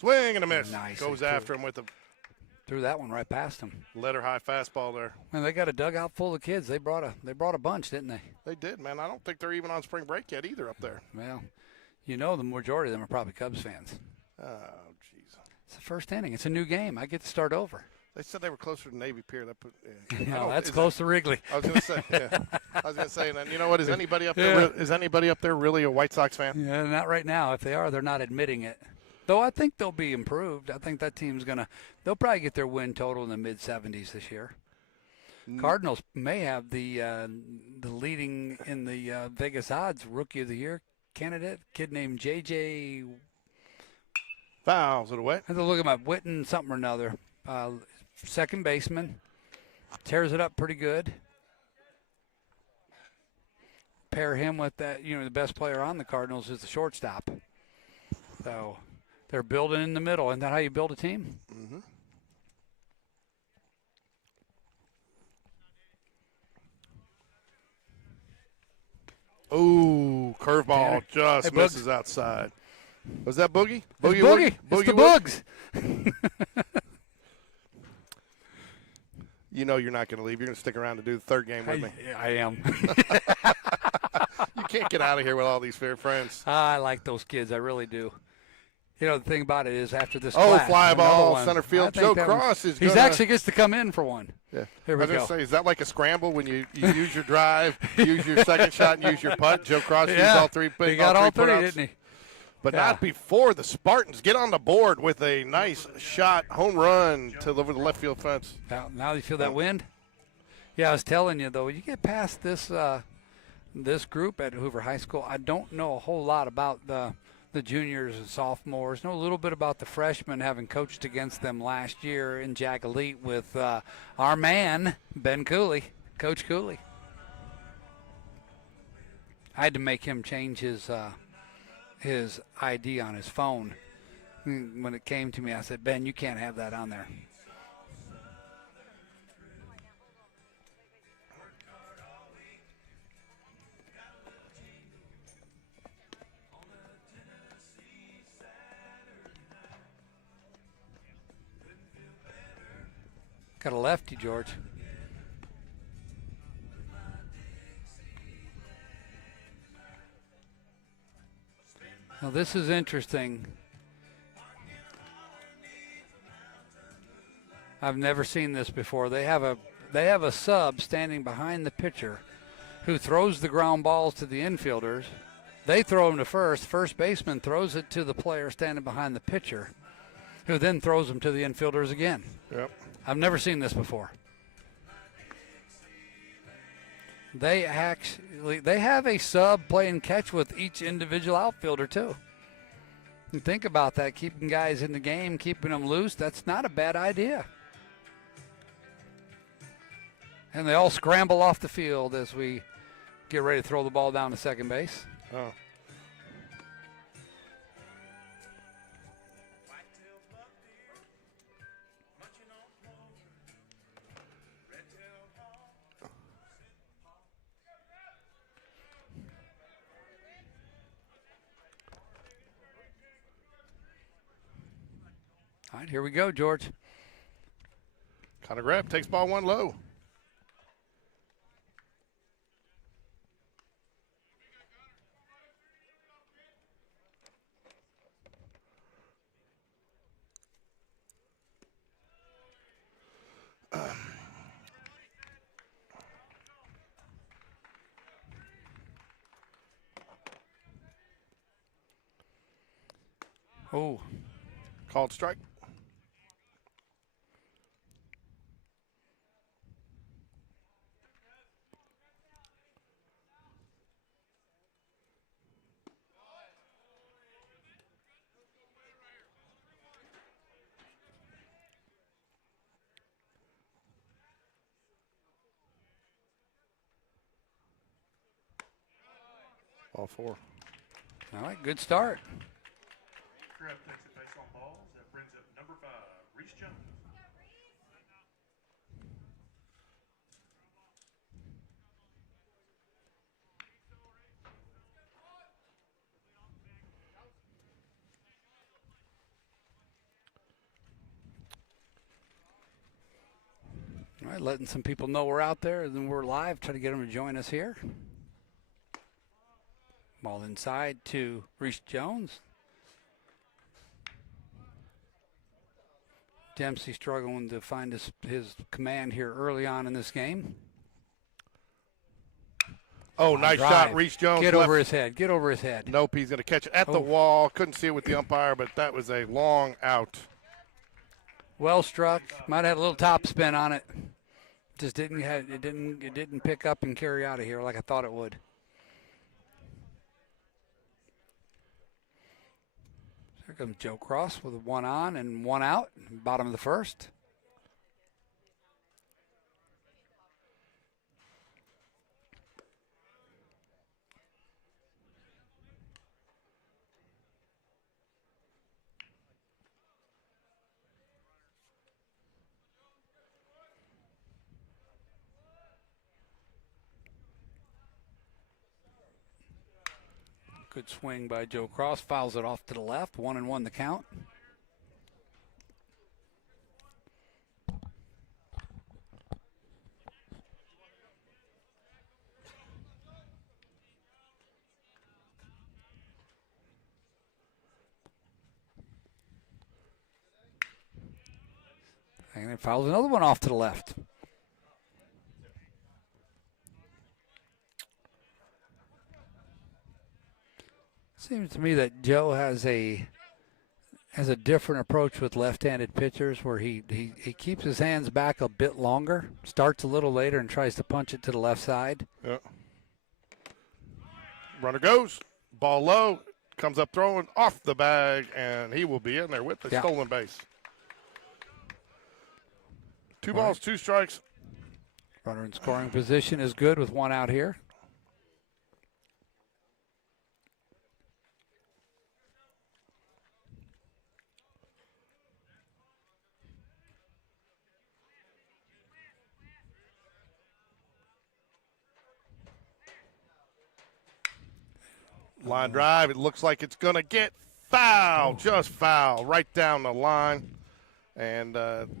Swing and a miss. Nice. Goes after him with a threw that one right past him. letter high fastball there. Man, they got a dugout full of kids. They brought a bunch, didn't they? They did, man. I don't think they're even on spring break yet either up there. Well, the majority of them are probably Cubs fans. Oh, jeez. It's the first inning. It's a new game. I get to start over. They said they were closer to Navy Pier. That put. Yeah. No, that's close to Wrigley. I was going to say. Yeah. I was going to say. And then, you know what? Is anybody up there? Is anybody up there really a White Sox fan? Yeah, not right now. If they are, they're not admitting it. Though I think they'll be improved. I think that team's they'll probably get their win total in the mid-70s this year. Cardinals may have the leading in the Vegas odds Rookie of the Year candidate, kid named J.J. Fouls it away. I have to look at my Witten something or another. Second baseman. Tears it up pretty good. pair him with that, the best player on the Cardinals is the shortstop. So they're building in the middle. Isn't that how you build a team? Mm-hmm. Ooh, curveball just misses outside. Was that Boogie? Boogie. It's the Boogs. You know you're not going to leave. You're going to stick around to do the third game with me. I am. You can't get out of here with all these fair friends. I like those kids. I really do. The thing about it is after this fly ball, center field. Joe Cross is going to. He actually gets to come in for one. Yeah. Here we go. I was going to say, is that like a scramble when you use your drive, use your second shot, and use your putt? Joe Cross used all three. He got all three, didn't he? But not before the Spartans get on the board with a nice shot, home run over the left field fence. Now you feel that wind? Yeah, I was telling you, though, you get past this this group at Hoover High School, I don't know a whole lot about the juniors and sophomores. Know a little bit about the freshmen, having coached against them last year in Jag Elite with our man, Ben Cooley, Coach Cooley. I had to make him change his ID on his phone. When it came to me, I said, Ben, you can't have that on there. Got a lefty, George. Now this is interesting. I've never seen this before. They have a sub standing behind the pitcher who throws the ground balls to the infielders. They throw them to first. First baseman throws it to the player standing behind the pitcher, who then throws them to the infielders again. Yep. I've never seen this before. They have a sub playing catch with each individual outfielder too. And think about that, keeping guys in the game, keeping them loose. That's not a bad idea. And they all scramble off the field as we get ready to throw the ball down to second base. Oh. All right, here we go, George. Connor Grapp takes ball one low. Oh. Called strike. All four. All right, good start. Grab takes a base on balls. That brings up number 5, Reese Jones. All right, letting some people know we're out there, and then we're live. Try to get them to join us here. Ball inside to Reese Jones. Dempsey struggling to find his command here early on in this game. Oh, nice shot, Reese Jones. Get over his head. Get over his head. Nope, he's going to catch it at the wall. Couldn't see it with the umpire, but that was a long out. Well struck. Might have had a little top spin on it. Just didn't pick up and carry out of here like I thought it would. Here comes Joe Cross with a one on and one out, bottom of the first. Good swing by Joe Cross. Fouls it off to the left. 1-1 the count. And it fouls another one off to the left. Seems to me that Joe has a different approach with left-handed pitchers where he keeps his hands back a bit longer, starts a little later, and tries to punch it to the left side. Yeah. Runner goes. Ball low. Comes up throwing off the bag, and he will be in there with the stolen base. 2 balls, 2 strikes. Runner in scoring position is good with 1 out here. Line drive. It looks like it's going to get foul. Just foul. Right down the line. And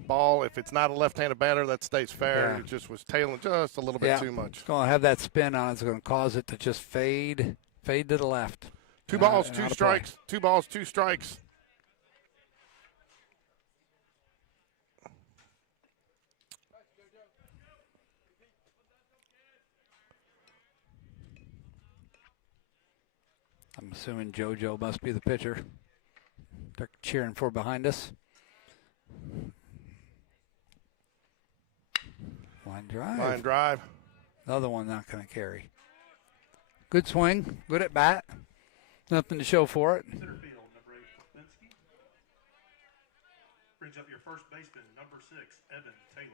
ball, if it's not a left-handed batter, that stays fair. Yeah. It just was tailing just a little bit too much. It's going to have that spin on it. It's going to cause it to just fade to the left. 2 balls, 2 strikes. 2 balls, 2 strikes. I'm assuming JoJo must be the pitcher. They're cheering for behind us. Line drive. Line drive. Another one not going to carry. Good swing. Good at bat. Nothing to show for it. Center field, number 8, Popinski. Brings up your first baseman, number 6, Evan Taylor.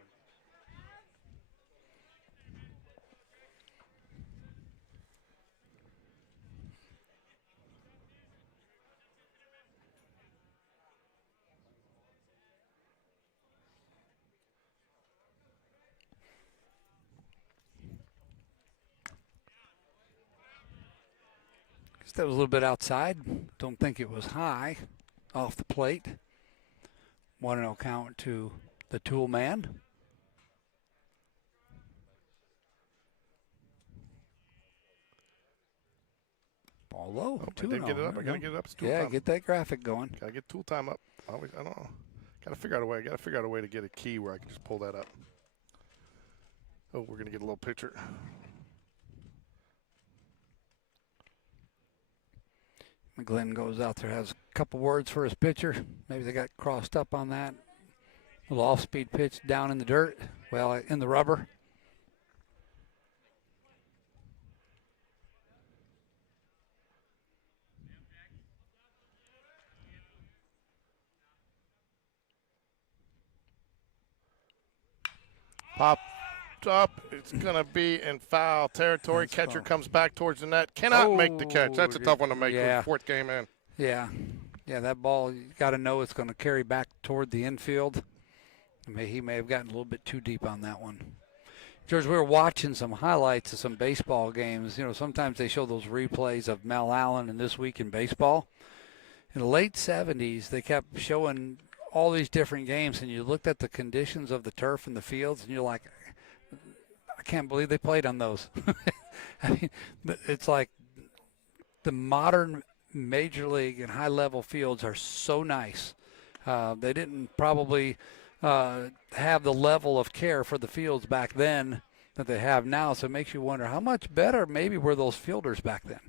That was a little bit outside. Don't think it was high off the plate. 1-0 count to the tool man. Ball low. I did get it up. I got to get it up. It's tool time. Get that graphic going. Got to get tool time up. I don't know. Got to figure out a way. Got to figure out a way to get a key where I can just pull that up. Oh, we're going to get a little picture. McGlynn goes out there, has a couple words for his pitcher. Maybe they got crossed up on that. A little off-speed pitch down in the dirt. Well, in the rubber. Popped up. It's going to be in foul territory. That's Catcher comes back towards the net. Cannot make the catch. That's a tough one to make for the 4th game in. Yeah, that ball, you got to know it's going to carry back toward the infield. He may have gotten a little bit too deep on that one. George, we were watching some highlights of some baseball games. You know, sometimes they show those replays of Mel Allen and This Week in Baseball. In the late 70s, they kept showing all these different games, and you looked at the conditions of the turf and the fields, and you're like, I can't believe they played on those. I mean, it's like the modern major league and high-level fields are so nice. They didn't probably have the level of care for the fields back then that they have now, so it makes you wonder how much better maybe were those fielders back then.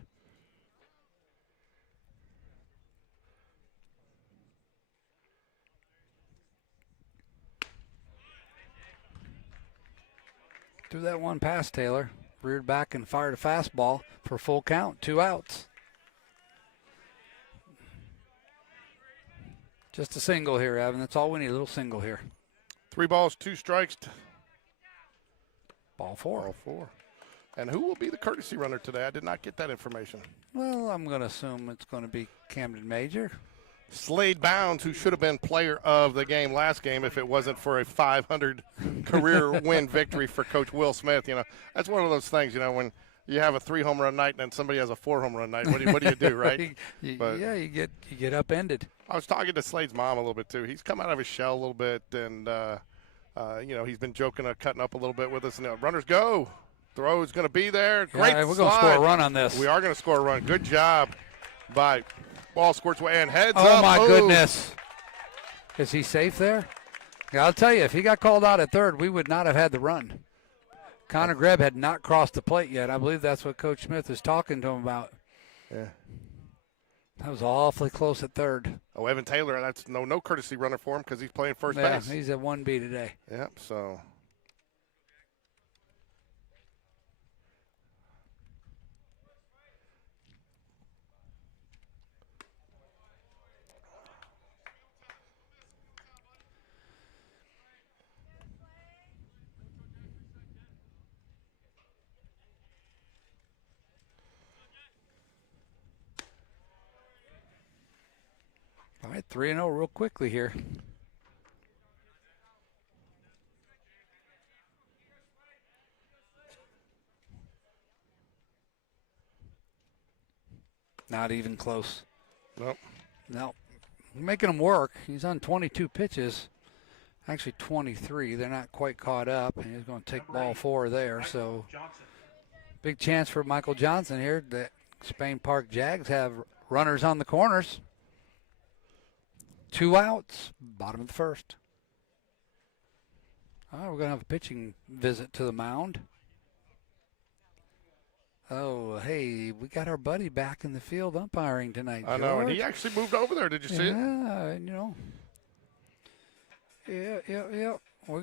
Threw that one past Taylor, reared back and fired a fastball for full count, 2 outs. Just a single here, Evan. That's all we need, a little single here. 3 balls, 2 strikes. Ball 4. Ball 4. And who will be the courtesy runner today? I did not get that information. Well, I'm going to assume it's going to be Camden Major. Slade Bounds, who should have been player of the game last game if it wasn't for a 500 career win victory for Coach Will Smith. You know, that's one of those things, you know, when you have a 3 home run night and then somebody has a 4 home run night. What do you do, right? you get upended. I was talking to Slade's mom a little bit too. He's come out of his shell a little bit, and he's been joking, cutting up a little bit with us. And runners go. Throw is going to be there. Great slide. We're going to score a run on this. We are going to score a run. Good job by ball squirts away and heads up. Oh, my goodness. Is he safe there? Yeah, I'll tell you, if he got called out at third, we would not have had the run. Connor Greb had not crossed the plate yet. I believe that's what Coach Smith is talking to him about. Yeah. That was awfully close at third. Oh, Evan Taylor, that's no courtesy runner for him because he's playing first base. He's at 1B today. Yep, so. All right, 3-0 real quickly here. Not even close. Nope. No. Making him work. He's on 22 pitches. Actually 23. They're not quite caught up, and he's going to take ball 4 there. So big chance for Michael Johnson here. The Spain Park Jags have runners on the corners. 2 outs, bottom of the first. All right, we're going to have a pitching visit to the mound. Oh, hey, we got our buddy back in the field umpiring tonight, I know, and he actually moved over there. Did you see it? Yeah. Yeah.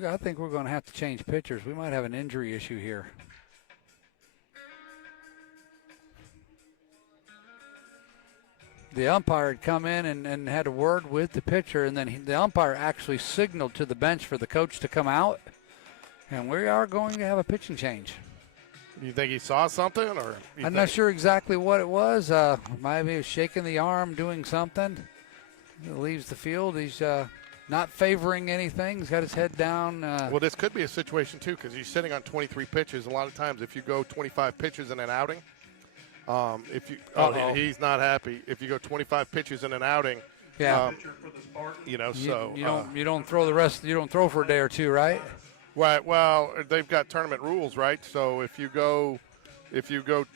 I think we're going to have to change pitchers. We might have an injury issue here. The umpire had come in and had a word with the pitcher, and then the umpire actually signaled to the bench for the coach to come out, and we are going to have a pitching change. You think he saw something? Or I'm not sure exactly what it was. Maybe he was shaking the arm, doing something. He leaves the field. He's not favoring anything. He's got his head down. Well, this could be a situation, too, because he's sitting on 23 pitches. A lot of times if you go 25 pitches in an outing, he's not happy. If you go 25 pitches in an outing, you don't throw the rest. You don't throw for a day or two, right? Right. Well, they've got tournament rules, right? So if you go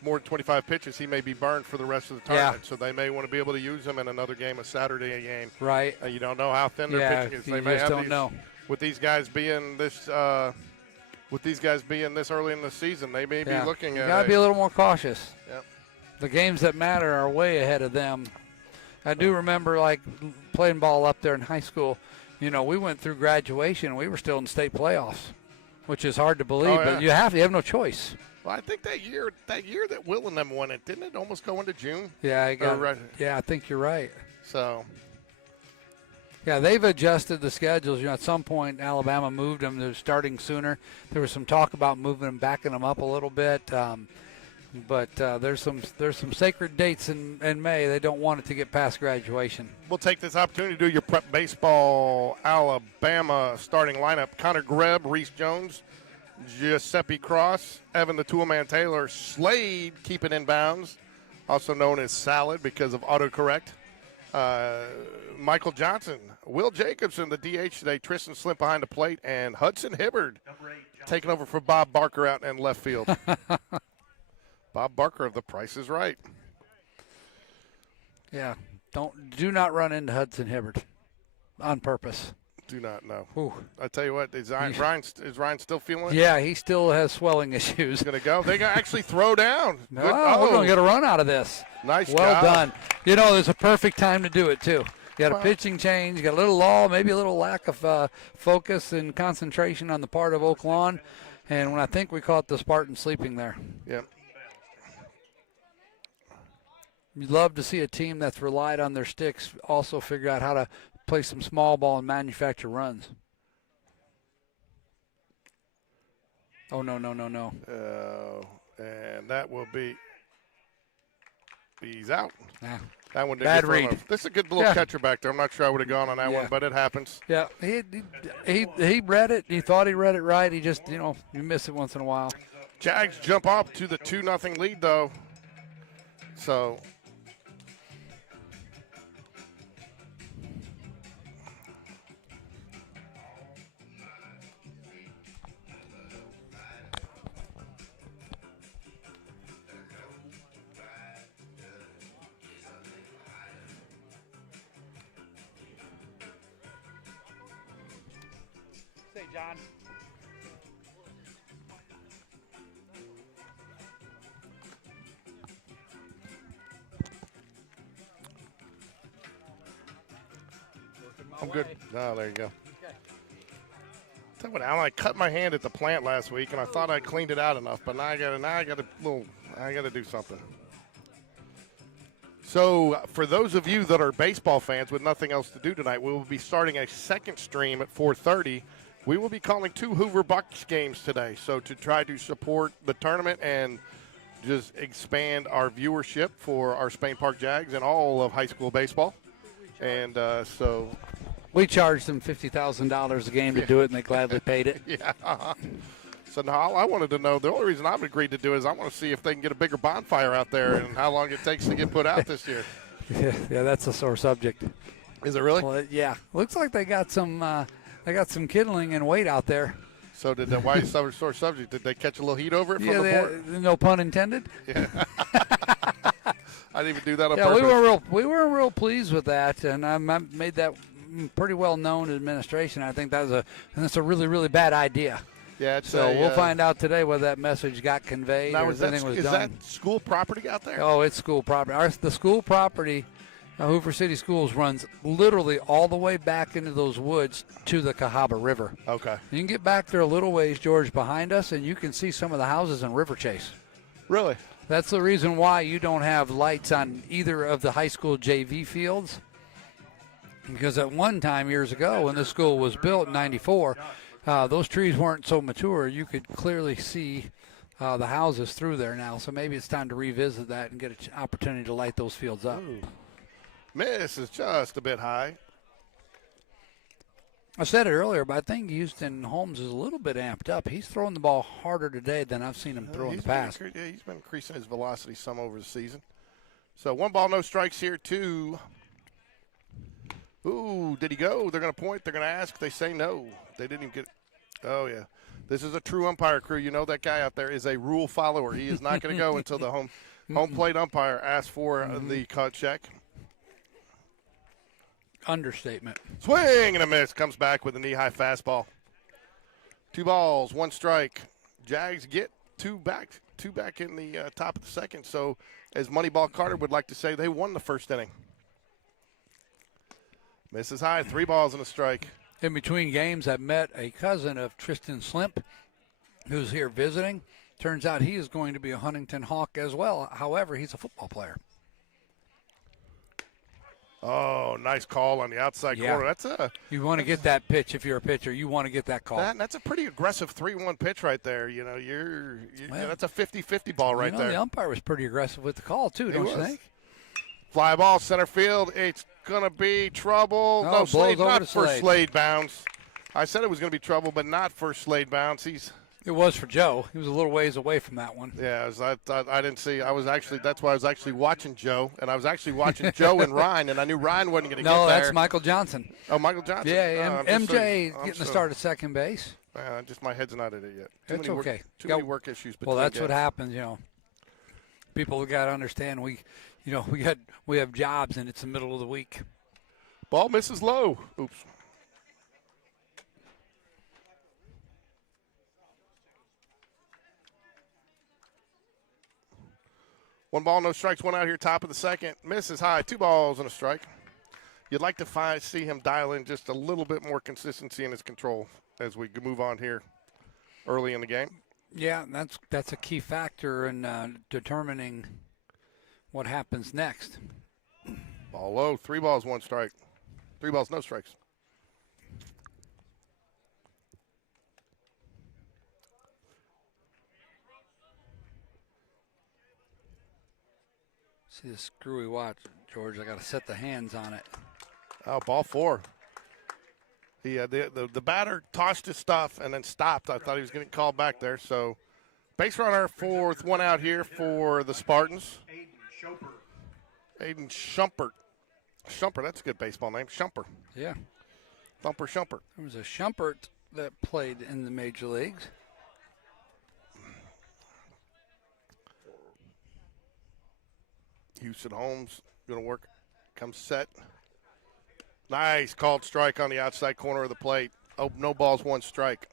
more than 25 pitches, he may be burned for the rest of the tournament. Yeah. So they may want to be able to use him in another game, a Saturday game. Right. You don't know how thin their pitching is. They may have don't know. With these guys being this early in the season, they may be looking at. You got to be a little more cautious. Yep. The games that matter are way ahead of them. I do remember, like, playing ball up there in high school. We went through graduation, and we were still in state playoffs, which is hard to believe, but you have no choice. Well, I think that year that Will and them won it, didn't it almost go into June? Yeah, I think you're right. So. Yeah, they've adjusted the schedules. At some point, Alabama moved them. They're starting sooner. There was some talk about moving them, backing them up a little bit. But there's some sacred dates in May. They don't want it to get past graduation. We'll take this opportunity to do your prep baseball Alabama starting lineup. Connor Greb, Reese Jones, Giuseppe Cross, Evan the Toolman Taylor, Slade keeping in bounds, also known as Salad because of autocorrect. Michael Johnson, Will Jacobson, the DH today, Tristan Slimp behind the plate, and Hudson Hibbard taking over for Bob Barker out in left field. Bob Barker of The Price is Right. Yeah, do not run into Hudson Hibbard on purpose. Do not know. Ooh. I tell you what, is Ryan still feeling it? Yeah, he still has swelling issues. He's going to go. They got actually throw down. We're going to get a run out of this. Nice well job. done. There's a perfect time to do it, too. You got a pitching change, you got a little lull, maybe a little lack of focus and concentration on the part of Oak Lawn. And when I think we caught the Spartans sleeping there. Yep. You'd love to see a team that's relied on their sticks also figure out how to play some small ball and manufacture runs. Oh, no. And that will be – he's out. Yeah. That one didn't Bad get thrown read. off. This is a good little catcher back there. I'm not sure I would have gone on that one, but it happens. Yeah, he read it. He thought he read it right. He just, you miss it once in a while. Jags jump up to the 2-0 lead, though. So Say, John. I'm good. Oh, there you go. Tell you what, Alan, I cut my hand at the plant last week, and I thought I cleaned it out enough, but now I got to do something. So, for those of you that are baseball fans with nothing else to do tonight, we will be starting a second stream at 4:30. We will be calling 2 Hoover Bucks games today, so to try to support the tournament and just expand our viewership for our Spain Park Jags and all of high school baseball. And so we charged them $50,000 a game to do it, and they gladly paid it. Yeah. So now all I wanted to know, the only reason I've agreed to do it is I want to see if they can get a bigger bonfire out there and how long it takes to get put out this year. Yeah, that's a sore subject. Is it really? Well, yeah. Looks like they got some kindling and weight out there. So did why is it sore subject? Did they catch a little heat over it from the board? No pun intended. Yeah. I didn't even do that on yeah, purpose. we were real pleased with that, and I made that pretty well known to administration. I think that's a really, really bad idea. Yeah. We'll find out today whether that message got conveyed now, or if anything was done. Is that school property out there? Oh, it's school property. The school property, Hoover City Schools, runs literally all the way back into those woods to the Cahaba River. Okay. You can get back there a little ways, George, behind us, and you can see some of the houses in River Chase. Really? That's the reason why you don't have lights on either of the high school JV fields. Because at one time years ago when the school was built in 94, those trees weren't so mature. You could clearly see the houses through there now. So maybe it's time to revisit that and get an opportunity to light those fields up. Ooh. Miss is just a bit high. I said it earlier, but I think Houston Holmes is a little bit amped up. He's throwing the ball harder today than I've seen him throw in the past. He's been increasing his velocity some over the season. So 1 ball, no strikes here, 2. Ooh, did he go? They're going to point. They're going to ask. They say no. They didn't even get it. Oh, yeah. This is a true umpire crew. You know that guy out there is a rule follower. He is not going to go until the home plate umpire asks for the cut check. Understatement. Swing and a miss. Comes back with a knee-high fastball. 2 balls, 1 strike. Jags get two back in the top of the second. So, as Moneyball Carter would like to say, they won the first inning. Misses high, 3 balls and a strike. In between games, I met a cousin of Tristan Slimp, who's here visiting. Turns out he is going to be a Huntington Hawk as well. However, he's a football player. Oh, nice call on the outside corner. You want to get that pitch if you're a pitcher. You want to get that call. That's a pretty aggressive 3-1 pitch right there. You know, that's a 50-50 ball right there. The umpire was pretty aggressive with the call too, don't you think? Fly ball, center field. It's going to be trouble. No, Slade, not for Slade. Slade bounce. I said it was going to be trouble, but not for Slade bounce. It was for Joe. He was a little ways away from that one. Yeah, I didn't see. That's why I was actually watching Joe, and I just watching Joe and Ryan, and I knew Ryan wasn't going to get there. No, that's Michael Johnson. Oh, Michael Johnson. Yeah, MJ getting the start at second base. Just my head's not in it yet. It's okay. Too many work issues. Well, that's what happens. People got to understand. We have jobs, and it's the middle of the week. Ball misses low. Oops. One ball, no strikes, 1 out here, top of the second. Misses high, 2 balls and a strike. You'd like to see him dial in just a little bit more consistency in his control as we move on here early in the game. Yeah, that's a key factor in determining what happens next. Ball low, 3 balls, 1 strike. 3 balls, no strikes. See this screwy watch, George. I got to set the hands on it. Oh, ball 4. The batter tossed his stuff and then stopped. I thought he was getting called back there. So Base runner, fourth one out here for the Spartans. Aiden Shumpert. Shumpert, that's a good baseball name. Shumpert. Yeah. Thumper Shumpert. There was a Shumpert that played in the major leagues. Houston Holmes going to work. Comes set. Nice called strike on the outside corner of the plate. Oh, no balls, one strike.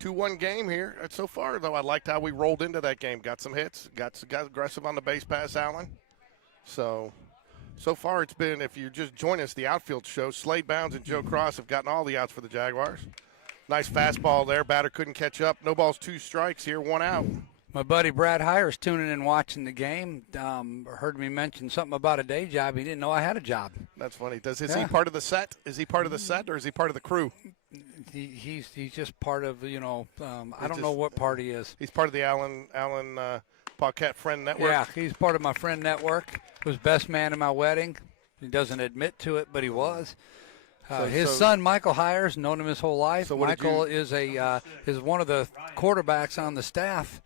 2-1 game here. So far, though, I liked how we rolled into that game. Got some hits. Got aggressive on the base pass, Allen. So far it's been, if you just join us, the outfield show. Slade Bounds and Joe Cross have gotten all the outs for the Jaguars. Nice fastball there. Batter couldn't catch up. No balls, 2 strikes here, 1 out. My buddy Brad Hires tuning in watching the game. Heard me mention something about a day job. He didn't know I had a job. That's funny. Is he part of the set? Is he part of the set or is he part of the crew? He's just part of, I don't know what part he is. He's part of the Alan Paquette Friend Network. Yeah, he's part of my friend network. Was best man in my wedding. He doesn't admit to it, but he was. His son, Michael Hires, known him his whole life. So Michael is one of the quarterbacks on the staff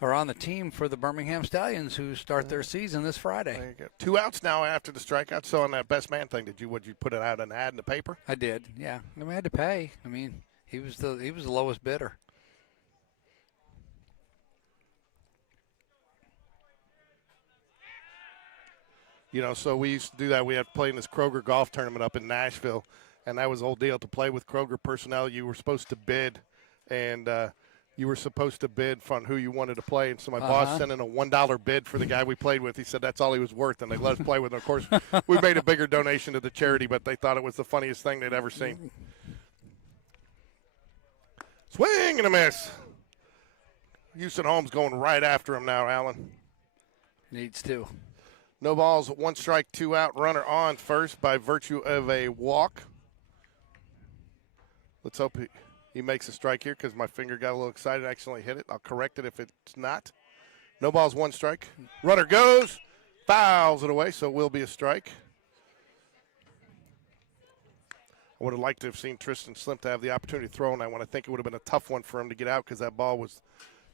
or on the team for the Birmingham Stallions, who start their season this Friday. There you go. 2 outs now after the strikeout. So on that best man thing, would you put it out an ad in the paper? I did. Yeah, I had to pay. He was the lowest bidder. So we used to do that. We had to play in this Kroger golf tournament up in Nashville, and that was the whole deal. To play with Kroger personnel, you were supposed to bid, and you were supposed to bid on who you wanted to play. And so my boss sent in a $1 bid for the guy we played with. He said that's all he was worth, and they let us play with him. Of course, we made a bigger donation to the charity, but they thought it was the funniest thing they'd ever seen. Swing and a miss. Houston Holmes going right after him now, Allen. Needs to. No balls, 1 strike, 2 out. Runner on first by virtue of a walk. Let's hope he makes a strike here because my finger got a little excited. I accidentally hit it. I'll correct it if it's not. No balls, 1 strike. Runner goes, fouls it away, so it will be a strike. I would have liked to have seen Tristan Slimp to have the opportunity to throw on that one. I think it would have been a tough one for him to get out because that ball was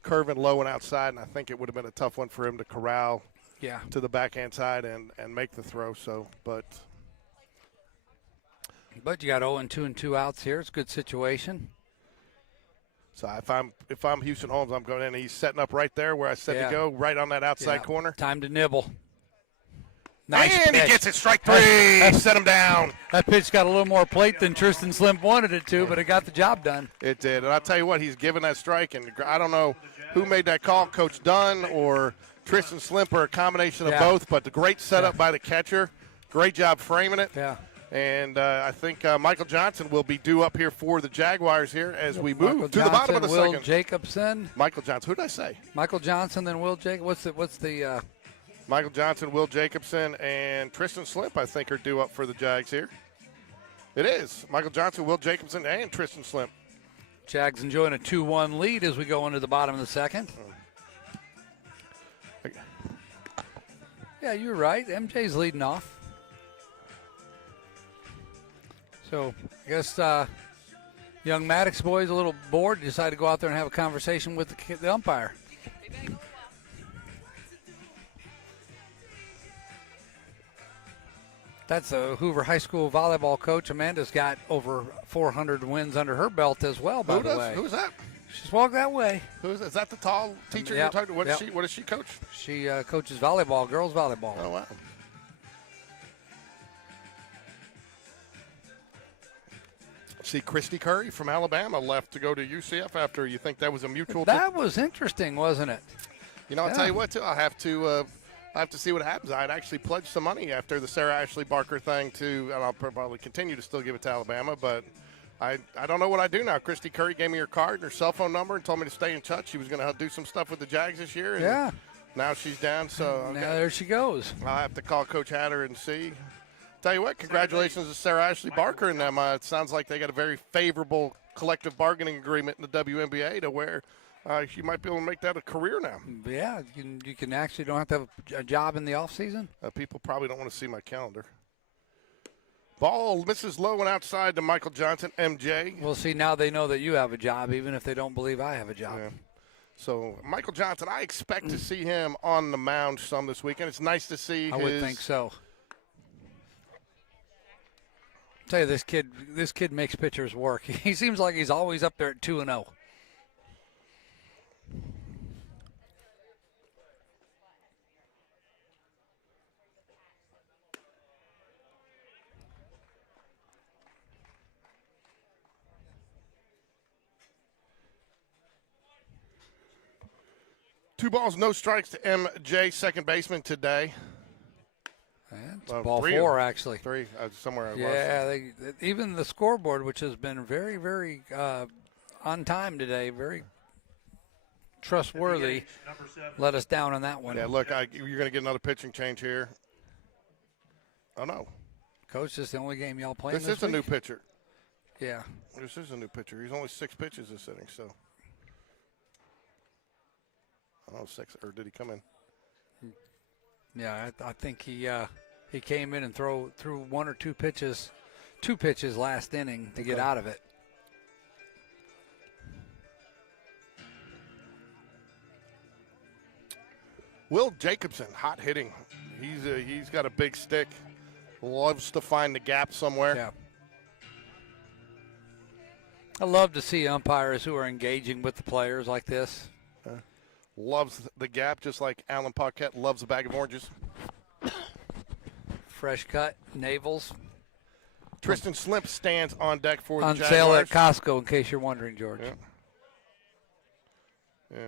curving low and outside, and I think it would have been a tough one for him to corral. Yeah, to the backhand side and make the throw. But you got 0-2 and 2 outs here. It's a good situation. So if I'm Houston Holmes, I'm going in. He's setting up right there where I said to go, right on that outside corner. Time to nibble. Nice and pitch. He gets it, strike 3. Set him down. That pitch got a little more plate than Tristan Slimp wanted it to, but it got the job done. It did, and I'll tell you what, he's given that strike, and I don't know who made that call, Coach Dunn or Tristan Slimp, or a combination of both, but the great setup by the catcher. Great job framing it. Yeah. And I think Michael Johnson will be due up here for the Jaguars here as we move to the bottom of the Will second. Jacobson. Michael Johnson. Who did I say? Michael Johnson, then Will Jacobson. What's the Michael Johnson, Will Jacobson, and Tristan Slimp, I think, are due up for the Jags here. It is. Michael Johnson, Will Jacobson, and Tristan Slimp. Jags enjoying a 2-1 lead as we go into the bottom of the second. Yeah, you're right. MJ's leading off. So I guess young Maddox boy's a little bored. Decided to go out there and have a conversation with the umpire. That's a Hoover High School volleyball coach. Amanda's got over 400 wins under her belt as well, by the way. Who's that? She's walked that way. Is that the tall teacher you're talking to? What does she coach? She coaches volleyball, girls volleyball. Oh, wow. See, Christy Curry from Alabama left to go to UCF after. You think that was a mutual? That was interesting, wasn't it? I'll tell you what, too. I have to see what happens. I'd actually pledged some money after the Sarah Ashley Barker thing and I'll probably continue to still give it to Alabama, but I don't know what I do now. Christy Curry gave me her card and her cell phone number and told me to stay in touch. She was going to do some stuff with the Jags this year. And now she's down, so now there she goes. I'll have to call Coach Hatter and see. Tell you what, congratulations to Sarah Ashley Barker and them. It sounds like they got a very favorable collective bargaining agreement in the WNBA to where she might be able to make that a career now. Yeah, you can actually don't have to have a job in the off season. People probably don't want to see my calendar. Ball misses low and outside to Michael Johnson, MJ. We'll see now they know that you have a job, even if they don't believe I have a job. Yeah. So, Michael Johnson, I expect to see him on the mound some this weekend. It's nice to see I would think so. Tell you, this kid makes pitchers work. He seems like he's always up there at 2-0. Two balls, no strikes to MJ, second baseman today. It's ball four, actually. Three, somewhere I was. Yeah, even the scoreboard, which has been very, very on time today, very trustworthy, let us down on that one. Yeah, look, you're going to get another pitching change here. Oh, no. Coach, this is the only game y'all playing this this is a week? new pitcher. Yeah. This is a new pitcher. He's only 6 pitches this inning, so. I don't know, 6, or did he come in? Yeah, I think he came in and threw 1 or 2 pitches, 2 pitches last inning to get out of it. Will Jacobson, hot hitting. He's got a big stick. Loves to find the gap somewhere. Yeah. I love to see umpires who are engaging with the players like this. Loves the gap, just like Alan Paquette loves a bag of oranges. Fresh cut, navels. Tristan Slimp stands on deck for the on Jaguars. sale at Costco, in case you're wondering, George. Yeah,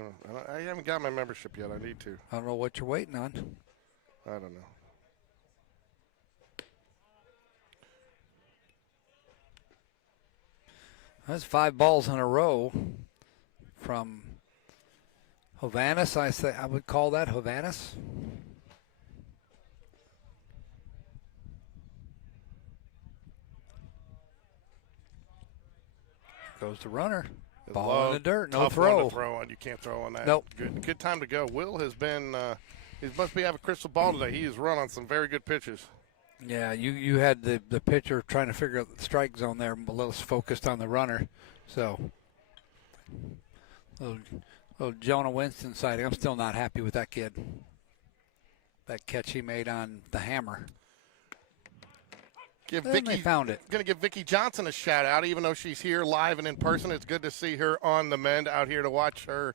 I haven't got my membership yet. I need to. I don't know what you're waiting on. I don't know. That's 5 balls in a row from Hovannes. I would call that Hovannes. Goes the runner. Ball in the dirt. No throw. One to throw on. You can't throw on that. Nope. Good time to go. Will has been. He must be having a crystal ball today. He has run on some very good pitches. Yeah, you had the pitcher trying to figure out the strike zone there, a little focused on the runner. So, little Jonah Winston sighting. I'm still not happy with that kid. That catch he made on the hammer. They found it. Going to give Vicki Johnson a shout out, even though she's here live and in person. It's good to see her on the mend out here to watch her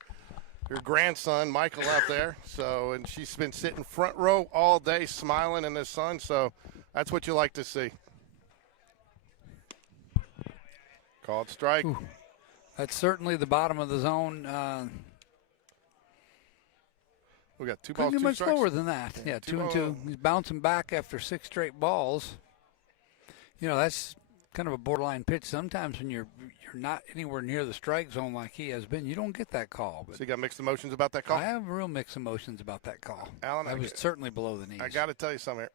grandson Michael out there. So, and she's been sitting front row all day, smiling in the sun. So, that's what you like to see. Called strike. Ooh. That's certainly the bottom of the zone. We got 2 Couldn't balls, get 2 much strikes. slower than that. Yeah, 2 and 2. He's bouncing back after 6 straight balls. You know, that's kind of a borderline pitch. Sometimes when you're not anywhere near the strike zone like he has been, you don't get that call. But so you got mixed emotions about that call? I have real mixed emotions about that call. Alan, I was certainly below the knees. I got to tell you something here.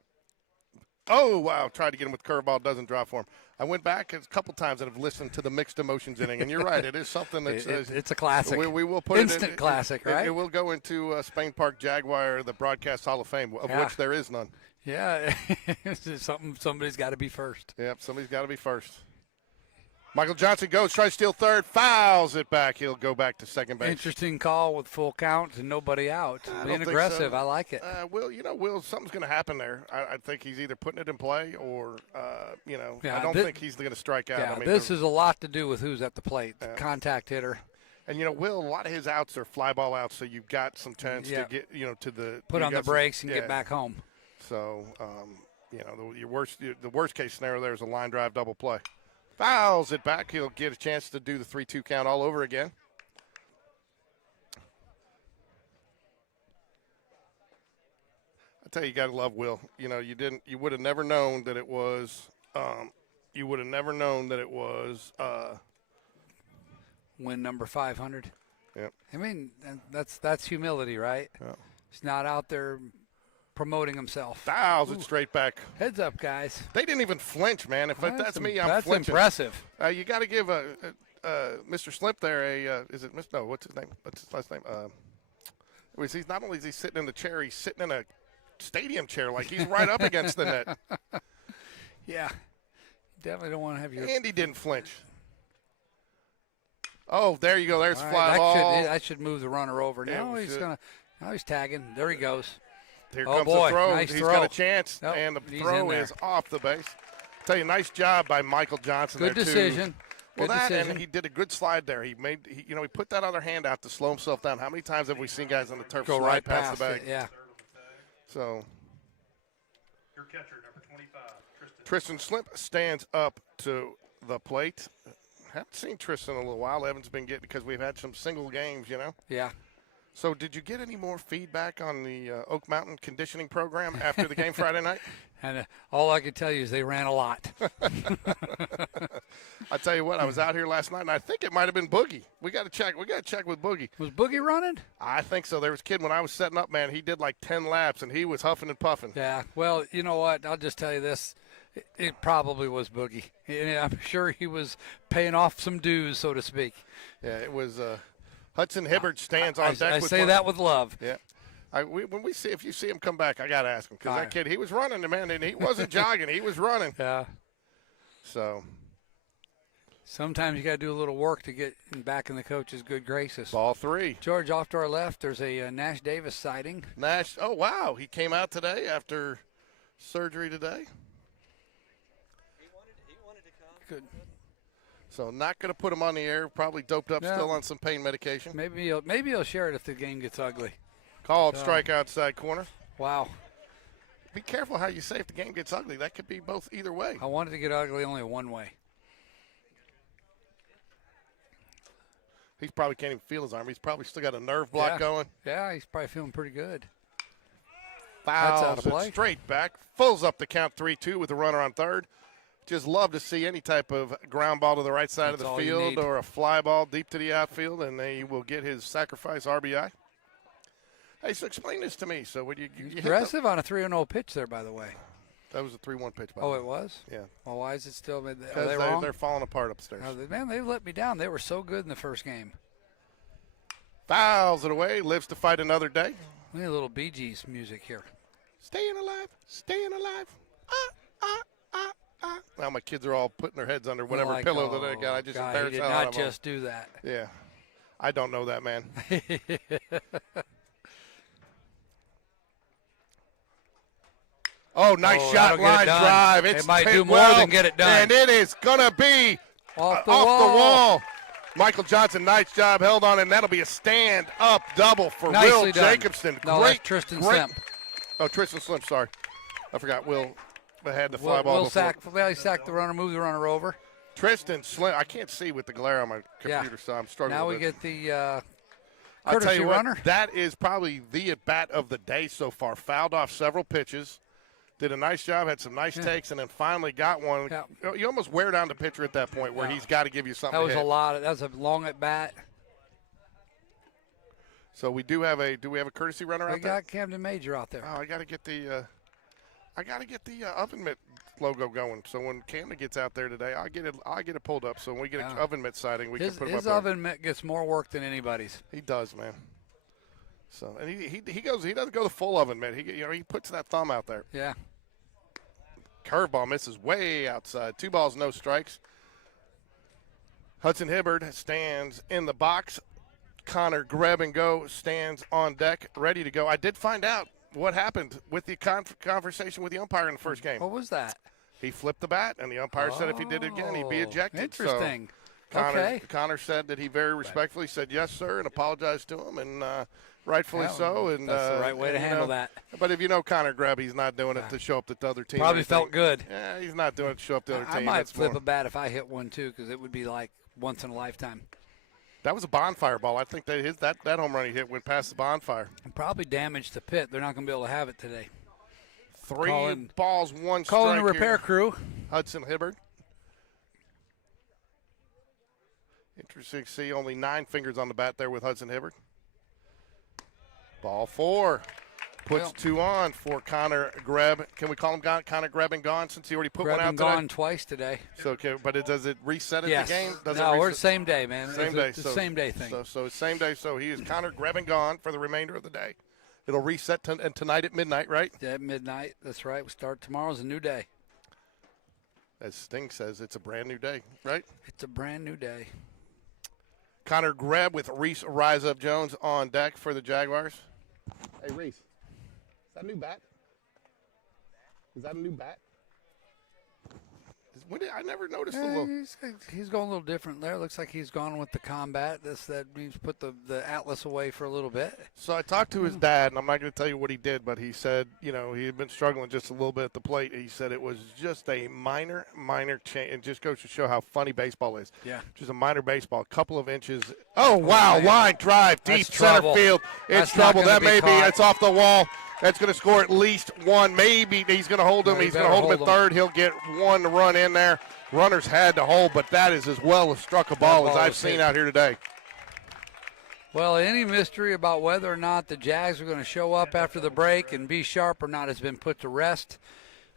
Oh, wow. Tried to get him with curveball. Doesn't drop for him. I went back a couple times and have listened to the mixed emotions inning. And you're right. It is something that's it's a classic. We will put instant classic, right? It will go into Spain Park Jaguar, the Broadcast Hall of Fame, of which there is none. Yeah. Somebody's got to be first. Yep, somebody's got to be first. Michael Johnson goes, tries to steal third, fouls it back. He'll go back to second base. Interesting call with full count and nobody out. Being aggressive, so. I like it. Will, something's going to happen there. I think he's either putting it in play or, Yeah, I don't think he's going to strike out. Yeah, I mean, this is a lot to do with who's at the plate, the contact hitter. And, Will, a lot of his outs are fly ball outs, so you've got some chance to get, to the – put on the brakes and get back home. So, the worst case scenario there is a line drive double play. Fouls it back. He'll get a chance to do the 3-2 count all over again. I tell you got to love Will. You would have never known that it was. Win number 500. Yep. I mean, that's humility, right? Yeah. He's not out there promoting himself. Fouls it straight back. Heads up, guys. They didn't even flinch, man. If that's me, I'm that's flinching. That's impressive. You got to give Mr. Slimp there what's his name? What's his last name? He's not only is he sitting in the chair, he's sitting in a stadium chair like he's right up against the net. Yeah. definitely don't want to have your. And he didn't flinch. Oh, there you go. There's All right, fly ball. that should move the runner over. Yeah, Now he's tagging. There he goes. Here Oh, comes boy, the throw. nice He's throw. got a chance, Nope, and the he's in throw there. is off the base. Tell you, nice job by Michael Johnson. Good there decision. Too. Well, Good that decision. and he did a good slide there. He put that other hand out to slow himself down. How many times have we seen guys on the turf Go slide right past the bag? it, yeah. So Your catcher, number 25, Tristan Slimp stands up to the plate. Haven't seen Tristan in a little while. Evan's been getting because we've had some single games, Yeah. So did you get any more feedback on the Oak Mountain conditioning program after the game Friday night? And all I can tell you is they ran a lot. I tell you what, I was out here last night, and I think it might have been Boogie. We got to check. We got to check with Boogie. Was Boogie running? I think so. There was a kid when I was setting up, man. He did like 10 laps, and he was huffing and puffing. Yeah. Well, you know what? I'll just tell you this. It probably was Boogie. I'm sure he was paying off some dues, so to speak. Yeah, it was Hudson Hibbert stands on deck. I say that with love. Yeah. If you see him come back, I got to ask him because that kid, he was running, man, and he wasn't jogging. He was running. Yeah. So sometimes you got to do a little work to get back in the coach's good graces. Ball 3. George, off to our left, there's a Nash Davis sighting. Nash, oh, wow. He came out today after surgery today. He wanted to come. Good. So not going to put him on the air. Probably doped up, still on some pain medication. Maybe he'll share it if the game gets ugly. Called strike outside corner. Wow. Be careful how you say if the game gets ugly. That could be both either way. I wanted to get ugly only one way. He probably can't even feel his arm. He's probably still got a nerve block going. Yeah, he's probably feeling pretty good. Fouls That's out of play. it straight back. Fills up the count 3-2 with the runner on third. Just love to see any type of ground ball to the right side That's of all the you field need. or a fly ball deep to the outfield, and he will get his sacrifice RBI. Hey, so explain this to me. So when you hit Aggressive on a 3-0 pitch there, by the way. that was a 3-1 pitch. By the way. It was? Yeah. Well, why is it still? Are they Because wrong? they're falling apart upstairs. Man, they let me down. They were so good in the first game. Fouls it away. Lives to fight another day. We need a little Bee Gees music here. Staying alive. Staying alive. Now my kids are all putting their heads under whatever pillow that I got. I just God, he embarrassed did the hell out not of them. just do that. Yeah. I don't know that, man. Oh, nice shot, line drive. It might do more than get it done. And it is going to be off the wall. Michael Johnson, nice job, held on, and that'll be a stand-up double for Nicely Will done. Jacobson. No, that's Tristan Slimp. Oh, Tristan Slimp, sorry. I forgot Will had the fly ball before. He sacked the runner, moved the runner over. Tristan Slimp, I can't see with the glare on my computer, so I'm struggling Now with we it. get the I'll tell courtesy you what, runner. that is probably the at-bat of the day so far. Fouled off several pitches. Did a nice job, had some nice takes, and then finally got one. Yeah. You almost wear down the pitcher at that point where he's got to give you something That was to hit. that was a long at bat. So we do have a courtesy runner out We there? got Camden Major out there. Oh, I got to get the oven mitt logo going. So when Camden gets out there today, I'll get it pulled up. So when we get an oven mitt sighting, we can put him up His there. oven mitt gets more work than anybody's. He does, man. So and he doesn't go the full oven mitt. He puts that thumb out there. Yeah. Curveball misses way outside. 2 balls, no strikes. Hudson Hibbert stands in the box. Connor Grab-and-Go stands on deck, ready to go. I did find out what happened with the conversation with the umpire in the first game. What was that? He flipped the bat, and the umpire said if he did it again, he'd be ejected. Interesting. So Connor said that he very respectfully said yes, sir, and apologized to him, and rightfully so. And that's the right way to handle that. But if you know Connor Grab, he's not doing it to show up to the other team. Probably felt good. Yeah, he's not doing it to show up to the other team. I might It's flip more- a bat if I hit one, too, because it would be like once in a lifetime. That was a bonfire ball. I think that home run he hit went past the bonfire. Probably damaged the pit. They're not going to be able to have it today. 3 balls, 1 strike. Calling the repair crew. Hudson Hibbert. Interesting to see only 9 fingers on the bat there with Hudson Hibbert. Ball 4. Puts 2 on for Connor Greb. Can we call him Connor Greb and Gone since he already put one out today? Gone twice today. So, but does it reset at yes. the game? We're the same day, man. Same day. It's the same day thing. So same day. So he is Connor Greb and Gone for the remainder of the day. It'll reset tonight at midnight, right? Yeah, at midnight. That's right. We start tomorrow's a new day. as Sting says, it's a brand new day, right? It's a brand new day. Connor Greb with Reese Rise Up Jones on deck for the Jaguars. Hey, Reese, is that a new bat? Is that a new bat? I never noticed the little. He's going a little different there. Looks like he's gone with the combat. That means put the Atlas away for a little bit. So I talked to his dad, and I'm not going to tell you what he did, but he said, he had been struggling just a little bit at the plate. He said it was just a minor change. It just goes to show how funny baseball is. Yeah. Just a minor baseball, a couple of inches. Oh, wow, line drive, deep That's center trouble. field. It's That's not trouble. gonna That be may caught. be. It's off the wall. That's going to score at least one. Maybe he's going to hold him. No, he He's going to better hold him at hold him. third. He'll get one run in there. Runners had to hold, but that is as well as struck a ball as ball I've was seen hit. out here today. Well, any mystery about whether or not the Jags are going to show up after the break and be sharp or not has been put to rest.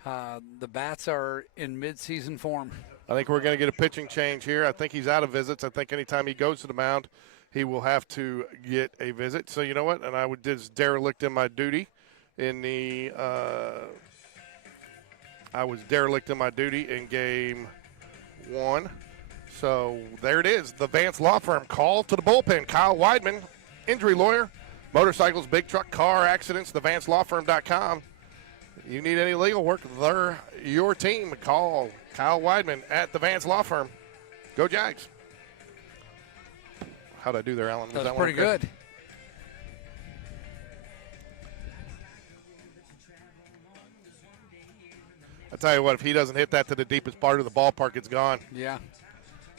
The Bats are in midseason form. I think we're going to get a pitching change here. I think he's out of visits. I think anytime he goes to the mound, he will have to get a visit. So you know what? And I would just derelict in my duty in the I was derelict in my duty in game 1. So there it is. The Vance Law Firm call to the bullpen. Kyle Weidman, injury lawyer, motorcycles, big truck, car accidents, thevancelawfirm.com. You need any legal work, they're your team. Call Kyle Weidman at the Vance Law Firm. Go Jags. How'd I do there, Alan? Was That was one pretty okay? good. I tell you what, if he doesn't hit that to the deepest part of the ballpark, it's gone. Yeah.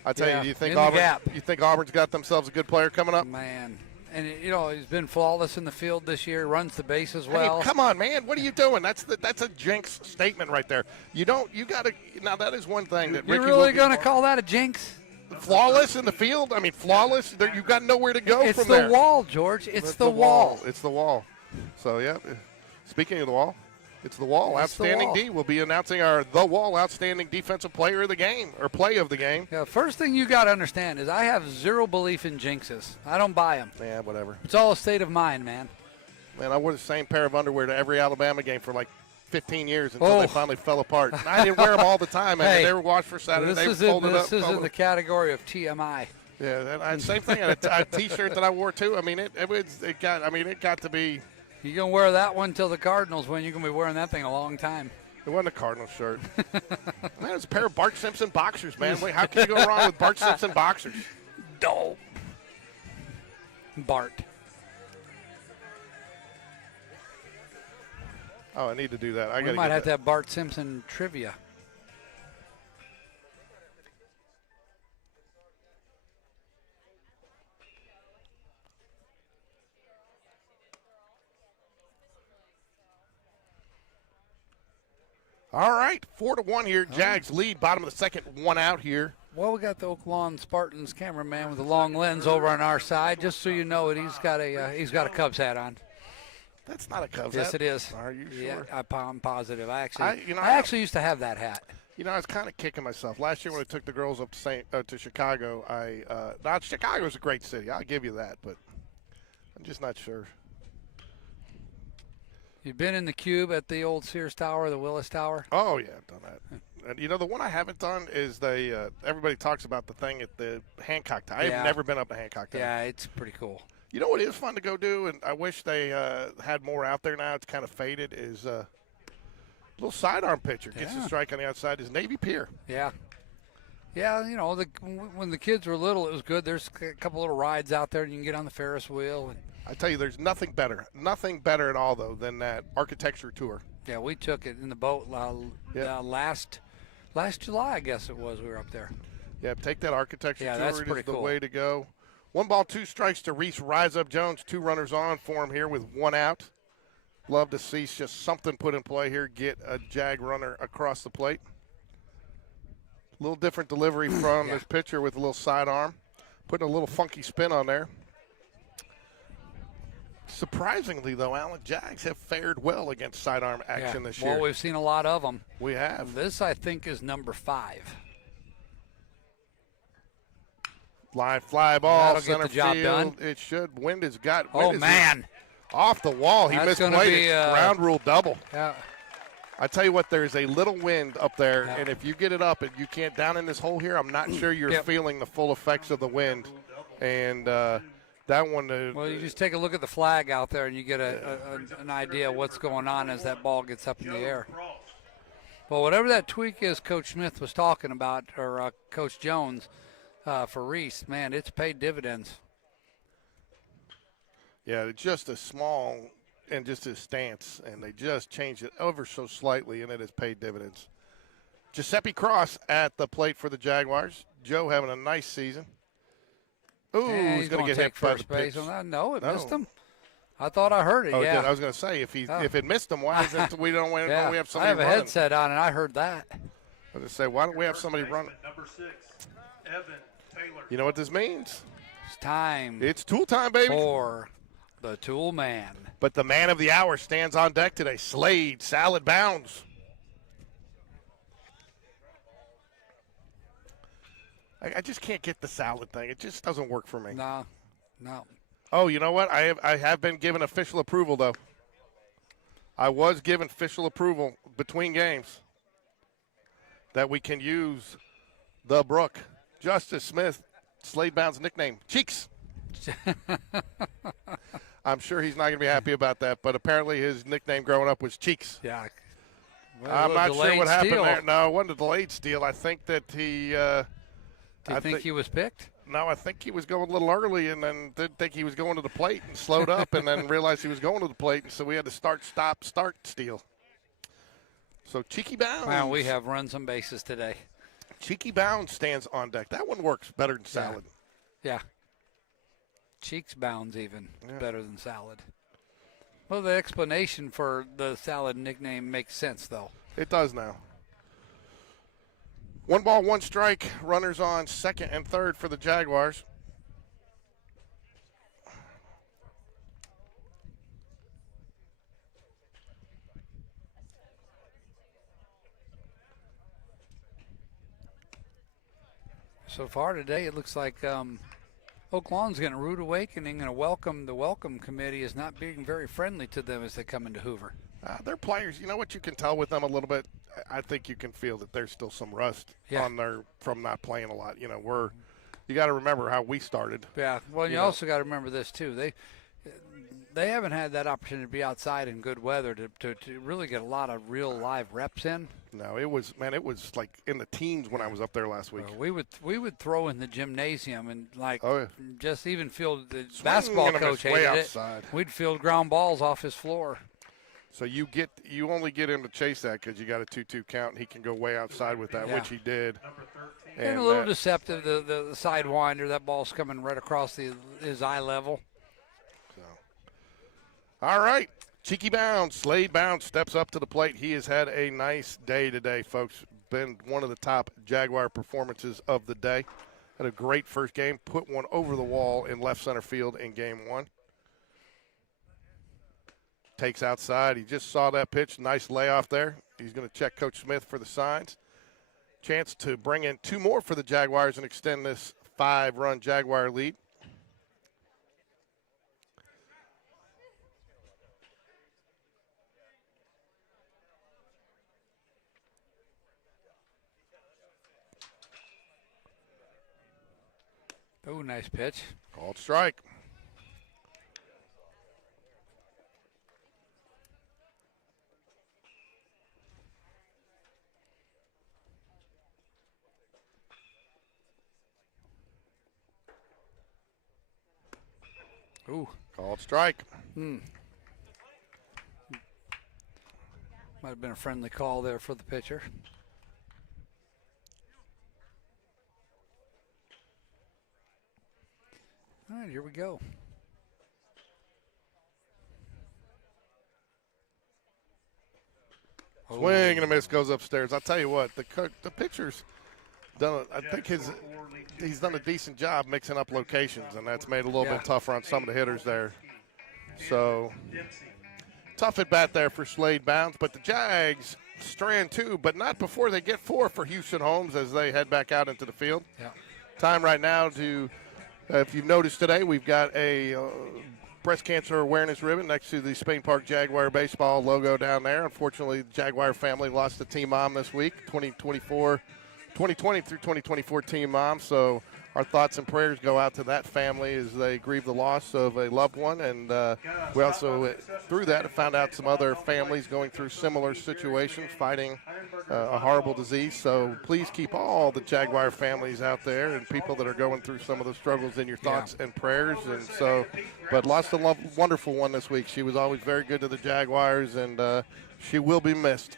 I tell Yeah, you, in the gap. You think Auburn's got themselves a good player coming up? Man. And, he's been flawless in the field this year, runs the base as well. Hey, come on, man. What are you doing? That's a jinx statement right there. You got to – now, that is one thing that You're Ricky really Wilkie- going to call that a jinx? Flawless in the field? I mean, flawless? You've got nowhere to go It's from the there. wall, George. It's the wall. It's the wall. So, yeah, speaking of the wall, it's the wall. It's the Outstanding wall. D will be announcing our The Wall Outstanding Defensive Player of the Game, or Play of the Game. Yeah, first thing you got to understand is I have zero belief in jinxes. I don't buy them. Yeah, whatever. It's all a state of mind, man. Man, I wore the same pair of underwear to every Alabama game for like 15 years until they finally fell apart. I didn't wear them all the time, man. Hey, they were washed for Saturday. This They is folded this up. is folded in the up. category of TMI. Yeah, and same thing. I had a T-shirt that I wore too. I mean, it got to be. You're going to wear that one till the Cardinals win. You're going to be wearing that thing a long time. It wasn't a Cardinal shirt. Man, it's a pair of Bart Simpson boxers, man. Wait, how can you go wrong with Bart Simpson boxers? Dull. Bart. Oh, I need to do that. We might have to have Bart Simpson trivia. All right, 4-1 here. Jags lead, bottom of the second, one out here. Well, we got the Oak Lawn Spartans cameraman with a long lens over on our side. Just so you know it, he's got a Cubs hat on. That's not a Cubs Yes, hat. it is. Are you sure? Yeah, I'm positive. I I actually used to have that hat. I was kind of kicking myself. Last year when I took the girls up to Chicago, Chicago's a great city. I'll give you that, but I'm just not sure. You've been in the Cube at the old Sears Tower, the Willis Tower? Oh, yeah, I've done that. And, the one I haven't done is everybody talks about the thing at the Hancock Tower. I've never been up to Hancock Tower. Yeah, it's pretty cool. You know what is fun to go do, and I wish they had more out there now. It's kind of faded, is a little sidearm pitcher. Gets a strike on the outside is Navy Pier. Yeah. Yeah, when the kids were little, it was good. There's a couple little rides out there, and you can get on the Ferris wheel. And I tell you, there's nothing better at all, though, than that architecture tour. yeah, we took it in the boat last July, I guess it was. We were up there. Yeah, take that architecture tour. That's It pretty is the cool. way to go. 1 ball, 2 strikes to Reese Rise Up Jones. 2 runners on for him here with 1 out. Love to see just something put in play here. Get a Jag runner across the plate. A little different delivery from this pitcher with a little sidearm. Putting a little funky spin on there. Surprisingly, though, Alan, Jags have fared well against sidearm action this year. Well, we've seen a lot of them. We have. This, I think, is number 5. Line fly ball, That'll get center the job field. done. It should. Wind has got. Oh, man. Off the wall. He That's misplayed gonna be, it. Ground rule double. Yeah. I tell you what, there's a little wind up there, and if you get it up and you can't down in this hole here, I'm not sure you're feeling the full effects of the wind. And that one. Well, you just take a look at the flag out there, and you get an idea of what's going on as that ball gets up in the air. Well, whatever that tweak is Coach Smith was talking about, or Coach Jones for Reese, man, it's paid dividends. Yeah, just a small and just his stance, and they just changed it ever so slightly, and it has paid dividends. Giuseppe Cross at the plate for the Jaguars. Joe having a nice season. Ooh, he's going to get hit first by the base pitch. on that. No, it missed him. I thought I heard it. Oh, yeah. I was going to say if it missed him, why is it we don't we have somebody? I have a running? headset on, and I heard that. I was going to say, why don't we have somebody running? Number 6, Evan Taylor. You know what this means? It's time. It's tool time, baby. For the tool man. But the man of the hour stands on deck today. Slade, Salad Bounds. I just can't get the salad thing. It just doesn't work for me. No. Oh, you know what? I have been given official approval, though. I was given official approval between games that we can use the Brook. Justice Smith, Slade Bounds' nickname, Cheeks. I'm sure he's not going to be happy about that, but apparently his nickname growing up was Cheeks. Yeah. Well, I'm not sure what happened there. No, it wasn't a delayed steal. I think that he Do you think he was picked? No, I think he was going a little early and then didn't think he was going to the plate and slowed up and then realized he was going to the plate, and so we had to start, steal. So Cheeky Bounds. Wow, we have run some bases today. Cheeky Bounds stands on deck. That one works better than Salad. Yeah. Cheeks Bounds even better than Salad. Well, the explanation for the Salad nickname makes sense, though. It does now. 1 ball, 1 strike. Runners on second and third for the Jaguars. So far today, it looks like Oak Lawn's getting a rude awakening, and the welcome committee is not being very friendly to them as they come into Hoover. They're players. You know what you can tell with them a little bit? I think you can feel that there's still some rust on there from not playing a lot. You know, you got to remember how we started. Yeah. Well, you also got to remember this too. They haven't had that opportunity to be outside in good weather to really get a lot of real live reps in. No, it was like in the teens when I was up there last week. We would throw in the gymnasium and just even field the Swing basketball coach hated outside. it. We'd field ground balls off his floor. So you only get him to chase that because you got a 2-2 count, and he can go way outside with that, which he did. And a little deceptive, the sidewinder. That ball's coming right across his eye level. So, all right, Cheeky Bounds, Slade Bounds steps up to the plate. He has had a nice day today, folks. Been one of the top Jaguar performances of the day. Had a great first game. Put one over the wall in left center field in game 1. Takes outside. He just saw that pitch. Nice layoff there. He's going to check Coach Smith for the signs. Chance to bring in 2 more for the Jaguars and extend this 5-run Jaguar lead. Oh, nice pitch. Called strike. Ooh. Called strike. Might have been a friendly call there for the pitcher. All right, here we go. Swing and a miss, goes upstairs. I'll tell you what, the pitcher's done. I think he's done a decent job mixing up locations, and that's made it a little bit tougher on some of the hitters there. So tough at bat there for Slade Bounds, but the Jags strand 2, but not before they get 4 for Houston Holmes as they head back out into the field. Yeah. Time right now to, if you've noticed today, we've got a breast cancer awareness ribbon next to the Spain Park Jaguar baseball logo down there. Unfortunately, the Jaguar family lost a team mom this week, 2020 through 2024 team mom. So our thoughts and prayers go out to that family as they grieve the loss of a loved one. And we also, through that, found out some other families going through similar situations, fighting a horrible disease. So please keep all the Jaguar families out there and people that are going through some of the struggles in your thoughts and prayers. And so, but lost a wonderful one this week. She was always very good to the Jaguars, and she will be missed.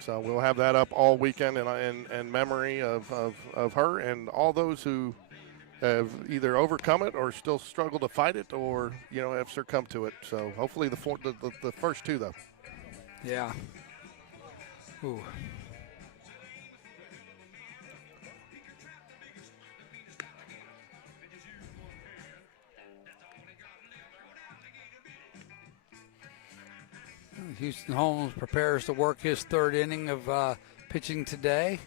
So we'll have that up all weekend in memory of her and all those who have either overcome it or still struggle to fight it, or have succumbed to it. So hopefully the first two, though. Yeah. Ooh. Houston Holmes prepares to work his third inning of pitching today.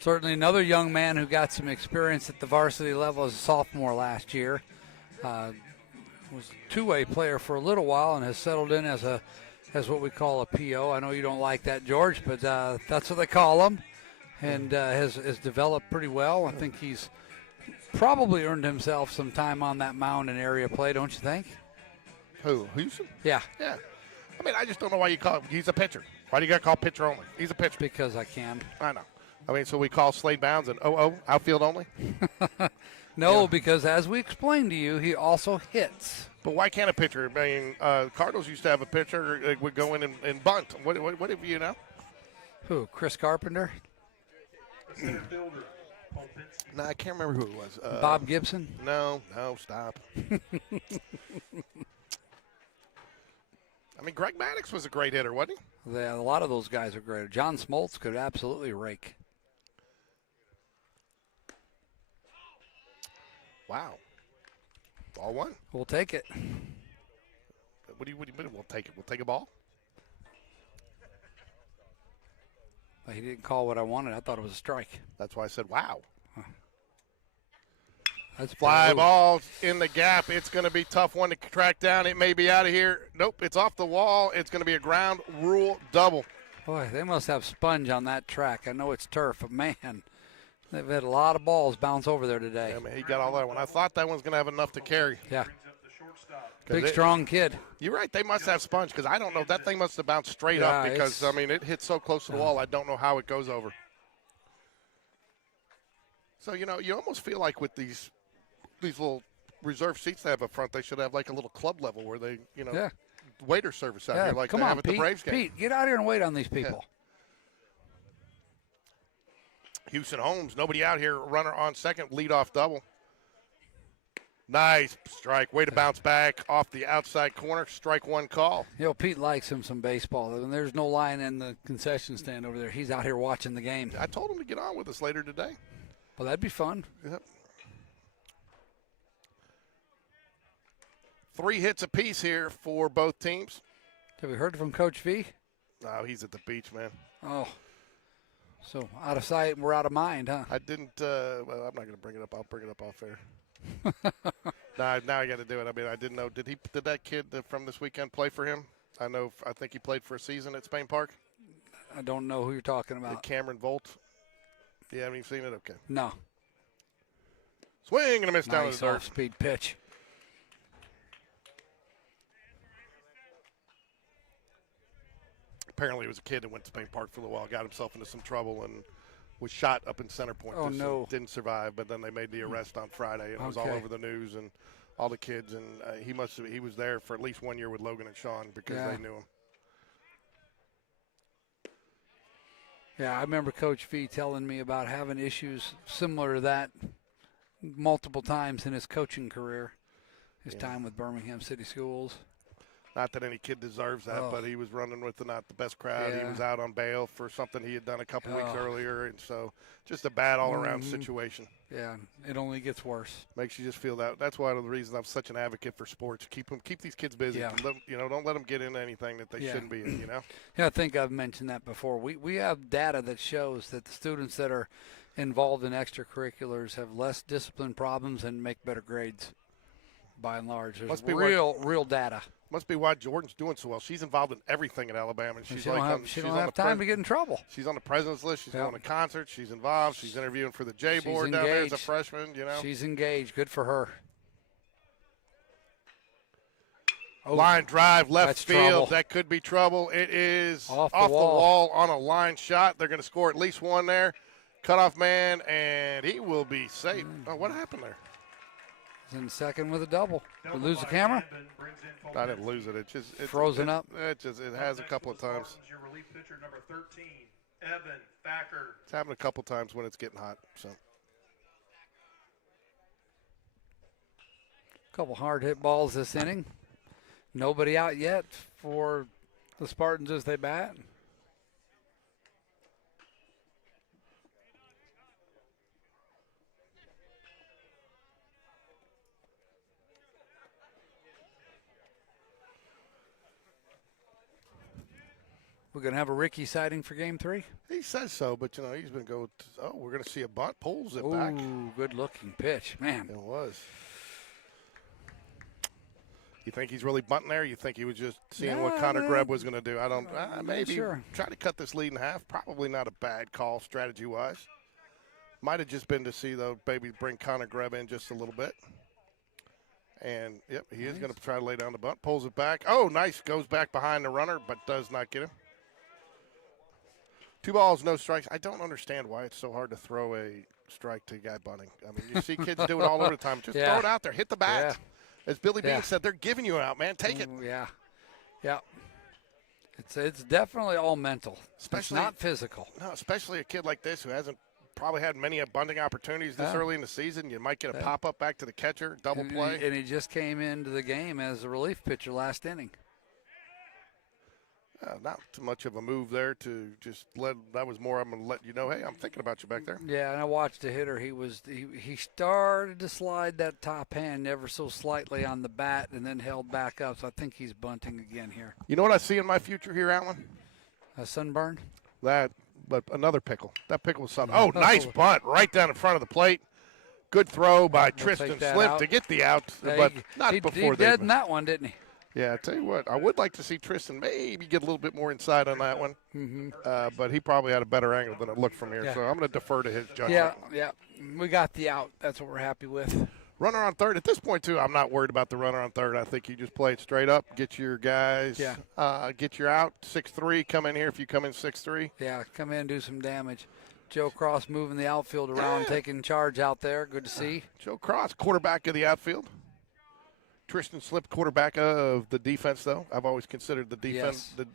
Certainly another young man who got some experience at the varsity level as a sophomore last year. Was a two-way player for a little while and has settled in as what we call a PO. I know you don't like that, George, but that's what they call him, and has developed pretty well. I think he's probably earned himself some time on that mound in area play, don't you think? Who, Houston? Yeah. Yeah. I mean, I just don't know why you call him. He's a pitcher. Why do you got to call pitcher only? He's a pitcher. Because I can. I know. I mean, so we call Slade Bounds an outfield only? No, because as we explained to you, he also hits. But why can't a pitcher? I mean, Cardinals used to have a pitcher that would go in and bunt. What have you know? Who, Chris Carpenter? No, I can't remember who it was. Bob Gibson? No, stop. I mean, Greg Maddox was a great hitter, wasn't he? Yeah, a lot of those guys are great. John Smoltz could absolutely rake. Wow. Ball one. We'll take it. What do you mean we'll take it? We'll take a ball? Well, he didn't call what I wanted. I thought it was a strike. That's why I said, wow. Huh. That's fly ball in the gap. It's going to be a tough one to track down. It may be out of here. Nope, it's off the wall. It's going to be a ground rule double. Boy, they must have sponge on that track. I know it's turf, but, man, they've had a lot of balls bounce over there today. Yeah, man, he got all that one. I thought that one's going to have enough to carry. Yeah. Big, strong kid. You're right. They must have sponge because I don't know. That thing must have bounced straight up because, I mean, it hit so close to the wall. I don't know how it goes over. So, you almost feel like with these little reserve seats they have up front, they should have like a little club level where they, waiter service out here like they have at the Braves game. Pete, get out here and wait on these people. Yeah. Houston Holmes, nobody out here. Runner on second, leadoff double. Nice strike. Way to bounce back off the outside corner. Strike one call. Pete likes him some baseball. And there's no line in the concession stand over there. He's out here watching the game. I told him to get on with us later today. Well, that'd be fun. Yep. 3 hits apiece here for both teams. Have we heard from Coach V? No, he's at the beach, man. Oh. So out of sight, we're out of mind, huh? I didn't, well, I'm not going to bring it up. I'll bring it up off air. Now I got to do it. I mean, I didn't know. Did that kid from this weekend play for him? I think he played for a season at Spain Park. I don't know who you're talking about. Cameron Volt. You haven't even seen it? Okay. No. Swing and a miss down nice the dirt. Off-speed pitch. Apparently, it was a kid that went to Spain Park for a little while, got himself into some trouble, and was shot up in center point. Oh, no. Didn't survive, but then they made the arrest on Friday. It was all over the news and all the kids, and he was there for at least 1 year with Logan and Sean because they knew him. Yeah, I remember Coach V telling me about having issues similar to that multiple times in his coaching career, his time with Birmingham City Schools. Not that any kid deserves that, but he was running with not the best crowd. He was out on bail for something he had done a couple weeks earlier, and so just a bad all-around situation. Yeah, it only gets worse. Makes you just feel that. That's one of the reasons I'm such an advocate for sports. Keep these kids busy. Yeah. Don't let them get into anything that they shouldn't be in. Yeah, I think I've mentioned that before. We have data that shows that the students that are involved in extracurriculars have less discipline problems and make better grades, by and large. There's real data. Must be why Jordan's doing so well. She's involved in everything in Alabama. And she don't have time to get in trouble. She's on the president's list. She's going to concerts. She's involved. She's interviewing for the J board down there as a freshman. She's engaged. Good for her. Line drive, left field. Trouble. That could be trouble. It is off the wall on a line shot. They're going to score at least one there. Cutoff man, and he will be safe. Oh, what happened there? He's in second with a double. Did we lose the camera? I didn't lose it. It's frozen up. It has a couple of times. Your relief pitcher, number 13, Evan Thacker. It's happened a couple of times when it's getting hot. So. Couple hard hit balls this inning. Nobody out yet for the Spartans as they bat. We're going to have a Ricky sighting for Game 3? He says so, but, he's been going, we're going to see a bunt, pulls it back. Ooh, good-looking pitch. Man. It was. You think he's really bunting there? You think he was just seeing what Connor Grebb was going to do? I don't maybe sure. Try to cut this lead in half. Probably not a bad call strategy-wise. Might have just been to see, though, maybe bring Connor Grebb in just a little bit. And, yep, he is going to try to lay down the bunt. Pulls it back. Oh, nice. Goes back behind the runner, but does not get him. 2 balls, no strikes. I don't understand why it's so hard to throw a strike to a guy bunting. I mean, you see kids do it all over the time. Just throw it out there. Hit the bat. As Billy Bean said, they're giving you out, man. Take it. Yeah. It's definitely all mental. Especially, it's not physical. No, especially a kid like this who hasn't probably had many bunting opportunities this early in the season. You might get a pop-up back to the catcher, double play. And he just came into the game as a relief pitcher last inning. Not too much of a move there to just that was more, I'm going to let you know, hey, I'm thinking about you back there. Yeah, and I watched the hitter. He started to slide that top hand ever so slightly on the bat and then held back up. So I think he's bunting again here. You know what I see in my future here, Alan? A sunburn? But another pickle. That pickle was something. Oh, nice bunt right down in front of the plate. Good throw by Tristan Slimp to get the out, but not before he dead in that one, didn't he? Yeah, I tell you what, I would like to see Tristan maybe get a little bit more inside on that one. But he probably had a better angle than it looked from here, so I'm going to defer to his judgment. Yeah. We got the out. That's what we're happy with. Runner on third. At this point, too, I'm not worried about the runner on third. I think you just play it straight up, get your guys, get your out, 6-3, come in here if you come in 6-3. Yeah, come in and do some damage. Joe Cross moving the outfield around, taking charge out there. Good to see. Joe Cross, quarterback of the outfield. Tristan Slip, quarterback of the defense, though. I've always considered the defense that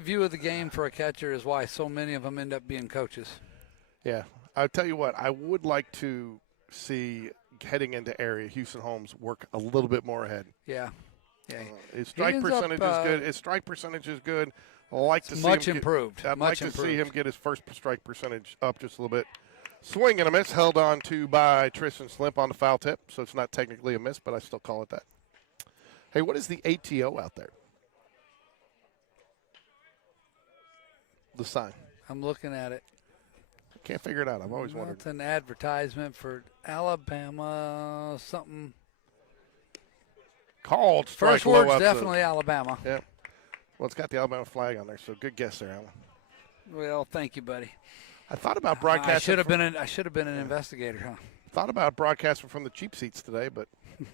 view of the game for a catcher is why so many of them end up being coaches. Yeah. I'll tell you what, I would like to see heading into area Houston Holmes work a little bit more ahead. Yeah. His strike percentage is good. His strike percentage is good. I'd like to see much him improved. I'd like to see him get his first strike percentage up just a little bit. Swing and a miss, held on to by Tristan Slimp on the foul tip, so it's not technically a miss, but I still call it that. Hey, what is the ATO out there? The sign. I'm looking at it. Can't figure it out. I've always wondered. It's an advertisement for Alabama something. Called strike First low word's definitely Alabama. Yeah. Well, it's got the Alabama flag on there, so good guess there, Alan. Well, thank you, buddy. I thought about broadcasting. I should have been an investigator, huh? Thought about broadcasting from the cheap seats today, but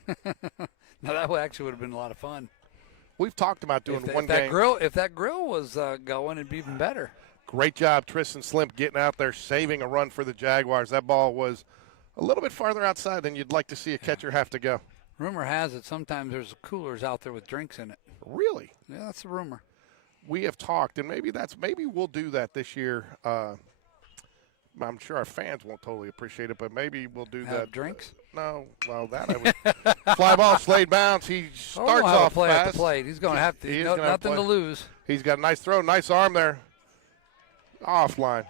no, that actually would have been a lot of fun. We've talked about doing game. If that grill was going, it'd be even better. Great job, Tristan Slimp, getting out there, saving a run for the Jaguars. That ball was a little bit farther outside than you'd like to see a catcher have to go. Rumor has it sometimes there's coolers out there with drinks in it. Really? Yeah, that's a rumor. We have talked, and maybe we'll do that this year. I'm sure our fans won't totally appreciate it, but maybe we'll do that. Drinks? No. Well, that I would. Fly ball, Slade bounce. He starts off play fast. At the plate. He's going to have to. Nothing to lose. He's got a nice throw, nice arm there. Offline.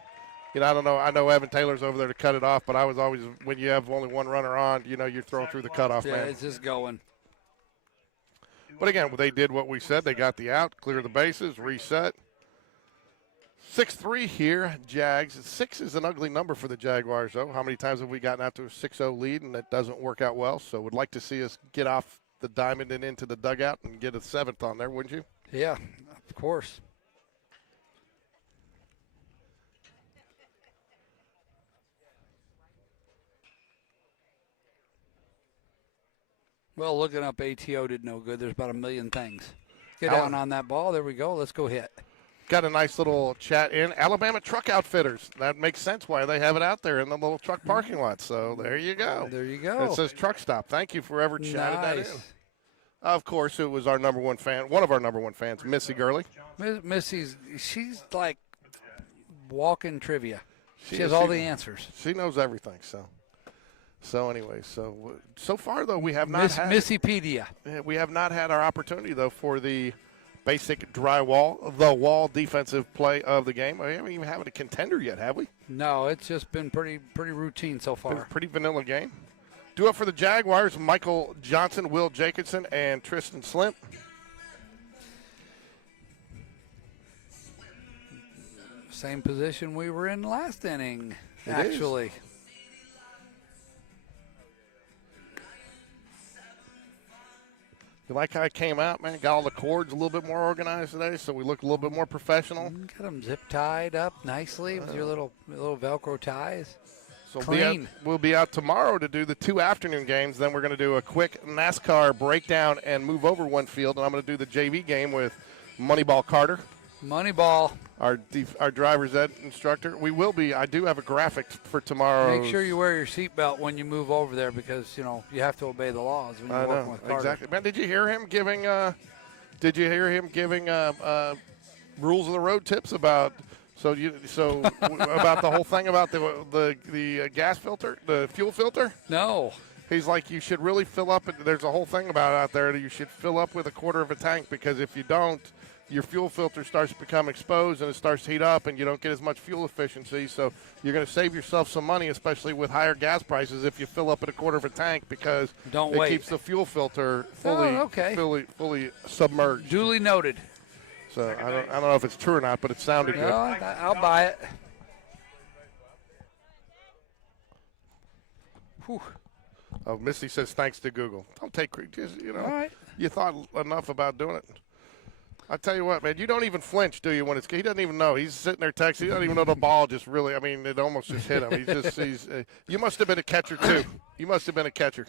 I don't know. I know Evan Taylor's over there to cut it off, but I was always, when you have only one runner on, you're throwing through the cutoff, man. Yeah, it's just going. But again, they did what we said. They got the out, clear the bases, reset. 6-3 here, Jags. 6 is an ugly number for the Jaguars, though. How many times have we gotten out to a 6-0 lead, and that doesn't work out well? So would like to see us get off the diamond and into the dugout and get a 7th on there, wouldn't you? Yeah, of course. Well, looking up ATO did no good. There's about a million things. Get down on that ball. There we go. Let's go hit. Got a nice little chat in. Alabama Truck Outfitters. That makes sense why they have it out there in the little truck parking lot. So there you go. There you go. It says Truck Stop. Thank you for ever chatting that in. Nice. Of course, it was our number one fan, one of our number one fans, Missy Gurley. Missy's, she's like walking trivia. She has all the answers. She knows everything. So anyway, so far though we have not had Missypedia. We have not had our opportunity though for the basic the wall defensive play of the game. We haven't even had a contender yet, have we? No, it's just been pretty routine so far. Been a pretty vanilla game. Due up for the Jaguars, Michael Johnson, Will Jacobson, and Tristan Slimp. Same position we were in last inning, actually. You like how I came out, man? Got all the cords a little bit more organized today, so we look a little bit more professional. Got them zip tied up nicely with your little Velcro ties. So clean. We'll be out tomorrow to do the 2 afternoon games. Then we're going to do a quick NASCAR breakdown and move over one field. And I'm going to do the JV game with Moneyball Carter. Moneyball. Our driver's ed instructor. We will be. I do have a graphic for tomorrow. Make sure you wear your seatbelt when you move over there because, you have to obey the laws when you're working with Carter. Exactly. Man, did you hear him giving rules of the road tips about about the whole thing about the gas filter, the fuel filter? No. He's like, you should really fill up. There's a whole thing about it out there that you should fill up with a quarter of a tank because if you don't, your fuel filter starts to become exposed and it starts to heat up and you don't get as much fuel efficiency. So you're going to save yourself some money, especially with higher gas prices, if you fill up at a quarter of a tank because it keeps the fuel filter fully submerged. Duly noted. So I don't know if it's true or not, but it sounded good. I'll buy it. Whew. Oh, Misty says thanks to Google. Don't take credit. All right. You thought enough about doing it. I tell you what, man, you don't even flinch, do you? When he doesn't even know. He's sitting there texting. He doesn't even know the ball just really. I mean, it almost just hit him. You must have been a catcher too. You must have been a catcher.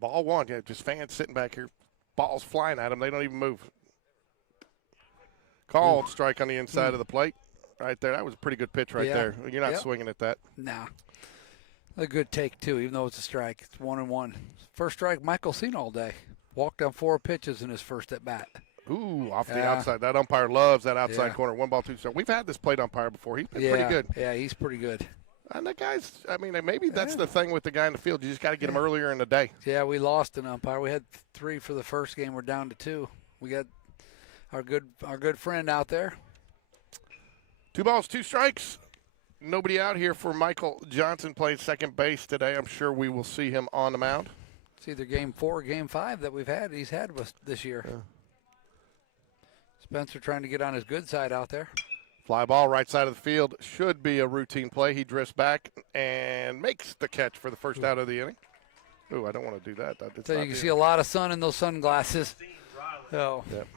Ball one. Yeah, just fans sitting back here. Ball's flying at them. They don't even move. Called strike on the inside of the plate. Right there. That was a pretty good pitch right there. You're not swinging at that. Nah. A good take, too, even though it's a strike. It's 1-1. First strike Michael seen all day. Walked on 4 pitches in his first at-bat. Ooh, off the outside. That umpire loves that outside corner. 1 ball, 2 strikes. We've had this plate umpire before. He's been pretty good. Yeah, he's pretty good. And that guy's, I mean, maybe that's the thing with the guy in the field. You just got to get him earlier in the day. Yeah, we lost an umpire. We had 3 for the first game. We're down to 2. We got our good friend out there. 2 balls, 2 strikes. Nobody out here for Michael Johnson playing second base today. I'm sure we will see him on the mound. It's either game 4 or game 5 that he's had with this year. Yeah. Spencer trying to get on his good side out there. Fly ball right side of the field. Should be a routine play. He drifts back and makes the catch for the first out of the inning. Ooh, I don't want to do that. So you can see a lot of sun in those sunglasses. Oh. Yep.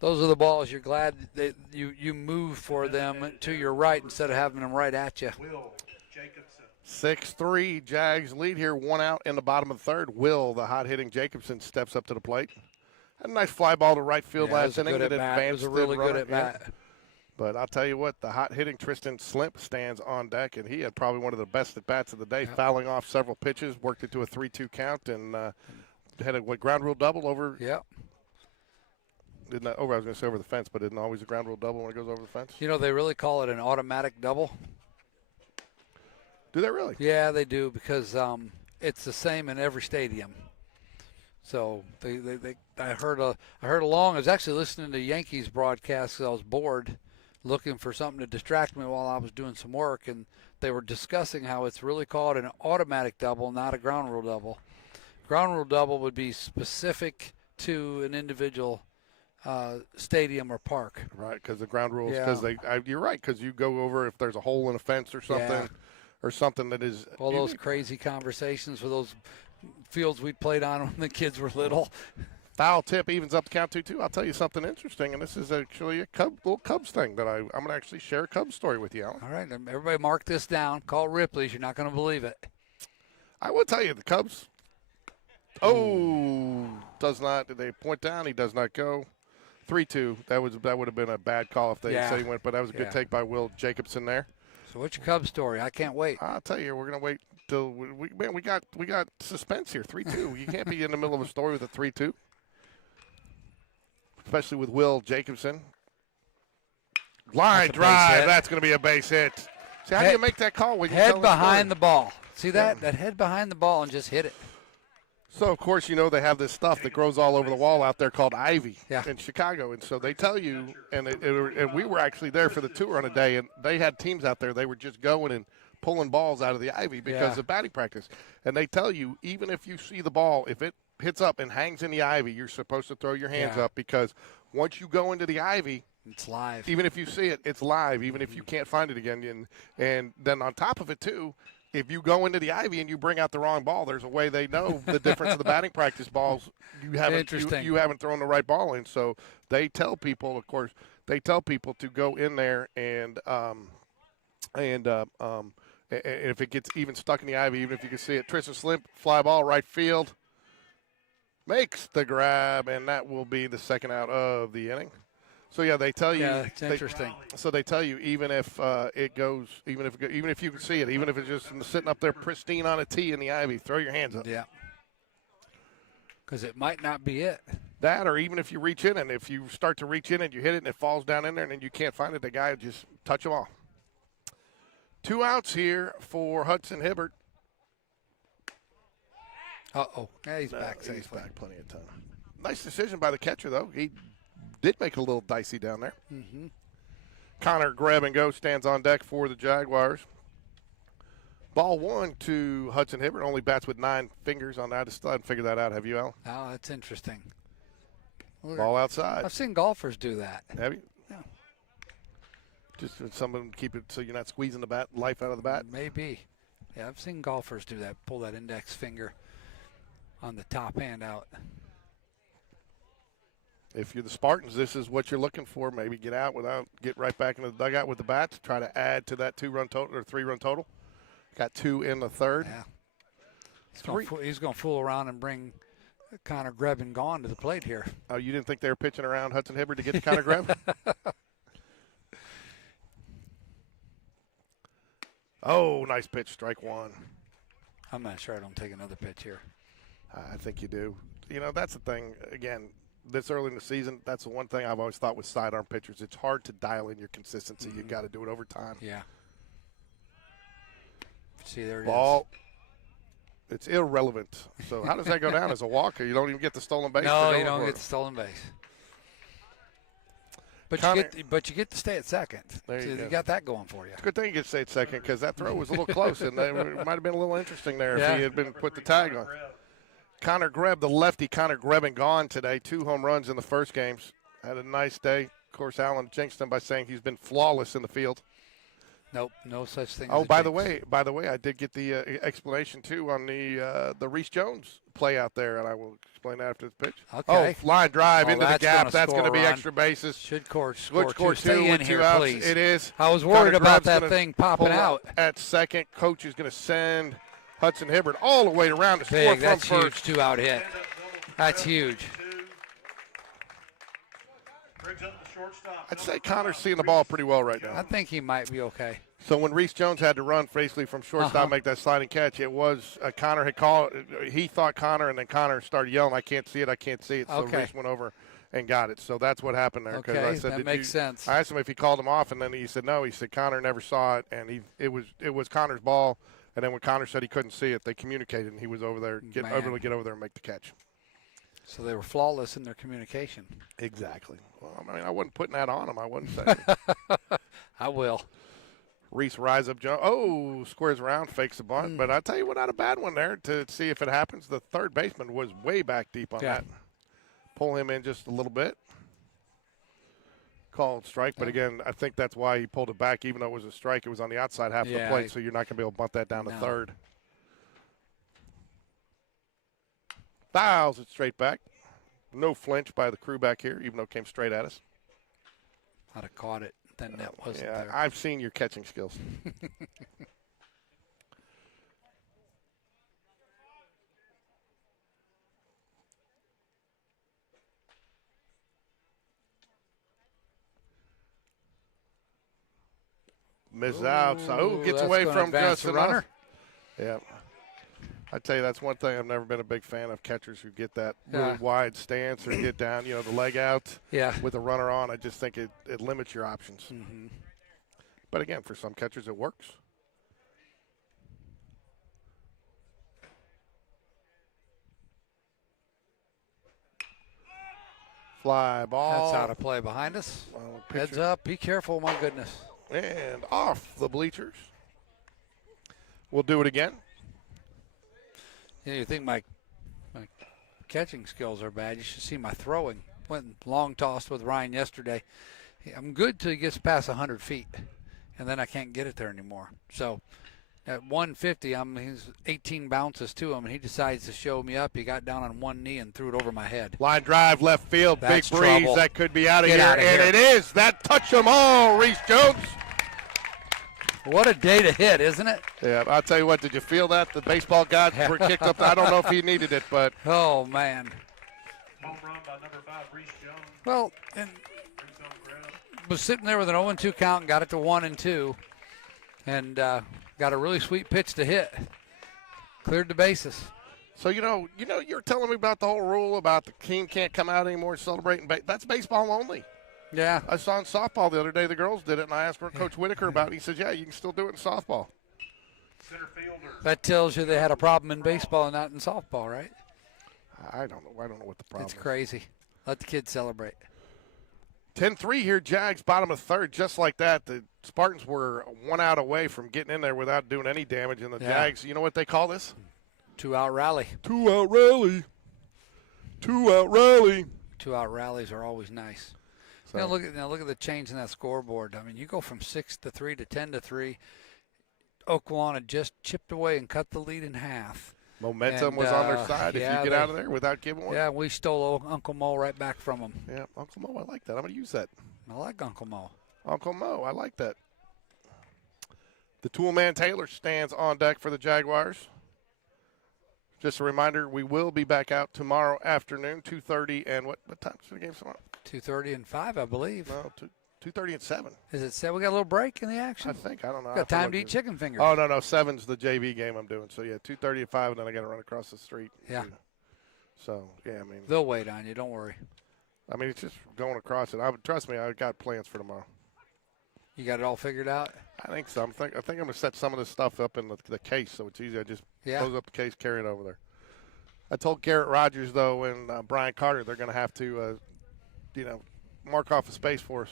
Those are the balls you're glad that you move for them to your right instead of having them right at you. Will Jacobson. 6-3, Jags lead here, 1 out in the bottom of the third. Will, the hot-hitting Jacobson, steps up to the plate. Had a nice fly ball to right field last inning that advanced. It was a really good at-bat. Yeah. But I'll tell you what, the hot-hitting Tristan Slimp stands on deck, and he had probably one of the best at-bats of the day, fouling off several pitches, worked it to a 3-2 count, and had a ground rule double over. Yep. I was going to say over the fence, but isn't always a ground rule double when it goes over the fence? You know, they really call it an automatic double. Do they really? Yeah, they do because it's the same in every stadium. So I heard along. I was actually listening to Yankees broadcasts because I was bored, looking for something to distract me while I was doing some work, and they were discussing how it's really called an automatic double, not a ground rule double. Ground rule double would be specific to an individual stadium or park. Right, because the ground rules. Yeah. Because you're right. Because you go over if there's a hole in a fence or something, Yeah. or something that is All those crazy conversations with those fields we played on when the kids were little. Foul tip evens up the count 2-2. I'll tell you something interesting, and this is actually a little Cubs thing that I'm going to actually share a Cubs story with you, Alan. All right, everybody mark this down. Call Ripley's. You're not going to believe it. I will tell you, the Cubs. Oh, does not. Did they point down? He does not go. 3-2. That would have been a bad call if they said he went, but that was a good take by Will Jacobson there. So what's your Cubs story? I can't wait. I'll tell you, we're gonna wait till we got suspense here. 3-2. You can't be in the middle of a story with a 3-2, especially with Will Jacobson. Line drive. That's gonna be a base hit. See, how do you make that call when you head behind the ball? See that head behind the ball and just hit it. So, of course, they have this stuff that grows all over the wall out there called ivy in Chicago. And so they tell you, and we were actually there for the tour on a day, and they had teams out there. They were just going and pulling balls out of the ivy because of batting practice. And they tell you, even if you see the ball, if it hits up and hangs in the ivy, you're supposed to throw your hands up because once you go into the ivy, it's live. Even if you see it, it's live, even if you can't find it again. And then on top of it, too, if you go into the ivy and you bring out the wrong ball, there's a way they know the difference of the batting practice balls. You haven't thrown the right ball in. So they tell people, of course, to go in there and if it gets even stuck in the ivy, even if you can see it, Tristan Slimp, fly ball, right field, makes the grab, and that will be the second out of the inning. So yeah, they tell you. Yeah, it's interesting. So they tell you even if it goes, even if you can see it, even if it's just sitting up there pristine on a tee in the ivy, throw your hands up. Yeah. Because it might not be it. That, or even if you reach in, and if you start to reach in and you hit it and it falls down in there and then you can't find it, the guy will just touch them all. 2 outs here for Hudson Hibbert. Uh-oh. Yeah, he's back. He's back plenty of time. Nice decision by the catcher, though. He did make it a little dicey down there. Mm-hmm. Connor grab and go stands on deck for the Jaguars. Ball 1 to Hudson Hibbert. Only bats with 9 fingers on that. I still haven't figured that out. Have you, Al? Oh, that's interesting. Ball outside. I've seen golfers do that. Have you? Yeah. Just someone keep it so you're not squeezing the life out of the bat? Maybe. Yeah, I've seen golfers do that. Pull that index finger on the top hand out. If you're the Spartans, this is what you're looking for. Maybe get right back into the dugout with the bats, try to add to that 2-run total or 3-run total. Got 2 in the third. Yeah. He's going to fool around and bring Connor Greb gone to the plate here. Oh, you didn't think they were pitching around Hudson Hibbert to get to Connor Greb? Oh, nice pitch, strike 1. I'm not sure I don't take another pitch here. I think you do. That's the thing. Again, this early in the season, that's the one thing I've always thought with sidearm pitchers. It's hard to dial in your consistency. Mm-hmm. You got to do it over time. Yeah. See, there it Ball. It's irrelevant. So how does that go down as a walker? You don't even get the stolen base? No, you don't get the stolen base. But you get to stay at second. You got that going for you. It's a good thing you get to stay at second because that throw was a little close, and it might have been a little interesting there if he had been put the tag on. Connor Greb, the lefty, Connor Greb gone today. 2 home runs in the first games. Had a nice day. Of course, Alan jinxed him by saying he's been flawless in the field. Nope, no such thing. Oh, by the way, I did get the explanation too on the Reese Jones play out there, and I will explain that after the pitch. Okay. Oh, line drive into the gap. That's going to be extra bases. Should score two. Stay in here, outs. please. It is. I was worried about that thing popping out. At second, coach is going to send Hudson Hibbert all the way around to score from That's first. Huge 2-out hit. That's huge. I'd say Connor's seeing the ball pretty well right now. I think he might be okay. So when Reese Jones had to run basically from shortstop, make that sliding catch, it was Connor had called. He thought Connor, and then Connor started yelling, "I can't see it! I can't see it!" So Reese went over and got it. So that's what happened there. Okay, I said, that makes sense. I asked him if he called him off, and then he said no. He said Connor never saw it, and it was Connor's ball. And then when Connor said he couldn't see it, they communicated, and he was over there able to get over there and make the catch. So they were flawless in their communication. Exactly. Well, I mean, I wasn't putting that on him. I wasn't saying. I will. Reese rise up, squares around, fakes a bunt. But I tell you what, not a bad one there to see if it happens. The third baseman was way back deep on that. Pull him in just a little bit. called strike. But again, I think that's why he pulled it back. Even though it was a strike, it was on the outside half of the plate, so you're not going to be able to bunt that down to third. Fouls it straight back. No flinch by the crew back here, even though it came straight at us. I'd have caught it. Then that wasn't there. I've seen your catching skills. Misses out. So gets away from Justin Runner. Yeah. I tell you, that's one thing I've never been a big fan of, catchers who get that really wide stance or get down, the leg out with a runner on. I just think it limits your options. Mm-hmm. But again, for some catchers, it works. Fly ball. That's out of play behind us. Heads up. Be careful, my goodness. And off the bleachers. We'll do it again. You think my catching skills are bad. You should see my throwing. Went long tossed with Ryan yesterday. I'm good till he gets past 100 feet, and then I can't get it there anymore. So at 150, he's 18 bounces to him, and he decides to show me up. He got down on one knee and threw it over my head. Line drive, left field, That's big breeze. trouble. That could be out of here, Outta and here. it is. That touch them all, Reese Jones. What a day to hit, isn't it? Yeah, I'll tell you what, did you feel that? The baseball gods were kicked up. I don't know if he needed it, but. Oh, man. Home run by number 5, Reese Jones. Well, and was sitting there with an 0-2 count and got it to 1-2, and got a really sweet pitch to hit. Cleared the bases. So, you're telling me about the whole rule about the team can't come out anymore celebrating. That's baseball only. Yeah. I saw in softball the other day the girls did it, and I asked Coach Whitaker about it. He says, yeah, you can still do it in softball. Center fielder. That tells you they had a problem in baseball and not in softball, right? I don't know. I don't know what the problem is. It's crazy. Let the kids celebrate. 10-3 here, Jags, bottom of third. Just like that, the Spartans were 1 out away from getting in there without doing any damage. And the Jags, you know what they call this? 2-out rally. 2-out rally. 2-out rally. 2-out rallies are always nice. So. Look at the change in that scoreboard. I mean, you go from 6-3 to 10-3. Oklahoma just chipped away and cut the lead in half. Momentum was on their side if you get out of there without giving one. Yeah, we stole Uncle Mo right back from him. Yeah, Uncle Mo, I like that. I'm going to use that. I like Uncle Mo. Uncle Mo, I like that. The Toolman Taylor stands on deck for the Jaguars. Just a reminder, we will be back out tomorrow afternoon, 2:30, and what time's the game tomorrow? 2:30 and 5, I believe. No, 2:30 and 7. Is it 7? We got a little break in the action? I think. I don't know. Got time to eat chicken fingers. Oh, no. 7's the JV game I'm doing. So, yeah, 2:30 and 5, and then I got to run across the street. Yeah. So, yeah, I mean. They'll wait on you. Don't worry. I mean, it's just going across it. Trust me, I got plans for tomorrow. You got it all figured out? I think so. I think I'm going to set some of this stuff up in the case so it's easy. I just close up the case, carry it over there. I told Garrett Rogers, though, and Brian Carter, they're going to have to, mark off a space for us.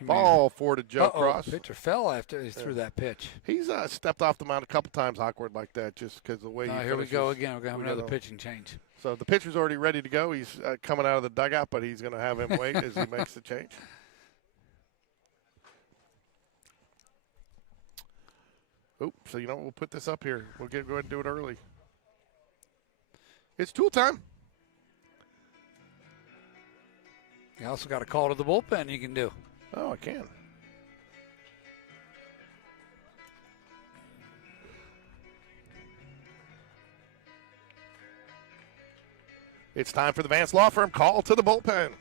Ball for to Joe Cross. Pitcher fell after he threw that pitch. He's stepped off the mound a couple times awkward like that just because the way he here we go again. We're going to have another pitching change. So the pitcher's already ready to go. He's coming out of the dugout, but he's going to have him wait as he makes the change. Oop, so we'll put this up here. We'll go ahead and do it early. It's tool time. You also got a call to the bullpen you can do. Oh, I can. It's time for the Vance Law Firm call to the bullpen.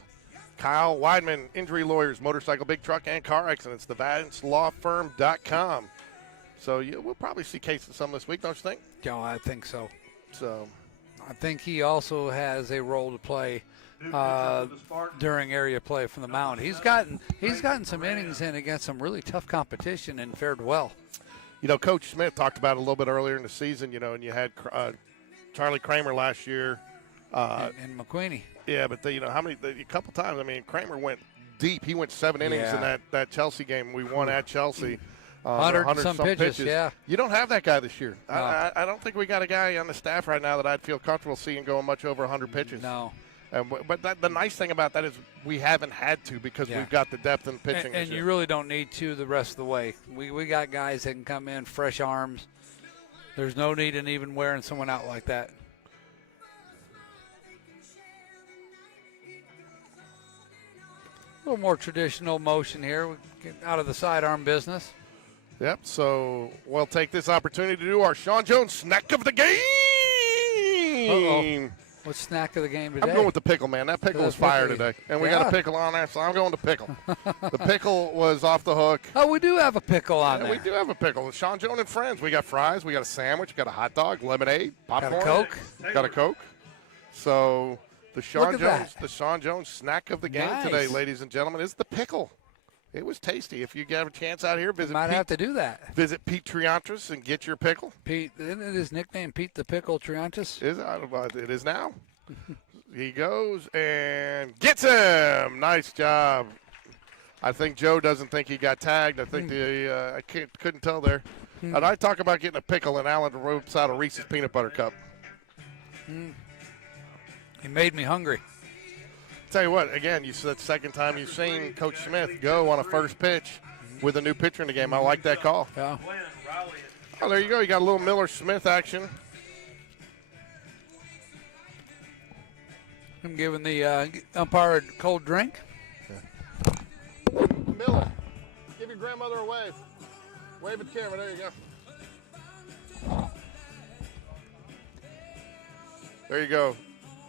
Kyle Weidman, injury lawyers, motorcycle, big truck, and car accidents. TheVanceLawFirm.com. So we'll probably see cases some this week, don't you think? Yeah, I think so. So I think he also has a role to play during area play from the mound. He's gotten some innings in against some really tough competition and fared well. Coach Smith talked about it a little bit earlier in the season, and you had Charlie Kramer last year. And McQueenie. Yeah, but a couple times, Kramer went deep. He went 7 innings in that Chelsea game. We won at Chelsea. 100 some pitches, yeah. You don't have that guy this year. No. I don't think we got a guy on the staff right now that I'd feel comfortable seeing going much over 100 pitches. No. But the nice thing about that is we haven't had to because we've got the depth in pitching. And you really don't need to the rest of the way. We got guys that can come in, fresh arms. There's no need in even wearing someone out like that. A little more traditional motion here. We get out of the sidearm business. Yep, so we'll take this opportunity to do our Sean Jones snack of the game. Uh-oh. What snack of the game today? I'm going with the pickle, man. That pickle was fire today. And we got a pickle on there, so I'm going to pickle. The pickle was off the hook. Oh, we do have a pickle on there. We do have a pickle. Sean Jones and friends. We got fries. We got a sandwich. We got a hot dog, lemonade, popcorn. Got a Coke. Got a Coke. So the Sean Jones snack of the game today, ladies and gentlemen, is the pickle. It was tasty. If you get a chance out here, have to do that. Visit Pete Triantris and get your pickle. Pete, isn't it his nickname, Pete the Pickle Triantris? It is now. He goes and gets him. Nice job. I think Joe doesn't think he got tagged. I think I couldn't tell there. And I talk about getting a pickle, and Allen ropes out a Reese's Peanut Butter Cup. He made me hungry. Tell you what, again, you said second time you've seen Coach Smith go on a first pitch with a new pitcher in the game. I like that call. Yeah. Oh, there you go. You got a little Miller-Smith action. I'm giving the umpire a cold drink. Miller, give your grandmother a wave. Wave at the camera. There you go. There you go.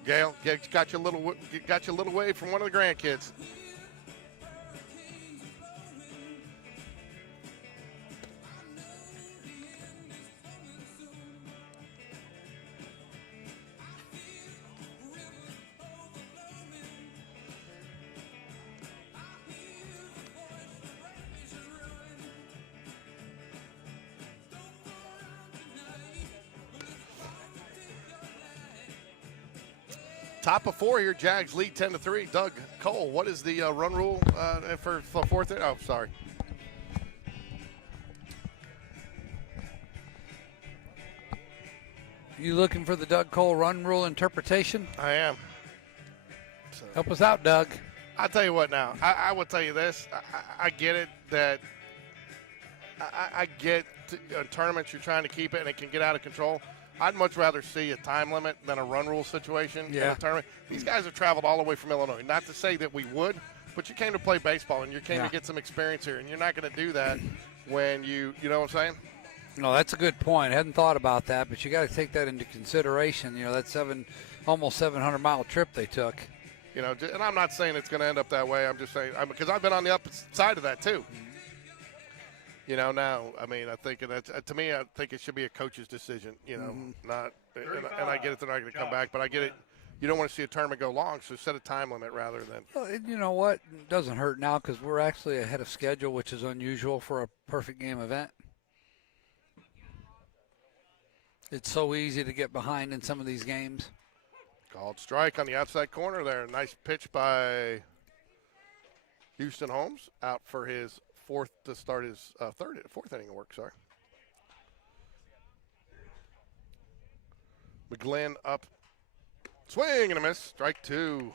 Gail, got your little wave from one of the grandkids. Top of four here, Jags lead 10-3. Doug Cole, what is the run rule for fourth? Oh, sorry. You looking for the Doug Cole run rule interpretation? I am. So, help us out, Doug. I'll tell you what now. I will tell you this. I get it that I get tournaments you're trying to keep it and it can get out of control. I'd much rather see a time limit than a run rule situation in a tournament. These guys have traveled all the way from Illinois. Not to say that we would, but you came to play baseball and you came to get some experience here, and you're not going to do that when you know what I'm saying? No, that's a good point. I hadn't thought about that, but you got to take that into consideration. You know, that almost 700-mile trip they took. You know, and I'm not saying it's going to end up that way. I'm just saying because I've been on the opposite side of that too. You know, now, I mean, I think to me, I think it should be a coach's decision, you know, not – and I get it, they're not going to come back, but I get it. You don't want to see a tournament go long, so set a time limit rather than – Well, you know what? It doesn't hurt now because we're actually ahead of schedule, which is unusual for a perfect game event. It's so easy to get behind in some of these games. Called strike on the outside corner there. Nice pitch by Houston Holmes out for his – fourth to start his fourth inning of work, sorry. McGlynn up. Swing and a miss. Strike two.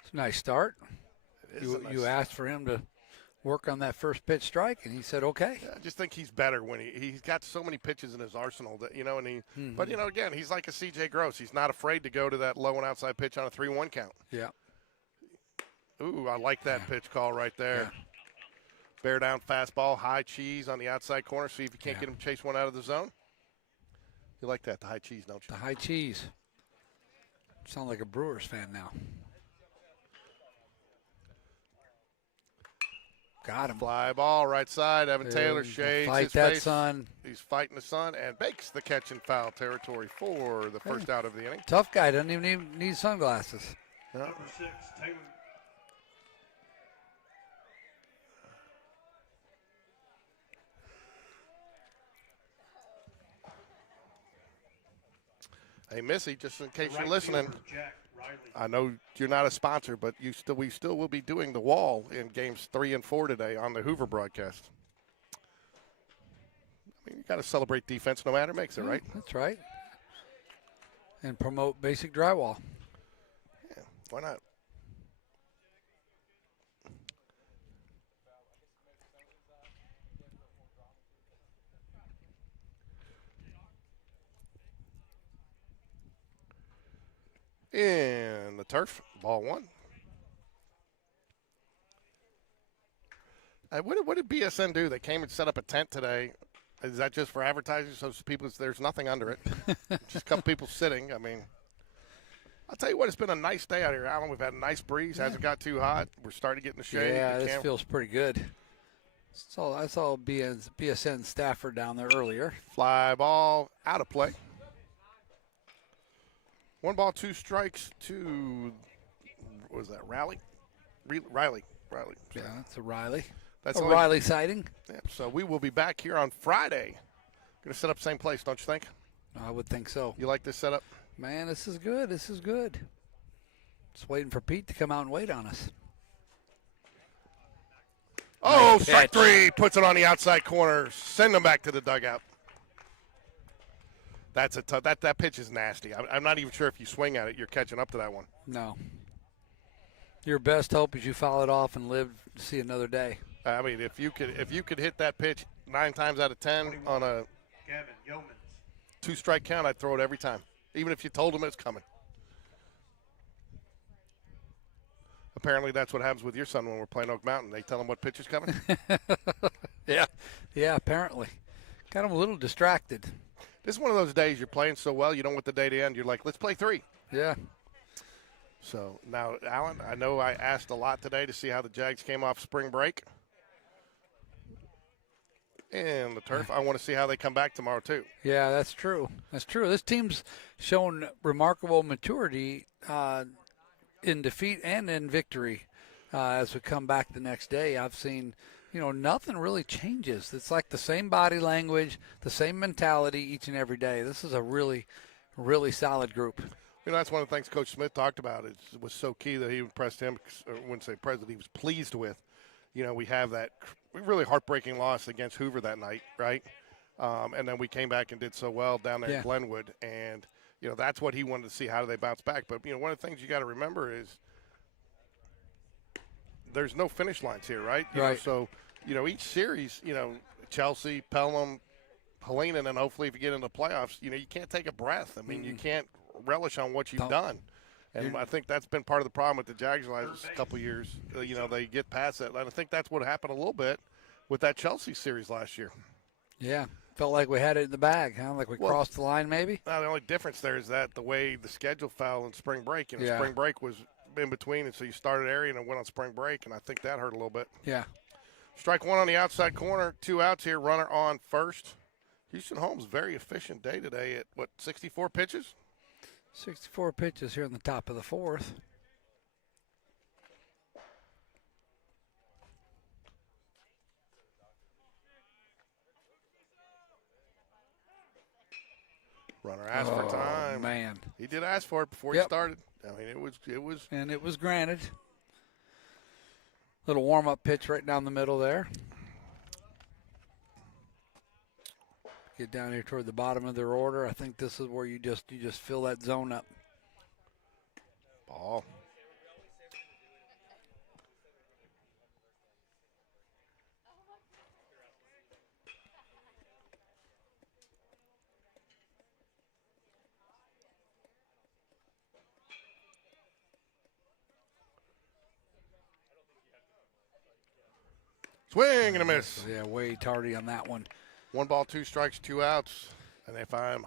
It's a nice start. You asked for him to work on that first pitch strike, and he said okay. Yeah, I just think he's better when he's got so many pitches in his arsenal that, you know, and but, you know, again, he's like a C.J. Gross. He's not afraid to go to that low and outside pitch on a 3-1 count. Yeah. Ooh, I like that pitch call right there. Yeah. Bear down fastball, high cheese on the outside corner. See if you can't get him to chase one out of the zone. You like that, the high cheese, don't you? The high cheese. Sound like a Brewers fan now. Got him. Fly ball, right side. Evan Taylor shades fight his that face. sun. He's fighting the sun and bakes the catch in foul territory for the first out of the inning. Tough guy. Doesn't even need sunglasses. Number 6, Taylor. Hey, Missy, just in case you're listening, I know you're not a sponsor, but we still will be doing the wall in games 3 and 4 today on the Hoover broadcast. I mean, you got to celebrate defense no matter makes it, right? That's right. And promote basic drywall. Why not? In the turf, ball one. What did BSN do? They came and set up a tent today. Is that just for advertising? So people, there's nothing under it. Just a couple people sitting. I mean, I'll tell you what, it's been a nice day out here, Alan. We've had a nice breeze. Hasn't got too hot. We're starting to get in the shade. Yeah, this feels pretty good. I saw BSN Stafford down there earlier. Fly ball out of play. 1 ball, 2 strikes to, what was that, Riley? Riley. Yeah, that's a Riley. That's a Riley sighting. Yeah, so we will be back here on Friday. Going to set up same place, don't you think? I would think so. You like this setup? Man, this is good. This is good. Just waiting for Pete to come out and wait on us. Oh, nice strike 3. Puts it on the outside corner. Send them back to the dugout. That's a tough. That pitch is nasty. I'm not even sure if you swing at it, you're catching up to that one. No. Your best hope is you foul it off and live to see another day. I mean, if you could hit that pitch 9 times out of 10 on a 2-strike count, I'd throw it every time, even if you told them it's coming. Apparently, that's what happens with your son when we're playing Oak Mountain. They tell him what pitch is coming. Yeah, apparently. Got him a little distracted. This is one of those days you're playing so well, you don't want the day to end. You're like, let's play 3. Yeah. So now, Alan, I know I asked a lot today to see how the Jags came off spring break. And the turf, I want to see how they come back tomorrow, too. Yeah, that's true. That's true. This team's shown remarkable maturity in defeat and in victory as we come back the next day. I've seen, nothing really changes. It's like the same body language, the same mentality each and every day. This is a really, really solid group. That's one of the things Coach Smith talked about. It was so key that he impressed him, or I wouldn't say impressed, that he was pleased with. We have that really heartbreaking loss against Hoover that night, right? And then we came back and did so well down there in Glenwood. And, that's what he wanted to see. How do they bounce back? But, one of the things you got to remember is there's no finish lines here, right? Right. So, each series, Chelsea, Pelham, Helena, and then hopefully if you get into the playoffs, you can't take a breath. I mean, you can't relish on what you've done. And I think that's been part of the problem with the Jags last couple of years. They get past that. And I think that's what happened a little bit with that Chelsea series last year. Yeah. Felt like we had it in the bag, huh? Like we crossed the line maybe? The only difference there is that the way the schedule fell in spring break. Spring break was in between, and so you started area and went on spring break, and I think that hurt a little bit. Yeah. Strike 1 on the outside corner, 2 outs here, runner on first. Houston Holmes, very efficient day today at, 64 pitches? 64 pitches here in the top of the 4th. Runner asked for time. Man. He did ask for it before he started. I mean, it was. And it was granted. Little warm-up pitch right down the middle there. Get down here toward the bottom of their order. I think this is where you just fill that zone up. Ball. Swing and a miss. Yeah, way tardy on that one. 1 ball, 2 strikes, 2 outs. And if I'm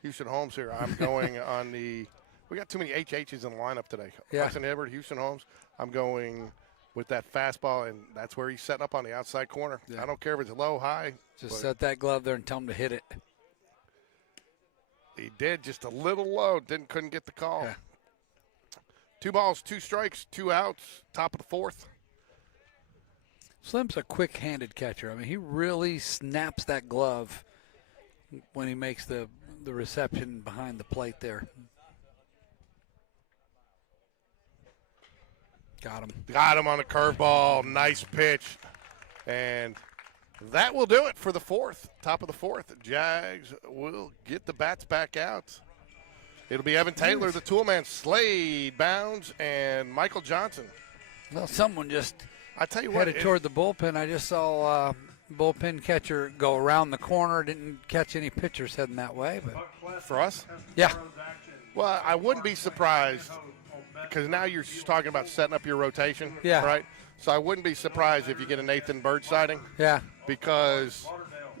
Houston Holmes here, I'm going on the – we got too many HHs in the lineup today. Yeah. Hudson Hibbert, Houston Holmes. I'm going with that fastball, and that's where he's setting up on the outside corner. Yeah. I don't care if it's low, high. Just set that glove there and tell him to hit it. He did, just a little low. Couldn't get the call. Yeah. 2 balls, 2 strikes, 2 outs, top of the 4th. Slim's a quick-handed catcher. I mean, he really snaps that glove when he makes the reception behind the plate there. Got him. Got him on a curveball. Nice pitch. And that will do it for the 4th. Top of the 4th. Jags will get the bats back out It'll be Evan Taylor, the toolman, Slade Bounds, and Michael Johnson. Well, someone just I tell you what, headed toward the bullpen. I just saw bullpen catcher go around the corner. Didn't catch any pitchers heading that way. But for us? Yeah. Well, I wouldn't be surprised because now you're talking about setting up your rotation. Yeah. Right? So I wouldn't be surprised if you get a Nathan Bird sighting. Yeah. Because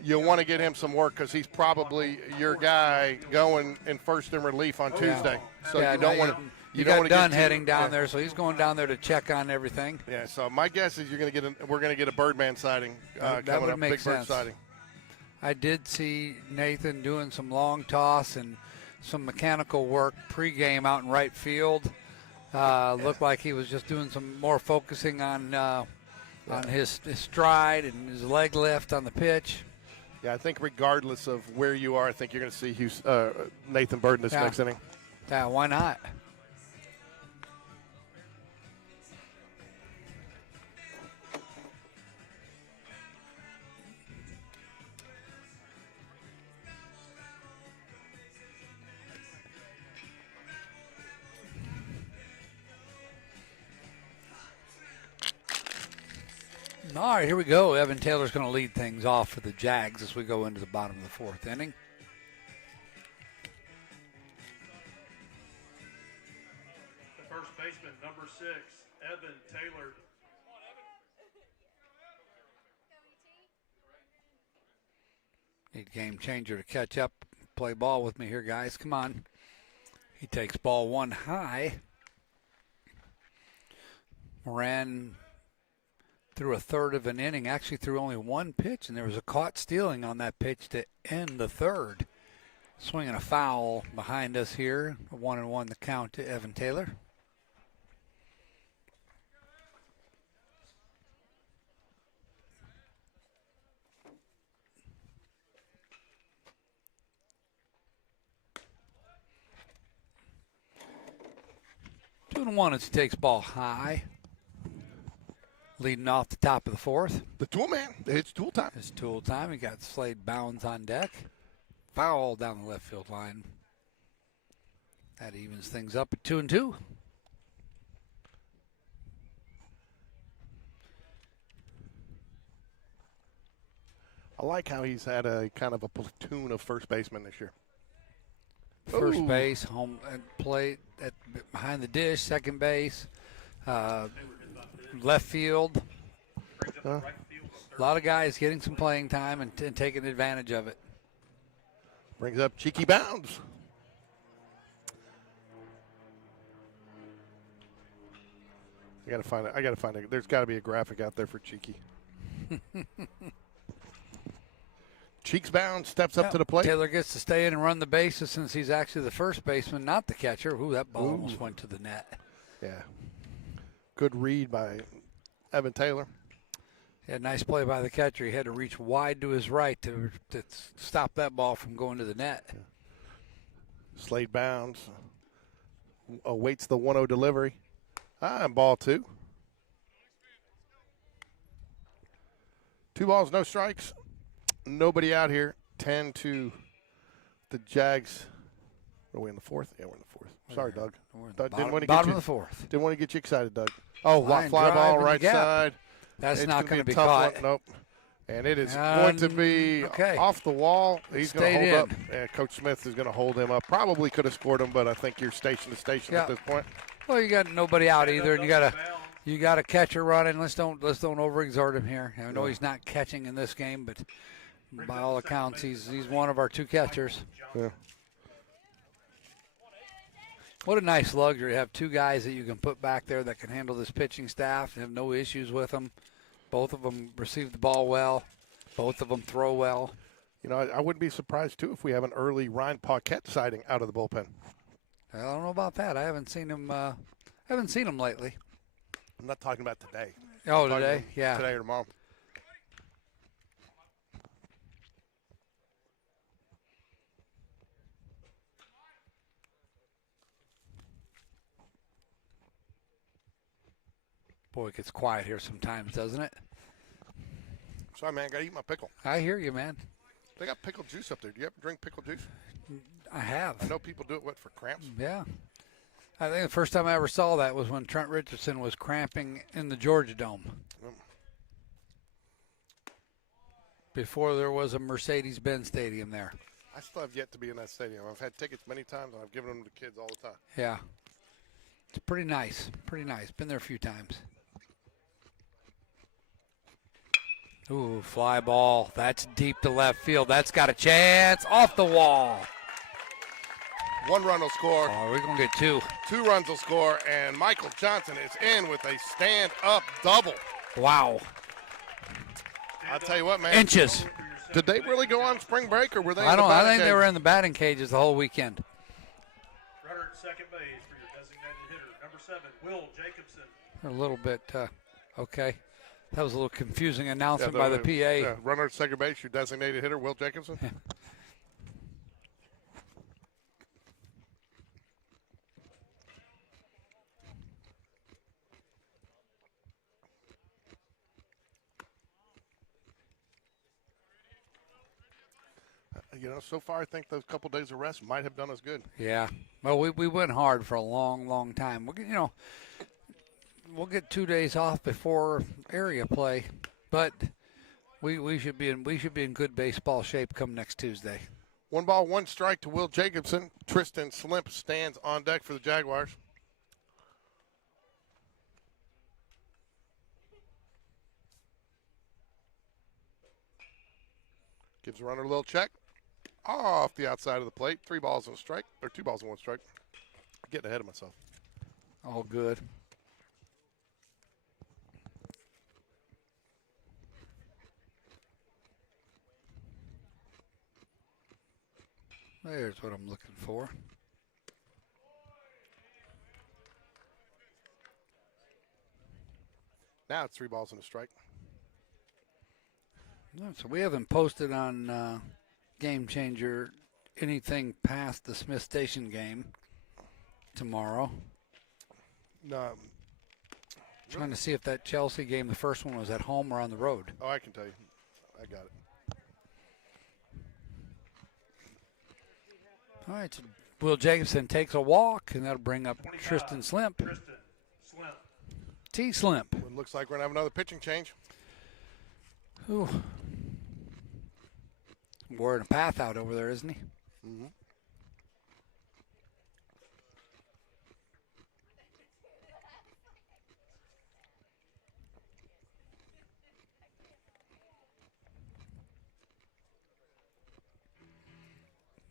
you'll want to get him some work because he's probably your guy going in first in relief on Tuesday. So you don't want to. You got Dunn heading down there, so he's going down there to check on everything. Yeah. So my guess is we're going to get a Birdman sighting that coming would up. make Big sense. Bird sighting. I did see Nathan doing some long toss and some mechanical work pregame out in right field. Looked like he was just doing some more focusing on his stride and his leg lift on the pitch. Yeah, I think regardless of where you are, I think you're going to see Nathan Bird in this next inning. Yeah, why not? All right, here we go. Evan Taylor's going to lead things off for the Jags as we go into the bottom of the fourth inning. The first baseman, number 6, Evan Taylor. Need game changer to catch up. Play ball with me here, guys. Come on. He takes ball one high. Moran threw a third of an inning, actually threw only one pitch, and there was a caught stealing on that pitch to end the third. Swinging a foul behind us here. 1-1 the count to Evan Taylor. Two and one as he takes ball high. Leading off the top of the fourth. The tool man. It's tool time. It's tool time. He got Slade Bounds on deck. Foul down the left field line. That evens things up at 2-2. I like how he's had a kind of a platoon of first basemen this year. First base, home plate at behind the dish, second base, left field. A lot of guys getting some playing time and taking advantage of it. Brings up Cheeky Bounds. I gotta find it. There's got to be a graphic out there for Cheeky. Cheeks Bounds steps up to the plate. Taylor gets to stay in and run the bases since he's actually the first baseman, not the catcher. Ooh, that ball almost went to the net. Yeah. Good read by Evan Taylor. Yeah, nice play by the catcher. He had to reach wide to his right to stop that ball from going to the net. Yeah. Slade Bounds awaits the 1-0 delivery. And ball 2. 2 balls, no strikes. Nobody out here. 10-2 the Jags. Are we in the fourth? Yeah, we're in the fourth. Sorry, Doug. Bottom of the fourth. Didn't want to get you excited, Doug. Oh, fly drive ball in the right gap. side. That's not going to be tough caught. one. Nope. And it is going to be off the wall. He's going to hold up. Yeah, Coach Smith is going to hold him up. Probably could have scored him, but I think you're station to station at this point. Well, you got nobody out either, and you got a catcher running. Let's don't overexert him here. I know he's not catching in this game, but by all accounts, he's one of our 2 catchers. Yeah. What a nice luxury to have 2 guys that you can put back there that can handle this pitching staff and have no issues with them. Both of them receive the ball well. Both of them throw well. You know, I wouldn't be surprised, too, if we have an early Ryan Paquette sighting out of the bullpen. I don't know about that. I haven't seen him lately. I'm not talking about today. Oh, today? Yeah. Today or tomorrow. Boy, it gets quiet here sometimes, doesn't it? Sorry, man. I got to eat my pickle. I hear you, man. They got pickle juice up there. Do you ever drink pickle juice? I have. I know people do it, for cramps? Yeah. I think the first time I ever saw that was when Trent Richardson was cramping in the Georgia Dome. Before there was a Mercedes-Benz stadium there. I still have yet to be in that stadium. I've had tickets many times, and I've given them to kids all the time. Yeah. It's pretty nice. Pretty nice. Been there a few times. Ooh, fly ball. That's deep to left field. That's got a chance. Off the wall. 1 run will score. Oh, we're going to get 2. 2 runs will score, and Michael Johnson is in with a stand-up double. Wow. I'll tell you what, man. Inches. Did they really go on spring break, or were they? I think they were in the batting cages the whole weekend. Runner at second base for your designated hitter, number 7, Will Jacobson. A little bit, okay. That was a little confusing announcement by the PA. Yeah, runner at second base, your designated hitter, Will Jacobson. So far I think those couple days of rest might have done us good. Yeah. Well, we went hard for a long, long time. We'll get 2 days off before area play, but we should be in good baseball shape come next Tuesday. 1 ball, 1 strike to Will Jacobson. Tristan Slimp stands on deck for the Jaguars. Gives the runner a little check. Off the outside of the plate. 3 balls and a strike, or 2 balls and 1 strike. Getting ahead of myself. All good. There's what I'm looking for. Now it's 3 balls and a strike. So we haven't posted on Game Changer anything past the Smith Station game tomorrow. No. Trying to see if that Chelsea game, the first one, was at home or on the road. Oh, I can tell you. I got it. All right, so Will Jacobson takes a walk, and that'll bring up Tristan Slimp. T. Slimp. Well, it looks like we're going to have another pitching change. Ooh. Wearing a path out over there, isn't he? Mm-hmm.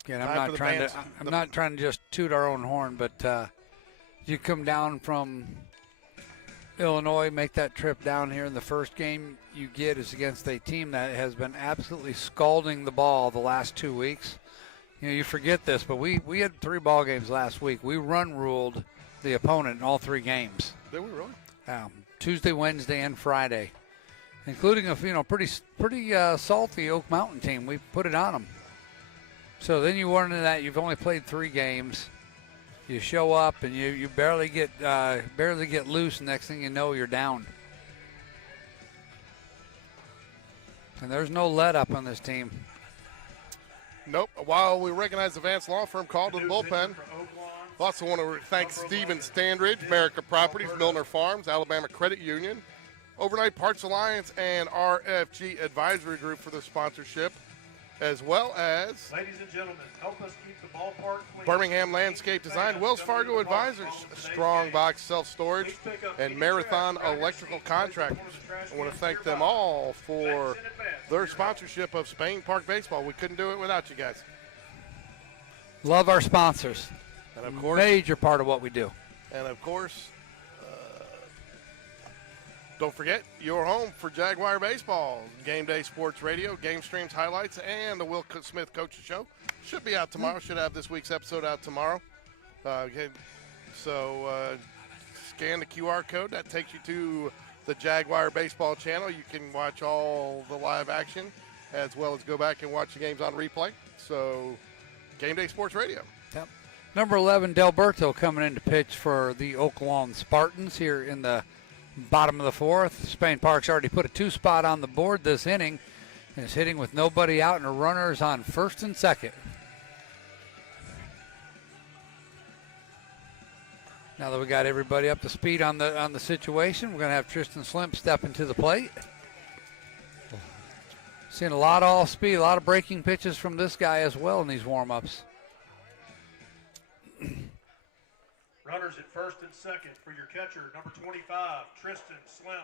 Again, I'm not trying to just toot our own horn, but you come down from Illinois, make that trip down here, and the first game you get is against a team that has been absolutely scalding the ball the last 2 weeks. You forget this, but we had 3 ball games last week. We ruled the opponent in all 3 games. Did we really? Tuesday, Wednesday, and Friday, including a pretty salty Oak Mountain team. We put it on them. So then you run into that. You've only played 3 games. You show up and you barely get loose. Next thing you know, you're down. And there's no let up on this team. Nope. While we recognize the Vance Law Firm called to the bullpen, I also want to thank Stephen Standridge, America Properties, Milner Farms, Alabama Credit Union, Overnight Parts Alliance, and RFG Advisory Group for the sponsorship, as well as Ladies and gentlemen, help us keep the ballpark clean. Birmingham Landscape Design, Wells Fargo Advisors, Strong Box Self-Storage, and Marathon Electrical Contractors. I want to thank them all for their sponsorship of Spain Park Baseball. We couldn't do it without you guys. Love our sponsors. And of course, major part of what we do. And of course, don't forget, your home for Jaguar Baseball. Game Day Sports Radio, game streams, highlights, and the Will Smith Coaches Show should be out tomorrow. Should have this week's episode out tomorrow. So scan the QR code. That takes you to the Jaguar Baseball channel. You can watch all the live action as well as go back and watch the games on replay. So Game Day Sports Radio. Yep. Number 11, Delberto, coming in to pitch for the Oak Lawn Spartans here in the bottom of the 4th. Spain Park's already put a 2-spot on the board this inning and is hitting with nobody out and runners on 1st and 2nd. Now that we got everybody up to speed on the situation, we're going to have Tristan Slimp step into the plate. Seeing a lot of off speed, a lot of breaking pitches from this guy as well in these warm-ups. Runners at first and second for your catcher, number 25, Tristan Slimp.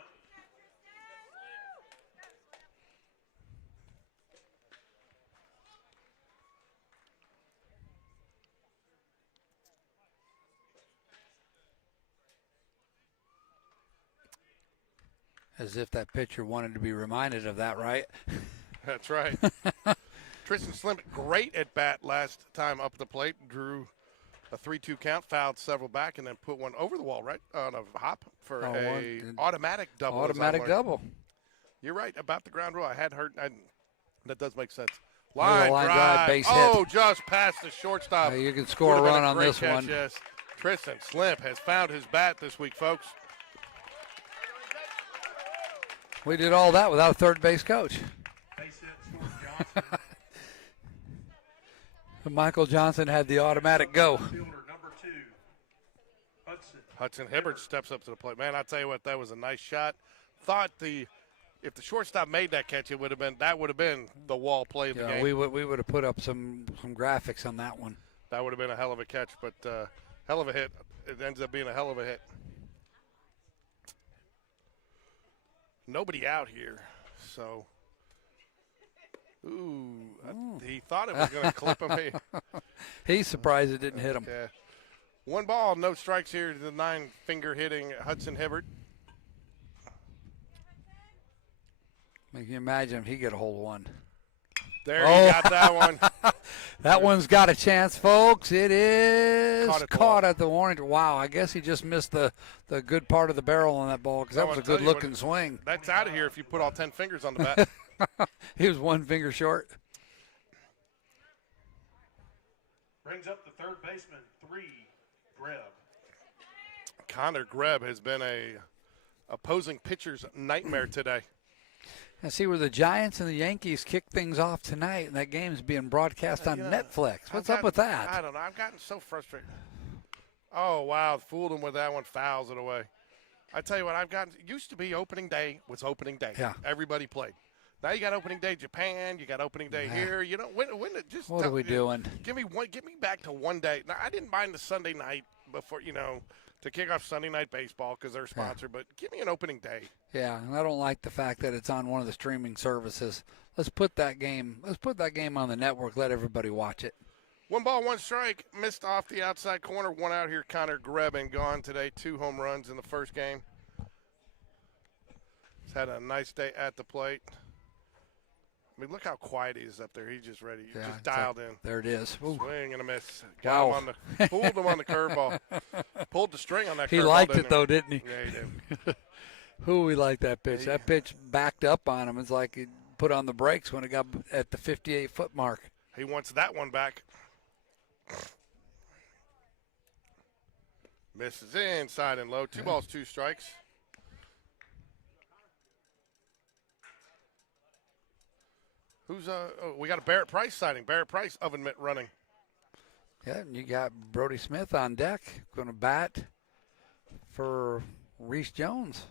As if that pitcher wanted to be reminded of that, right? That's right. Tristan Slim, great at bat last time up the plate. Drew a 3-2 count, fouled several back, and then put one over the wall, right, on a hop for a automatic double. Automatic double. You're right about the ground rule. I had heard. That does make sense. Line drive, base hit. Just past the shortstop. You can score a run on this catch, one. Yes. Tristan Slim has found his bat this week, folks. We did all that without a third base coach. Base hit, Stuart Johnson. Michael Johnson had the automatic go. Fielder number 2, Hudson Hibbert steps up to the plate. Man, I tell you what, that was a nice shot. Thought if the shortstop made that catch, that would have been the wall play of the game. We would have put up some graphics on that one. That would have been a hell of a catch, but hell of a hit. It ends up being a hell of a hit. Nobody out here, so. He thought it was going to clip him. He's surprised it didn't hit him. Okay. 1 ball, no strikes here to the 9-finger hitting Hudson Hibbert. Can you imagine if he get a hold of one? There, he got that one. That one's got a chance, folks. It is caught at the warning. Wow, I guess he just missed the good part of the barrel on that ball because that was a good-looking swing. That's out of here if you put all 10 fingers on the bat. He was 1 finger short. brings up the third baseman, 3, Greb. Connor Greb has been a opposing pitcher's nightmare today. And see where the Giants and the Yankees kick things off tonight, and that game's being broadcast on Netflix. What's up with that? I don't know. I've gotten so frustrated. Oh, wow. Fooled him with that one. Fouls it away. I tell you what, it used to be opening day was opening day. Yeah. Everybody played. Now you got opening day Japan. You got opening day here. You know, when just what are we doing? Give me back to one day. Now I didn't mind the Sunday night before, to kick off Sunday night baseball because they're sponsored, but give me an opening day. Yeah, and I don't like the fact that it's on one of the streaming services. Let's put that game on the network. Let everybody watch it. 1 ball, 1 strike. Missed off the outside corner. 1 out here. Connor Greb and gone today. 2 home runs in the first game. He's had a nice day at the plate. I mean, look how quiet he is up there. He's just ready. He's just dialed in. There it is. Ooh. Swing and a miss. Wow. Pulled him on the curveball. Pulled the string on that curveball. He liked it, though, didn't he? Yeah, he did. We liked that pitch. That pitch backed up on him. It's like he put on the brakes when it got at the 58-foot mark. He wants that one back. Misses inside and low. 2 balls, 2 strikes. We got a Barrett Price sighting. Barrett Price, oven mitt running. Yeah, and you got Brody Smith on deck, going to bat for Reese Jones.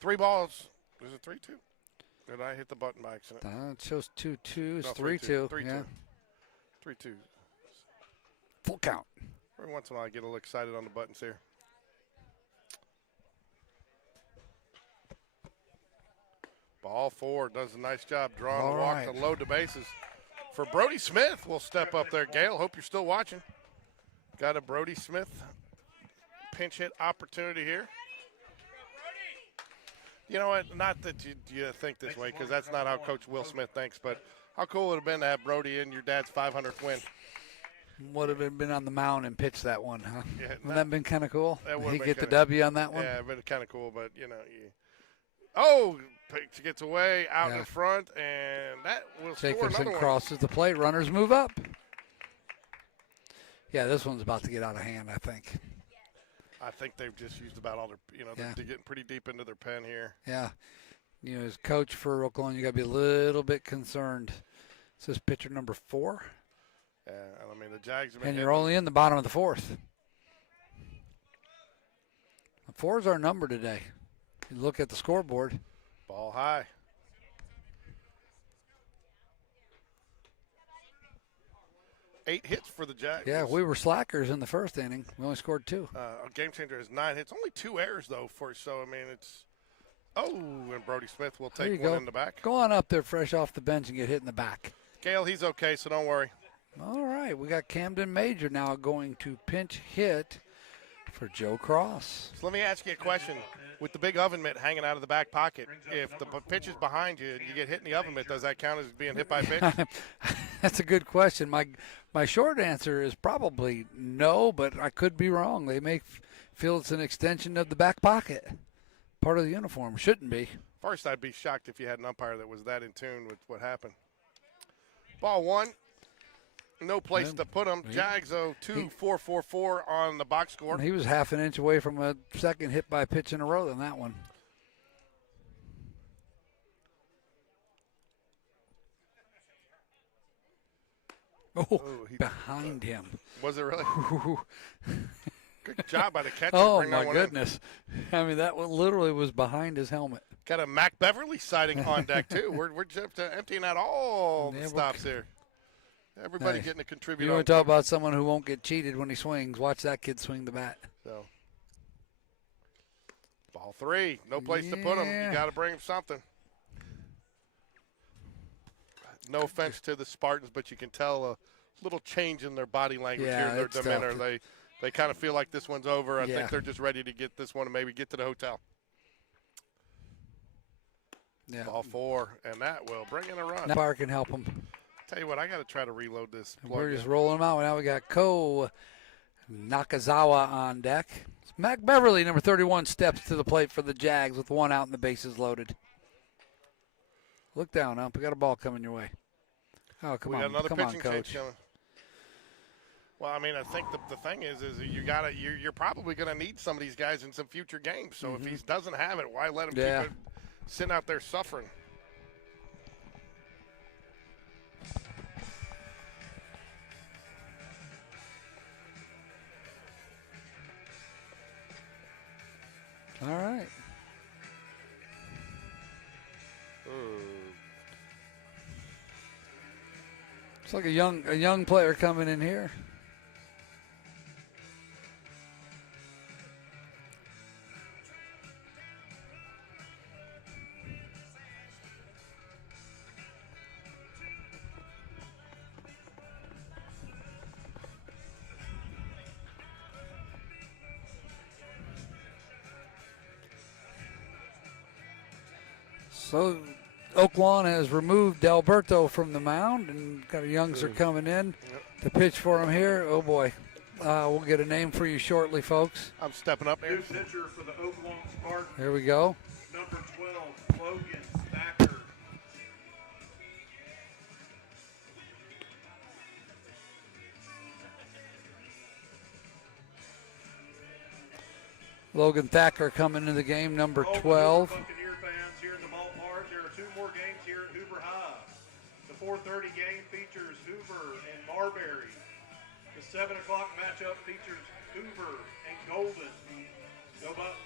Three balls. Is it 3-2? Did I hit the button by accident? It shows 2-2. It's 3-2. 3-2. Yeah. 3-2. Full count. Every once in a while I get a little excited on the buttons here. Ball 4 does a nice job drawing the walk to load the bases. For Brody Smith, we'll step up there. Gail, hope you're still watching. Got a Brody Smith pinch hit opportunity here. You know what? Not that you think this way, because that's not how Coach Will Smith thinks, but how cool would it have been to have Brody in your dad's 500th win? Would have been on the mound and pitched that one, huh? Yeah, Wouldn't that have been kind of cool? He get the kinda, W on that one? Yeah, but kind of cool, but, gets away out in front, and that will score another one. Jacobson crosses the plate. Runners move up. Yeah, this one's about to get out of hand, I think. I think they've just used about all their, they're getting pretty deep into their pen here. Yeah. As coach for Oklahoma, you got to be a little bit concerned. Is this pitcher number 4? I mean, the Jags have been and you're only in the bottom of the fourth. 4 is our number today. You look at the scoreboard. Ball high. Eight hits for the Jags. Yeah, we were slackers in the first inning. We only scored 2. Game Changer has 9 hits. Only 2 errors, though, so, I mean, it's – and Brody Smith will take one in the back. Go on up there fresh off the bench and get hit in the back. Gale, he's okay, so don't worry. All right, we got Camden Major now going to pinch hit for Joe Cross. So let me ask you a question. With the big oven mitt hanging out of the back pocket, if the pitch is behind you and you get hit in the oven mitt, does that count as being hit by a pitch? That's a good question. My short answer is probably no, but I could be wrong. They may feel it's an extension of the back pocket. Part of the uniform. Shouldn't be. First, I'd be shocked if you had an umpire that was that in tune with what happened. Ball 1. No place to put him. Jags 2-4-4-4 on the box score. He was half an inch away from a second hit by pitch in a row than that one. Behind him. Was it really? Good job by the catcher. Oh, my goodness. I mean, that one literally was behind his helmet. Got a Mac Beverly sighting on deck, too. We're just emptying out all the stops here. Everybody getting to contribute. You want to talk about someone who won't get cheated when he swings. Watch that kid swing the bat. So, ball 3. No place to put him. You got to bring him something. No offense to the Spartans, but you can tell a little change in their body language here, in their demeanor. They kind of feel like this one's over. I think they're just ready to get this one and maybe get to the hotel. Yeah. Ball 4, and that will bring in a run. Now Park can help him. Tell you what, I got to try to reload this. We're just rolling them out. Now we got Ko Nakazawa on deck. Mac Beverly, number 31, steps to the plate for the Jags with 1 out and the bases loaded. Look down, ump. We got a ball coming your way. Oh, come on, we got another come pitching on, coach. change coming. Well, I mean, I think the thing is you're probably going to need some of these guys in some future games. So if he doesn't have it, why let him keep it sitting out there suffering? All right. It's like a young player coming in here. So Oaklawn has removed Alberto from the mound and got a youngster coming in to pitch for him here. Oh, boy. We'll get a name for you shortly, folks. I'm stepping up there. New pitcher for the Oaklawn Spartans. Here we go. Number 12, Logan Thacker. Logan Thacker coming into the game, number 12. Buccaneer fans here in the ballpark. There are 2 more games here at Hoover High. The 4:30 game features Hoover and Marbury. The 7 o'clock matchup features Hoover and Golden. Go Bucks.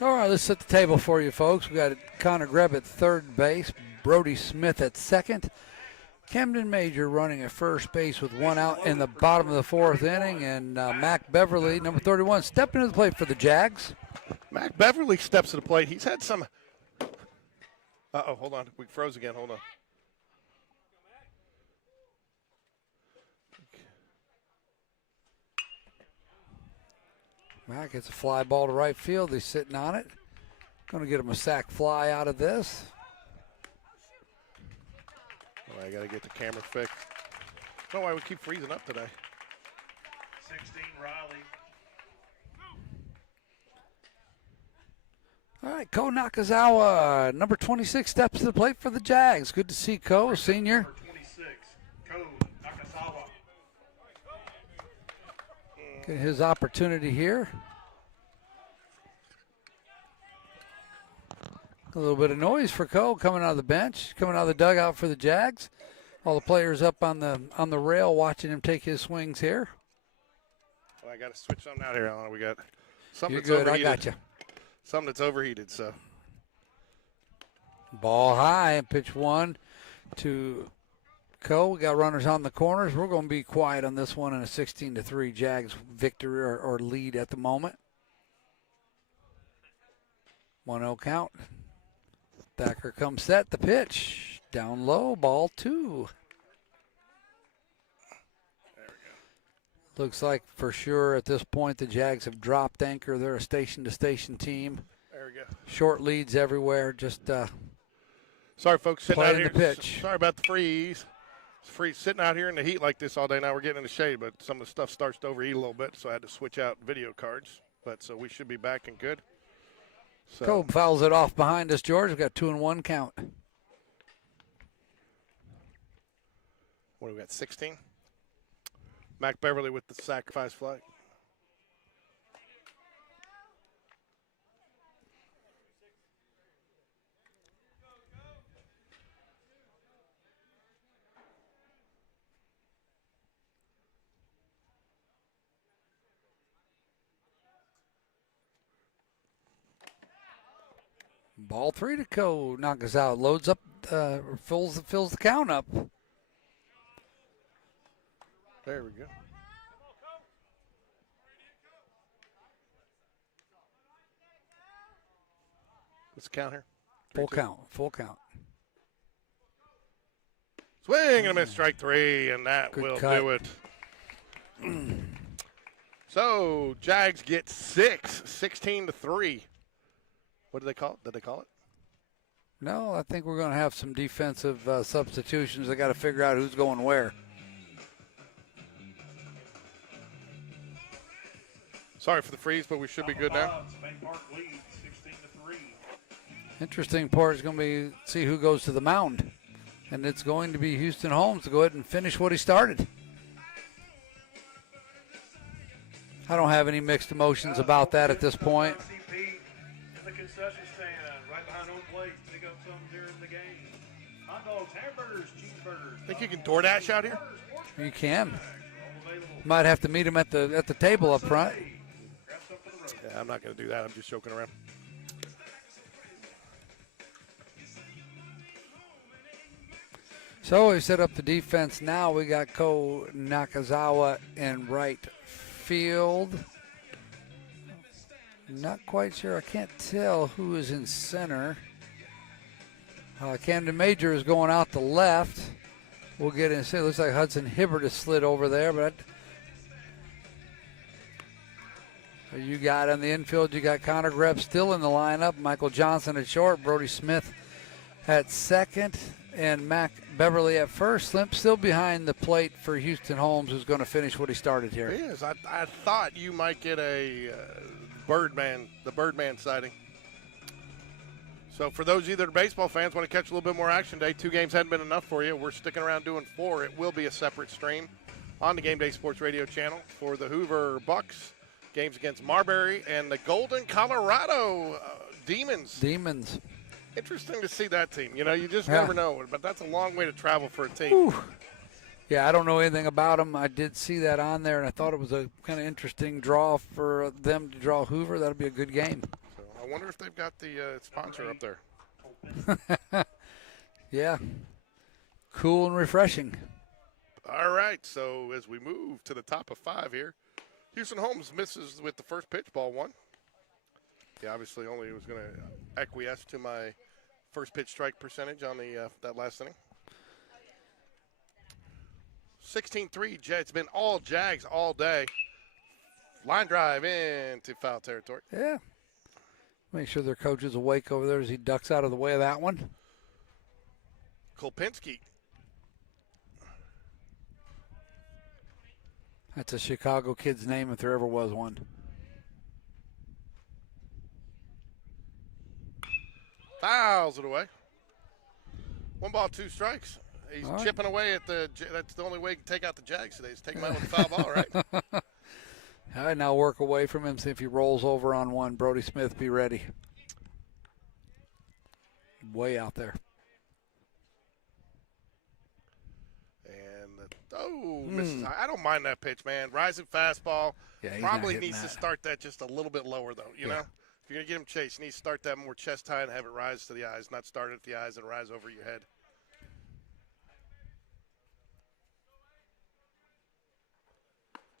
All right, let's set the table for you, folks. We got Connor Grebb at third base, Brody Smith at second, Camden Major running at first base with 1 out in the bottom of the 4th inning, and Mac Beverly, number 31, stepping to the plate for the Jags. Mac Beverly steps to the plate. He's had some. Hold on. We froze again. Hold on. Mack gets a fly ball to right field. He's sitting on it. Going to get him a sac fly out of this. Well, I got to get the camera fixed. I don't know why we keep freezing up today. 16, Riley. All right, Ko Nakazawa, number 26, steps to the plate for the Jags. Good to see Ko, senior. Number 26, Ko Nakazawa. Get his opportunity here. A little bit of noise for Ko coming out of the bench, coming out of the dugout for the Jags. All the players up on the rail watching him take his swings here. Well, I got to switch something out here, Alan. We got something You're that's good. overheated. I got you. Something that's overheated. So ball high and pitch one to Ko. We got runners on the corners. We're going to be quiet on this one in a 16-3 Jags victory or lead at the moment. 1-0 count. Thacker comes set. The pitch down low. Ball 2. there we go. Looks like for sure at this point the Jags have dropped anchor. They're a station-to-station team. There we go. Short leads everywhere. Just Sorry, folks, sitting out playing here. the pitch. Sorry about the freeze. It's freeze sitting out here in the heat like this all day. Now we're getting in the shade, but some of the stuff starts to overheat a little bit, so I had to switch out video cards. But so we should be back and good. So, Ko fouls it off behind us, George. We've got 2-1 count. what do we got? 16. Mac Beverly with the sacrifice flag. Ball 3 to Ko. Nakazawa loads up, fills the count up. There we go. What's the count here? Full count. Swing and a miss, strike 3, and that Good will cut. do it. So Jags get 6, 16-3. What did they call it? Did they call it? No, I think we're going to have some defensive substitutions. They got to figure out who's going where. Sorry for the freeze, but we should be good now. Spain Park lead 16-3. Interesting part is going to be see who goes to the mound. And it's going to be Houston Holmes to go ahead and finish what he started. I don't have any mixed emotions about that at this point. CP in the concession stand right behind home plate. Pick up some during the game. Hot dogs, hamburgers, cheeseburgers. Think you can DoorDash out here? You can. All available. Might have to meet him at the table up front. Grab some for the road. Yeah, I'm not going to do that. I'm just joking around. So we set up the defense now. We got Ko Nakazawa in right field. Not quite sure. I can't tell who is in center. Camden Major is going out the left. We'll get in. It looks like Hudson Hibbert has slid over there, but you got on the infield, you got Connor Greb still in the lineup. Michael Johnson at short, Brody Smith at second, and Mac Beverly at first. Limp still behind the plate for Houston Holmes, who's going to finish what he started here. He is. I thought you might get a the Birdman sighting. So for those either baseball fans want to catch a little bit more action today, 2 games hadn't been enough for you. We're sticking around doing 4. It will be a separate stream on the GameDay Sports Radio channel for the Hoover Bucks games against Marbury and the Golden Colorado Demons. Interesting to see that team. You know, you just never know, but that's a long way to travel for a team. Ooh. Yeah, I don't know anything about them. I did see that on there, and I thought it was a kind of interesting draw for them to draw Hoover. That'll be a good game. So I wonder if they've got the sponsor up there. Yeah. Cool and refreshing. All right, so as we move to the top of 5 here, Houston Holmes misses with the first pitch, ball 1. He obviously only was going to acquiesce to my first pitch strike percentage on the that last inning. 16-3, it's been all Jags all day. Line drive into foul territory. Yeah. Make sure their coach is awake over there as he ducks out of the way of that one. Kolpinski. That's a Chicago kid's name if there ever was one. Fouls it away. 1 ball, 2 strikes. He's All right. chipping away at that's the only way he can take out the Jags today is take him out with a foul ball, right? All right, now work away from him. See if he rolls over on one. Brody Smith, be ready. Way out there. And misses. I don't mind that pitch, man. Rising fastball. Yeah, Probably needs to start that just a little bit lower, though. You know, if you're gonna get him chased, you need to start that more chest high and have it rise to the eyes, not start at the eyes and rise over your head.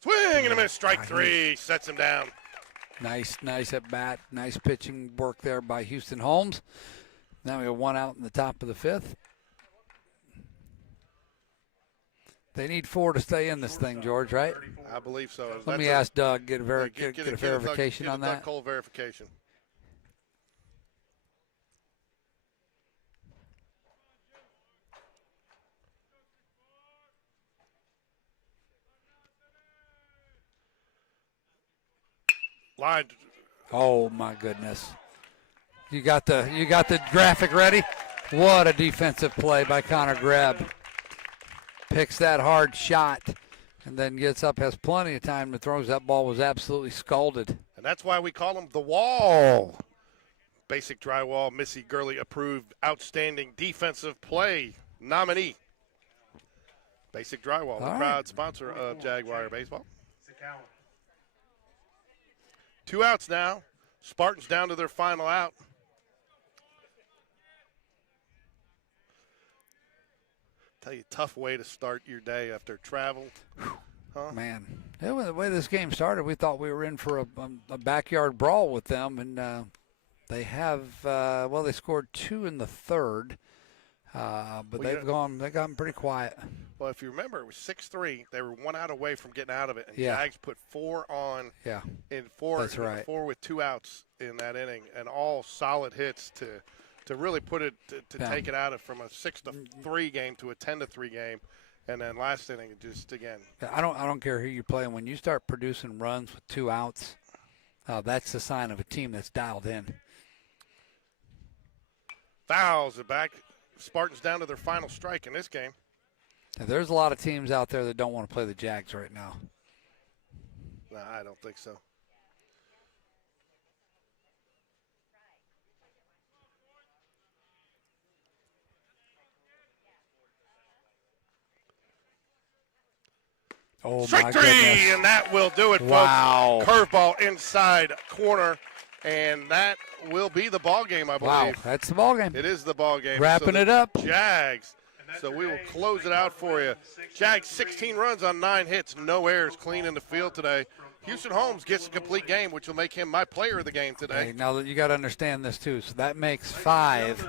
Swing and a miss. Strike 3 sets him down. Nice at bat. Nice pitching work there by Houston Holmes. Now we have 1 out in the top of the 5th. They need 4 to stay in this thing, George, right? I believe so. Let me ask Doug, get a verification on that. Doug Cole verification. Line. Oh my goodness. You got the graphic ready? What a defensive play by Connor Grebb. Picks that hard shot and then gets up, has plenty of time to throw. That ball was absolutely scalded. And that's why we call him the Wall. Basic drywall, Missy Gurley approved outstanding defensive play nominee. Basic drywall, the proud sponsor of Jaguar baseball. 2 outs now. Spartans down to their final out. Tell you, tough way to start your day after travel. Huh? Man, the way this game started, we thought we were in for a backyard brawl with them, and they have they scored 2 in the 3rd, but they've gotten pretty quiet. Well, if you remember, it was 6-3. They were 1 out away from getting out of it, and Yeah. Jags put 4 on. Yeah, in 4. That's right. 4 with 2 outs in that inning, and all solid hits to really put it to take it out of from a 6-3 game to a 10-3 game, and then last inning just again. I don't care who you're playing. When you start producing runs with 2 outs, that's the sign of a team that's dialed in. Fouls it back. Spartans down to their final strike in this game. Now, there's a lot of teams out there that don't want to play the Jags right now. No, I don't think so. Oh, strike my 3, goodness. and that will do it, folks. Wow. Curveball inside corner, and that will be the ball game, I believe. Wow, that's the ball game. It is the ball game. Wrapping it up. Jags. So we will close it out for you. Jags 16 runs on 9 hits, no errors, clean in the field today. Houston Holmes gets a complete game, which will make him my player of the game today. Okay, now you got to understand this too. So that makes five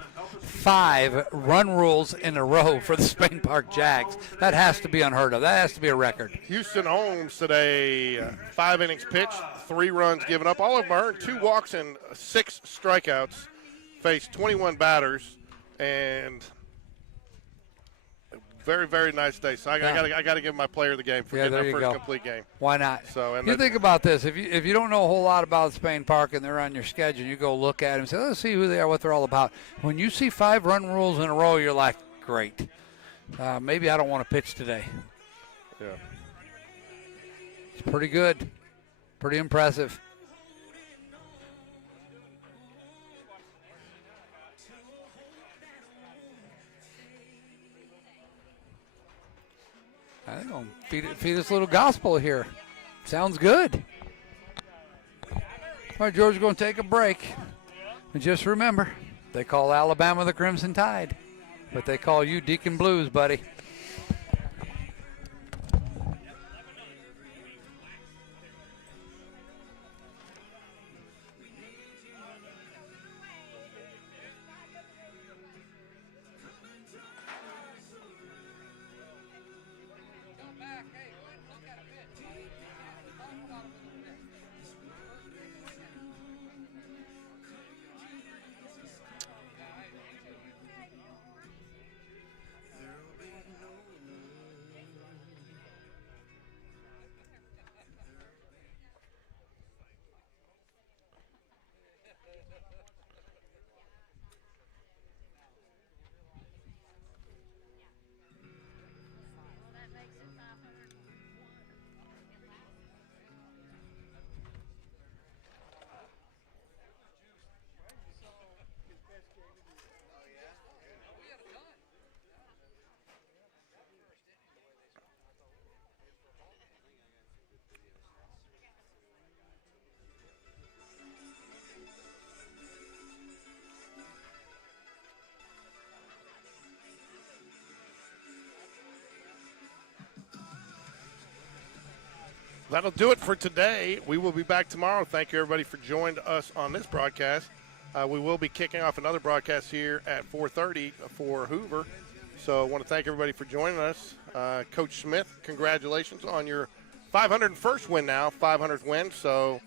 run rules in a row for the Spain Park Jags. That has to be unheard of. That has to be a record. Houston Holmes today, 5 innings pitched, 3 runs given up. All of them earned 2 walks and 6 strikeouts. Faced 21 batters, and very, very nice day. So I got to give him my player of the game for getting that first complete game. Why not? So you think about this. If you don't know a whole lot about Spain Park and they're on your schedule, you go look at them and say, let's see who they are, what they're all about. When you see 5 run rules in a row, you're like, great. Maybe I don't want to pitch today. Yeah. It's pretty good. Pretty impressive. I think I'll feed us a little gospel here. Sounds good. All right, George, we're going to take a break. And just remember, they call Alabama the Crimson Tide, but they call you Deacon Blues, buddy. that'll do it for today. We will be back tomorrow. Thank you, everybody, for joining us on this broadcast. We will be kicking off another broadcast here at 4:30 for Hoover. So I want to thank everybody for joining us. Coach Smith, congratulations on your 501st win now, 500th win. So